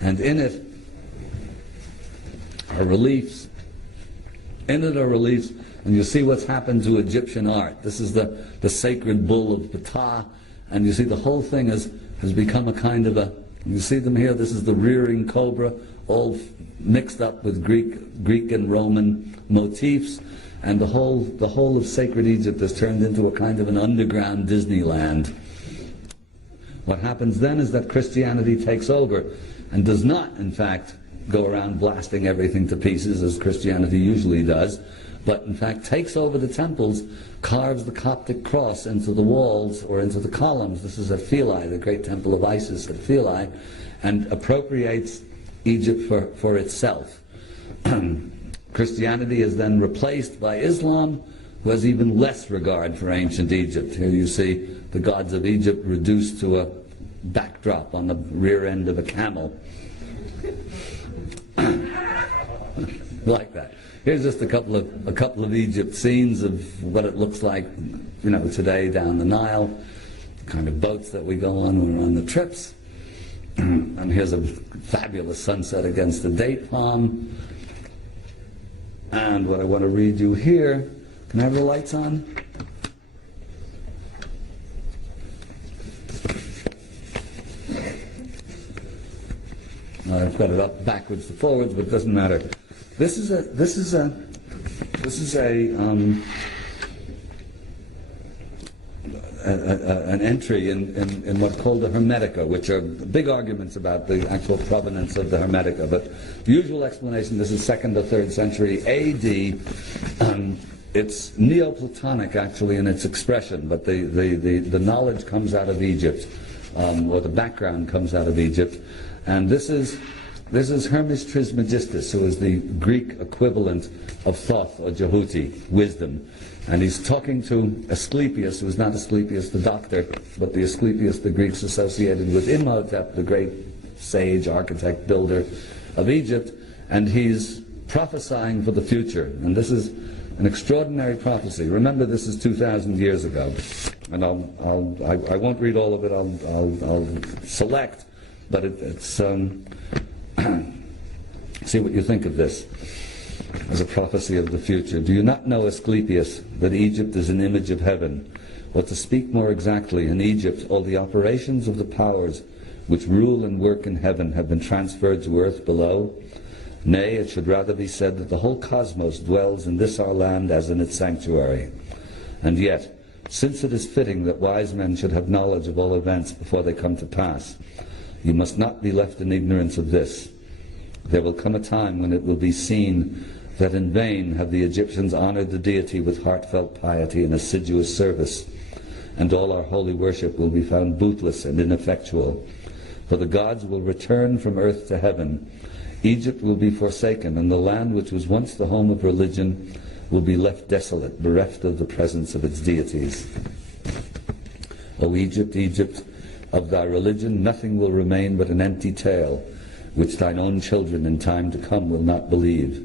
and in it are reliefs. And you see what's happened to Egyptian art. This is the sacred bull of Ptah, and you see the whole thing has become a kind of you see them here, this is the rearing cobra, all mixed up with Greek and Roman motifs, and the whole of sacred Egypt has turned into a kind of an underground Disneyland. What happens then is that Christianity takes over, and does not, in fact, go around blasting everything to pieces, as Christianity usually does, but in fact takes over the temples, carves the Coptic cross into the walls or into the columns. This is at Philae, the great temple of Isis at Philae, and appropriates Egypt for itself. Christianity is then replaced by Islam, who has even less regard for ancient Egypt. Here you see the gods of Egypt reduced to a backdrop on the rear end of a camel. Like that. Here's just a couple of Egypt scenes of what it looks like, today down the Nile, the kind of boats that we go on when we're on the trips. And here's a fabulous sunset against the date palm. And what I want to read you here, can I have the lights on? I've got it up backwards to forwards, but it doesn't matter. This is an entry in what's called the Hermetica, which are big arguments about the actual provenance of the Hermetica. But the usual explanation, this is 2nd or 3rd century A.D. It's Neoplatonic actually in its expression, but the knowledge comes out of Egypt, or the background comes out of Egypt. And this is Hermes Trismegistus, who is the Greek equivalent of Thoth or Jehuti, wisdom. And he's talking to Asclepius, who is not Asclepius the doctor, but the Asclepius the Greeks associated with Imhotep, the great sage, architect, builder of Egypt. And he's prophesying for the future. And this is an extraordinary prophecy. Remember, this is 2,000 years ago. And I won't read all of it. I'll select, but it's see what you think of this as a prophecy of the future. Do you not know, Asclepius, that Egypt is an image of heaven? Or to speak more exactly, in Egypt all the operations of the powers which rule and work in heaven have been transferred to earth below. Nay, it should rather be said that the whole cosmos dwells in this our land as in its sanctuary. And yet, since it is fitting that wise men should have knowledge of all events before they come to pass, you must not be left in ignorance of this. There will come a time when it will be seen that in vain have the Egyptians honored the deity with heartfelt piety and assiduous service, and all our holy worship will be found bootless and ineffectual. For the gods will return from earth to heaven. Egypt will be forsaken, and the land which was once the home of religion will be left desolate, bereft of the presence of its deities. O Egypt, Egypt, of thy religion nothing will remain but an empty tale, which thine own children in time to come will not believe.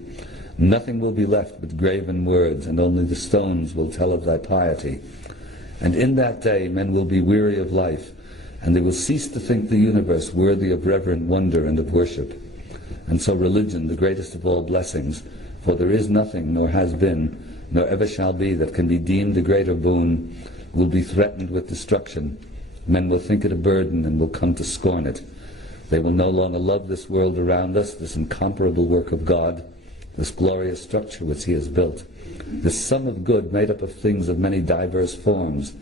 Nothing will be left but graven words, and only the stones will tell of thy piety. And in that day men will be weary of life, and they will cease to think the universe worthy of reverent wonder and of worship. And so religion, the greatest of all blessings, for there is nothing, nor has been, nor ever shall be, that can be deemed a greater boon, will be threatened with destruction. Men will think it a burden and will come to scorn it. They will no longer love this world around us, this incomparable work of God, this glorious structure which he has built, this sum of good made up of things of many diverse forms,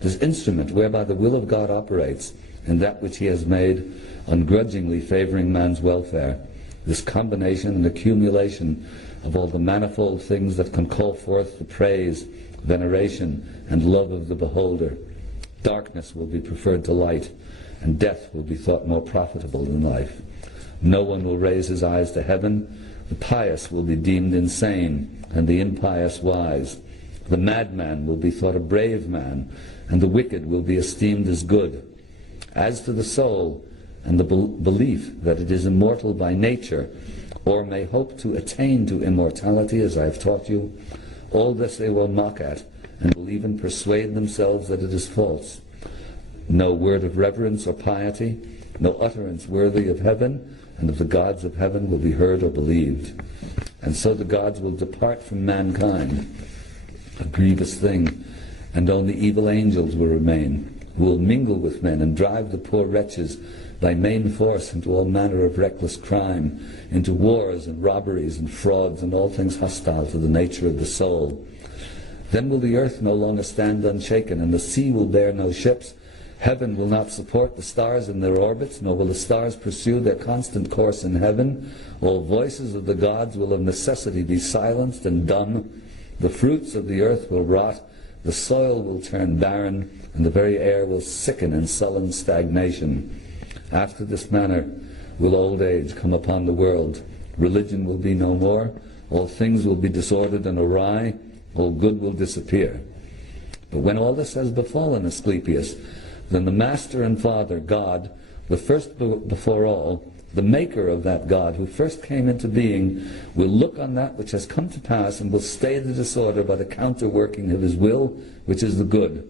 this instrument whereby the will of God operates in that which he has made, ungrudgingly favoring man's welfare, this combination and accumulation of all the manifold things that can call forth the praise, veneration, and love of the beholder. Darkness will be preferred to light, and death will be thought more profitable than life. No one will raise his eyes to heaven. The pious will be deemed insane, and the impious wise. The madman will be thought a brave man, and the wicked will be esteemed as good. As to the soul, and the belief that it is immortal by nature, or may hope to attain to immortality, as I have taught you, all this they will mock at, and will even persuade themselves that it is false. No word of reverence or piety, no utterance worthy of heaven and of the gods of heaven will be heard or believed. And so the gods will depart from mankind, a grievous thing, and only evil angels will remain, who will mingle with men and drive the poor wretches by main force into all manner of reckless crime, into wars and robberies and frauds and all things hostile to the nature of the soul. Then will the earth no longer stand unshaken, and the sea will bear no ships. Heaven will not support the stars in their orbits, nor will the stars pursue their constant course in heaven. All voices of the gods will of necessity be silenced and dumb. The fruits of the earth will rot, the soil will turn barren, and the very air will sicken in sullen stagnation. After this manner will old age come upon the world. Religion will be no more. All things will be disordered and awry. All good will disappear. But when all this has befallen Asclepius, then the Master and Father, God, the first before all, the maker of that God who first came into being, will look on that which has come to pass and will stay the disorder by the counterworking of his will, which is the good.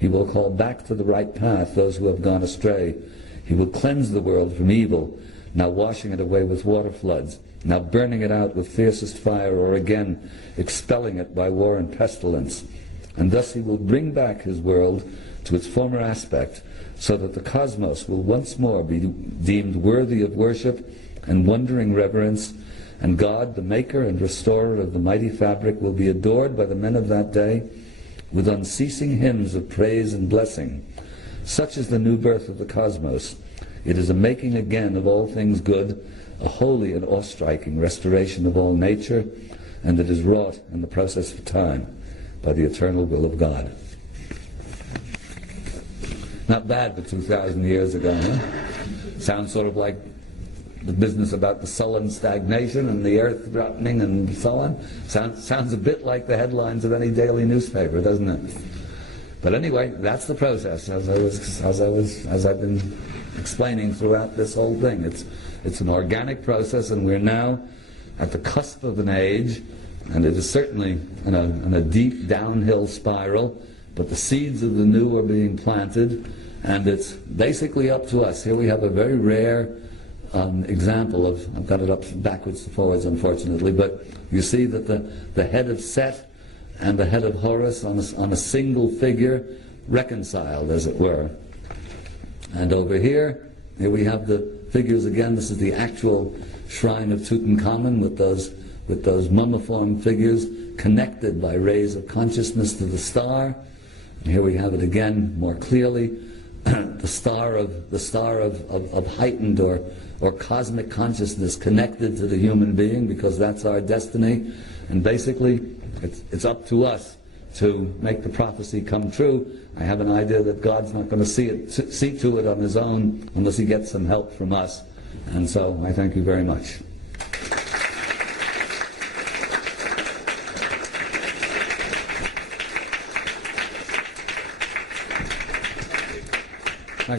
He will call back to the right path those who have gone astray. He will cleanse the world from evil, now washing it away with water floods, now burning it out with fiercest fire, or again expelling it by war and pestilence. And thus he will bring back his world to its former aspect, so that the cosmos will once more be deemed worthy of worship and wondering reverence, And God, the maker and restorer of the mighty fabric, will be adored by the men of that day with unceasing hymns of praise and blessing. Such is the new birth of the cosmos. It is a making again of all things good, a holy and awe-striking restoration of all nature, and it is wrought in the process of time by the eternal will of God. Not bad for 2,000 years ago, huh? Sounds sort of like the business about the sullen stagnation and the earth rotting and so on. Sounds a bit like the headlines of any daily newspaper, doesn't it? But anyway, that's the process, as I've been explaining throughout this whole thing. It's an organic process, and we're now at the cusp of an age, and it is certainly in a deep downhill spiral, but the seeds of the new are being planted, and it's basically up to us. Here we have a very rare example of, I've got it up backwards to forwards unfortunately, but you see that the head of Set and the head of Horus on a single figure reconciled, as it were. And over here we have the figures again. This is the actual shrine of Tutankhamun with those mummiform figures connected by rays of consciousness to the star. And here we have it again more clearly, the star of heightened or cosmic consciousness connected to the human being, because that's our destiny. And basically it's up to us to make the prophecy come true. I have an idea that God's not going to see to it on his own unless he gets some help from us. And so I thank you very much.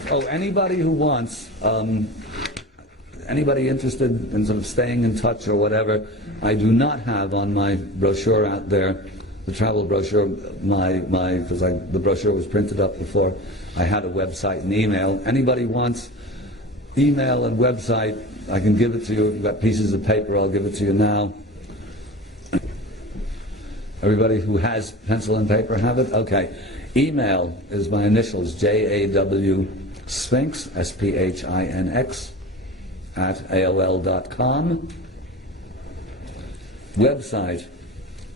Oh, anybody who wants, anybody interested in sort of staying in touch or whatever, I do not have on my brochure out there, the travel brochure, because the brochure was printed up before I had a website and email. Anybody wants email and website, I can give it to you. If you've got pieces of paper, I'll give it to you now. Everybody who has pencil and paper have it? Okay. Email is my initials, JAW Sphinx, SPHINX, at AOL.com. Website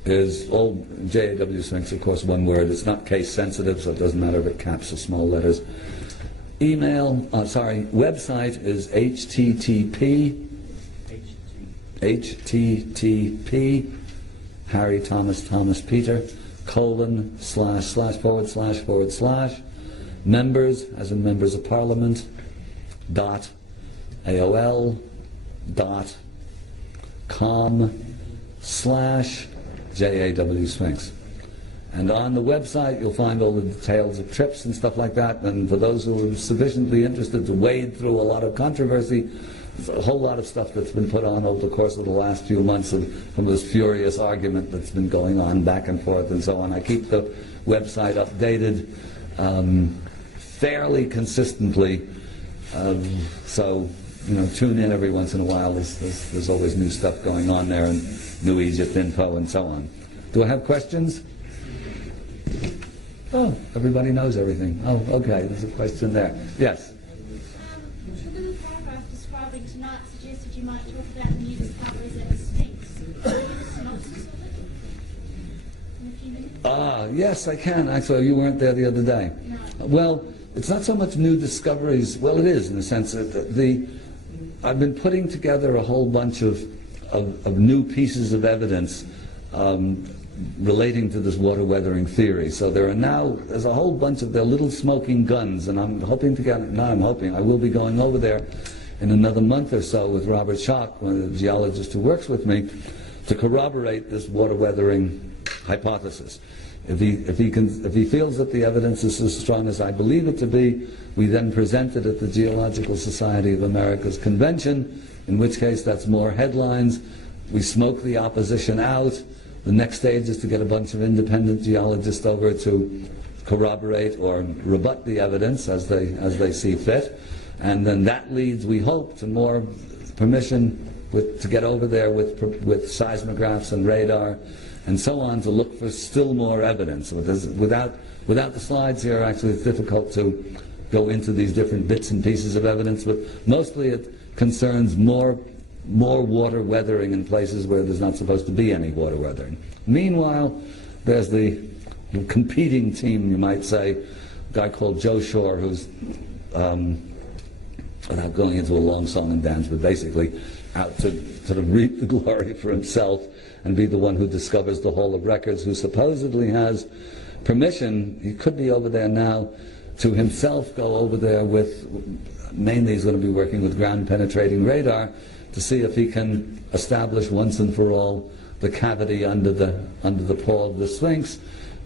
is all JAW Sphinx, of course, one word. It's not case sensitive, so it doesn't matter if it caps or small letters. Website is http Harry Thomas Peter / members, as in members of parliament, AOL.com / JAW Sphinx. And on the website you'll find all the details of trips and stuff like that, and for those who are sufficiently interested to wade through a lot of controversy, there's a whole lot of stuff that's been put on over the course of the last few months from this furious argument that's been going on back and forth and so on. I keep the website updated fairly consistently, so tune in every once in a while. There's always new stuff going on there, and New Egypt info and so on. Do I have questions? Oh, everybody knows everything. Oh, okay, there's a question there. Yes? The paragraph describing tonight suggested you might talk about the new discoveries at the Sphinx. Can you give a synopsis of it in a few minutes? Yes, I can. Actually, you weren't there the other day. No. Well, it's not so much new discoveries. Well, it is, in the sense that I've been putting together a whole bunch of new pieces of evidence relating to this water weathering theory. So there's a whole bunch of their little smoking guns, and I will be going over there in another month or so with Robert Schoch, one of the geologists who works with me, to corroborate this water weathering hypothesis. If he feels that the evidence is as strong as I believe it to be, we then present it at the Geological Society of America's convention, in which case that's more headlines. We smoke the opposition out. The next stage is to get a bunch of independent geologists over to corroborate or rebut the evidence as they see fit, and then that leads, we hope, to more permission to get over there with seismographs and radar and so on, to look for still more evidence. Without the slides here, actually it's difficult to go into these different bits and pieces of evidence, but mostly it concerns more more water weathering in places where there's not supposed to be any water weathering. Meanwhile, there's the competing team, you might say, a guy called Joe Shore, who's, without going into a long song and dance, but basically out to sort of reap the glory for himself and be the one who discovers the Hall of Records, who supposedly has permission, he could be over there now, to himself go over there with, mainly he's going to be working with ground penetrating radar to see if he can establish once and for all the cavity under the paw of the Sphinx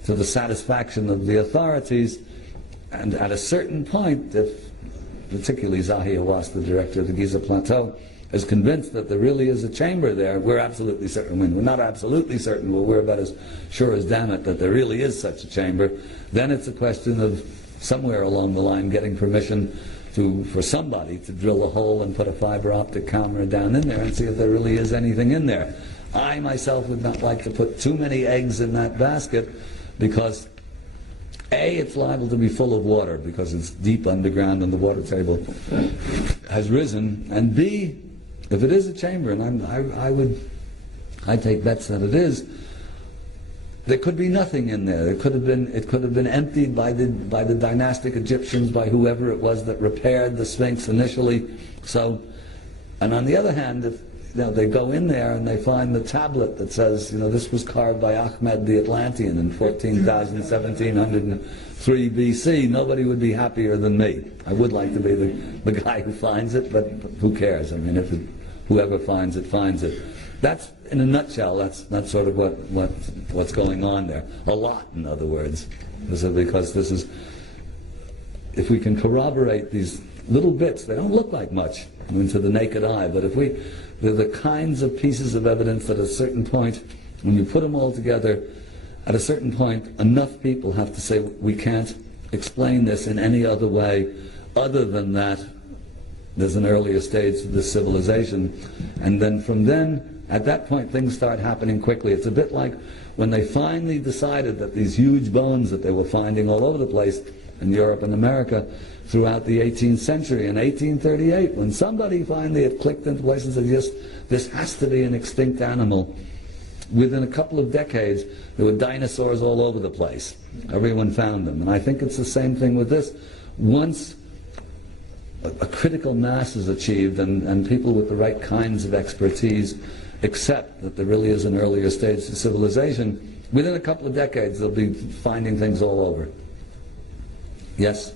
to the satisfaction of the authorities. And at a certain point, if particularly Zahi Hawass, the director of the Giza Plateau, is convinced that there really is a chamber there, we're absolutely certain. We're not absolutely certain, but we're about as sure as damn it that there really is such a chamber. Then it's a question of somewhere along the line getting permission for somebody to drill a hole and put a fiber optic camera down in there and see if there really is anything in there. I myself would not like to put too many eggs in that basket because A, it's liable to be full of water because it's deep underground and the water table has risen, and B, if it is a chamber, and I'd take bets that it is, there could be nothing in there. It could have been emptied by the dynastic Egyptians, by whoever it was that repaired the Sphinx initially. So, and on the other hand, if they go in there and they find the tablet that says, this was carved by Ahmed the Atlantean in 1703 BC, nobody would be happier than me. I would like to be the guy who finds it, but who cares? I mean, whoever finds it, finds it. That's, in a nutshell, that's sort of what's going on there. A lot, in other words. Because this is, if we can corroborate these little bits, they don't look like much to the naked eye, but they're the kinds of pieces of evidence that at a certain point, when you put them all together, at a certain point, enough people have to say, we can't explain this in any other way other than that there's an earlier stage to this civilization. And then from then, at that point, things start happening quickly. It's a bit like when they finally decided that these huge bones that they were finding all over the place in Europe and America throughout the 18th century, in 1838, when somebody finally had clicked into place and said, yes, this has to be an extinct animal, within a couple of decades, there were dinosaurs all over the place. Everyone found them. And I think it's the same thing with this. Once a critical mass is achieved and people with the right kinds of expertise accept that there really is an earlier stage to civilization, within a couple of decades they'll be finding things all over. Yes?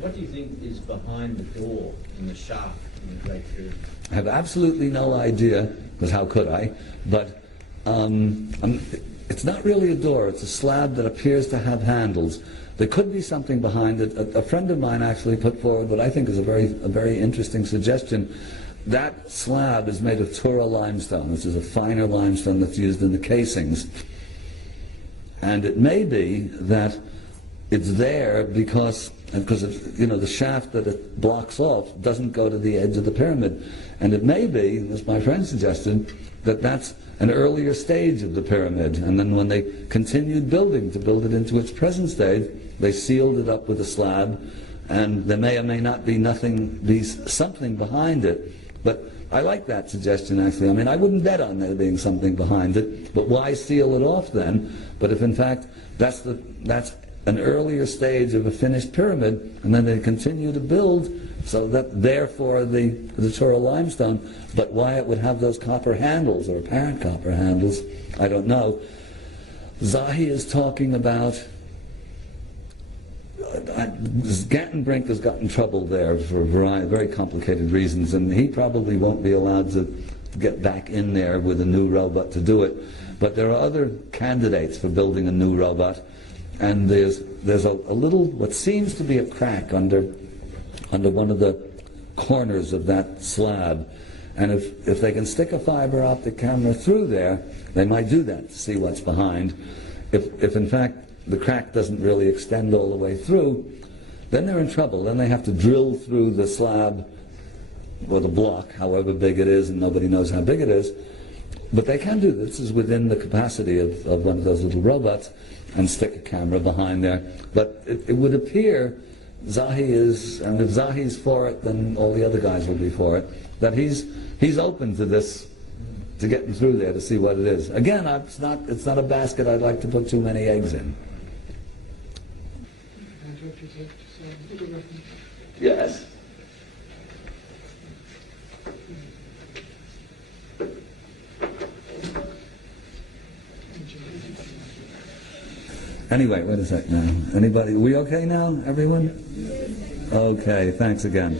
What do you think is behind the door in the shaft in the Great Pyramid? I have absolutely no idea, because how could I? But it's not really a door, it's a slab that appears to have handles. There could be something behind it. A friend of mine actually put forward what I think is a very interesting suggestion. That slab is made of Tura limestone, which is a finer limestone that's used in the casings. And it may be that it's there because the shaft that it blocks off doesn't go to the edge of the pyramid. And it may be, as my friend suggested, that that's an earlier stage of the pyramid. And then when they continued building to build it into its present stage, they sealed it up with a slab, and there may or may not be something behind it. But I like that suggestion, actually. I mean, I wouldn't bet on there being something behind it, but why seal it off then? But if in fact that's an earlier stage of a finished pyramid, and then they continue to build, so that therefore the Tura limestone, but why it would have those copper handles, or apparent copper handles, I don't know. Zahi is talking about, Gantenbrink has got in trouble there for a variety of very complicated reasons, and he probably won't be allowed to get back in there with a new robot to do it. But there are other candidates for building a new robot, and there's a little, what seems to be a crack under one of the corners of that slab. And if they can stick a fiber optic camera through there, they might do that to see what's behind. If in fact the crack doesn't really extend all the way through, then they're in trouble. Then they have to drill through the slab or the block, however big it is, and nobody knows how big it is. But they can do this. This is within the capacity of one of those little robots, and stick a camera behind there. But it would appear Zahi is, and if Zahi's for it, then all the other guys will be for it, that he's open to this, to getting through there to see what it is. Again, it's not a basket I'd like to put too many eggs in. Yes. Anyway, wait a sec now. Anybody, we okay now, everyone? Okay, thanks again.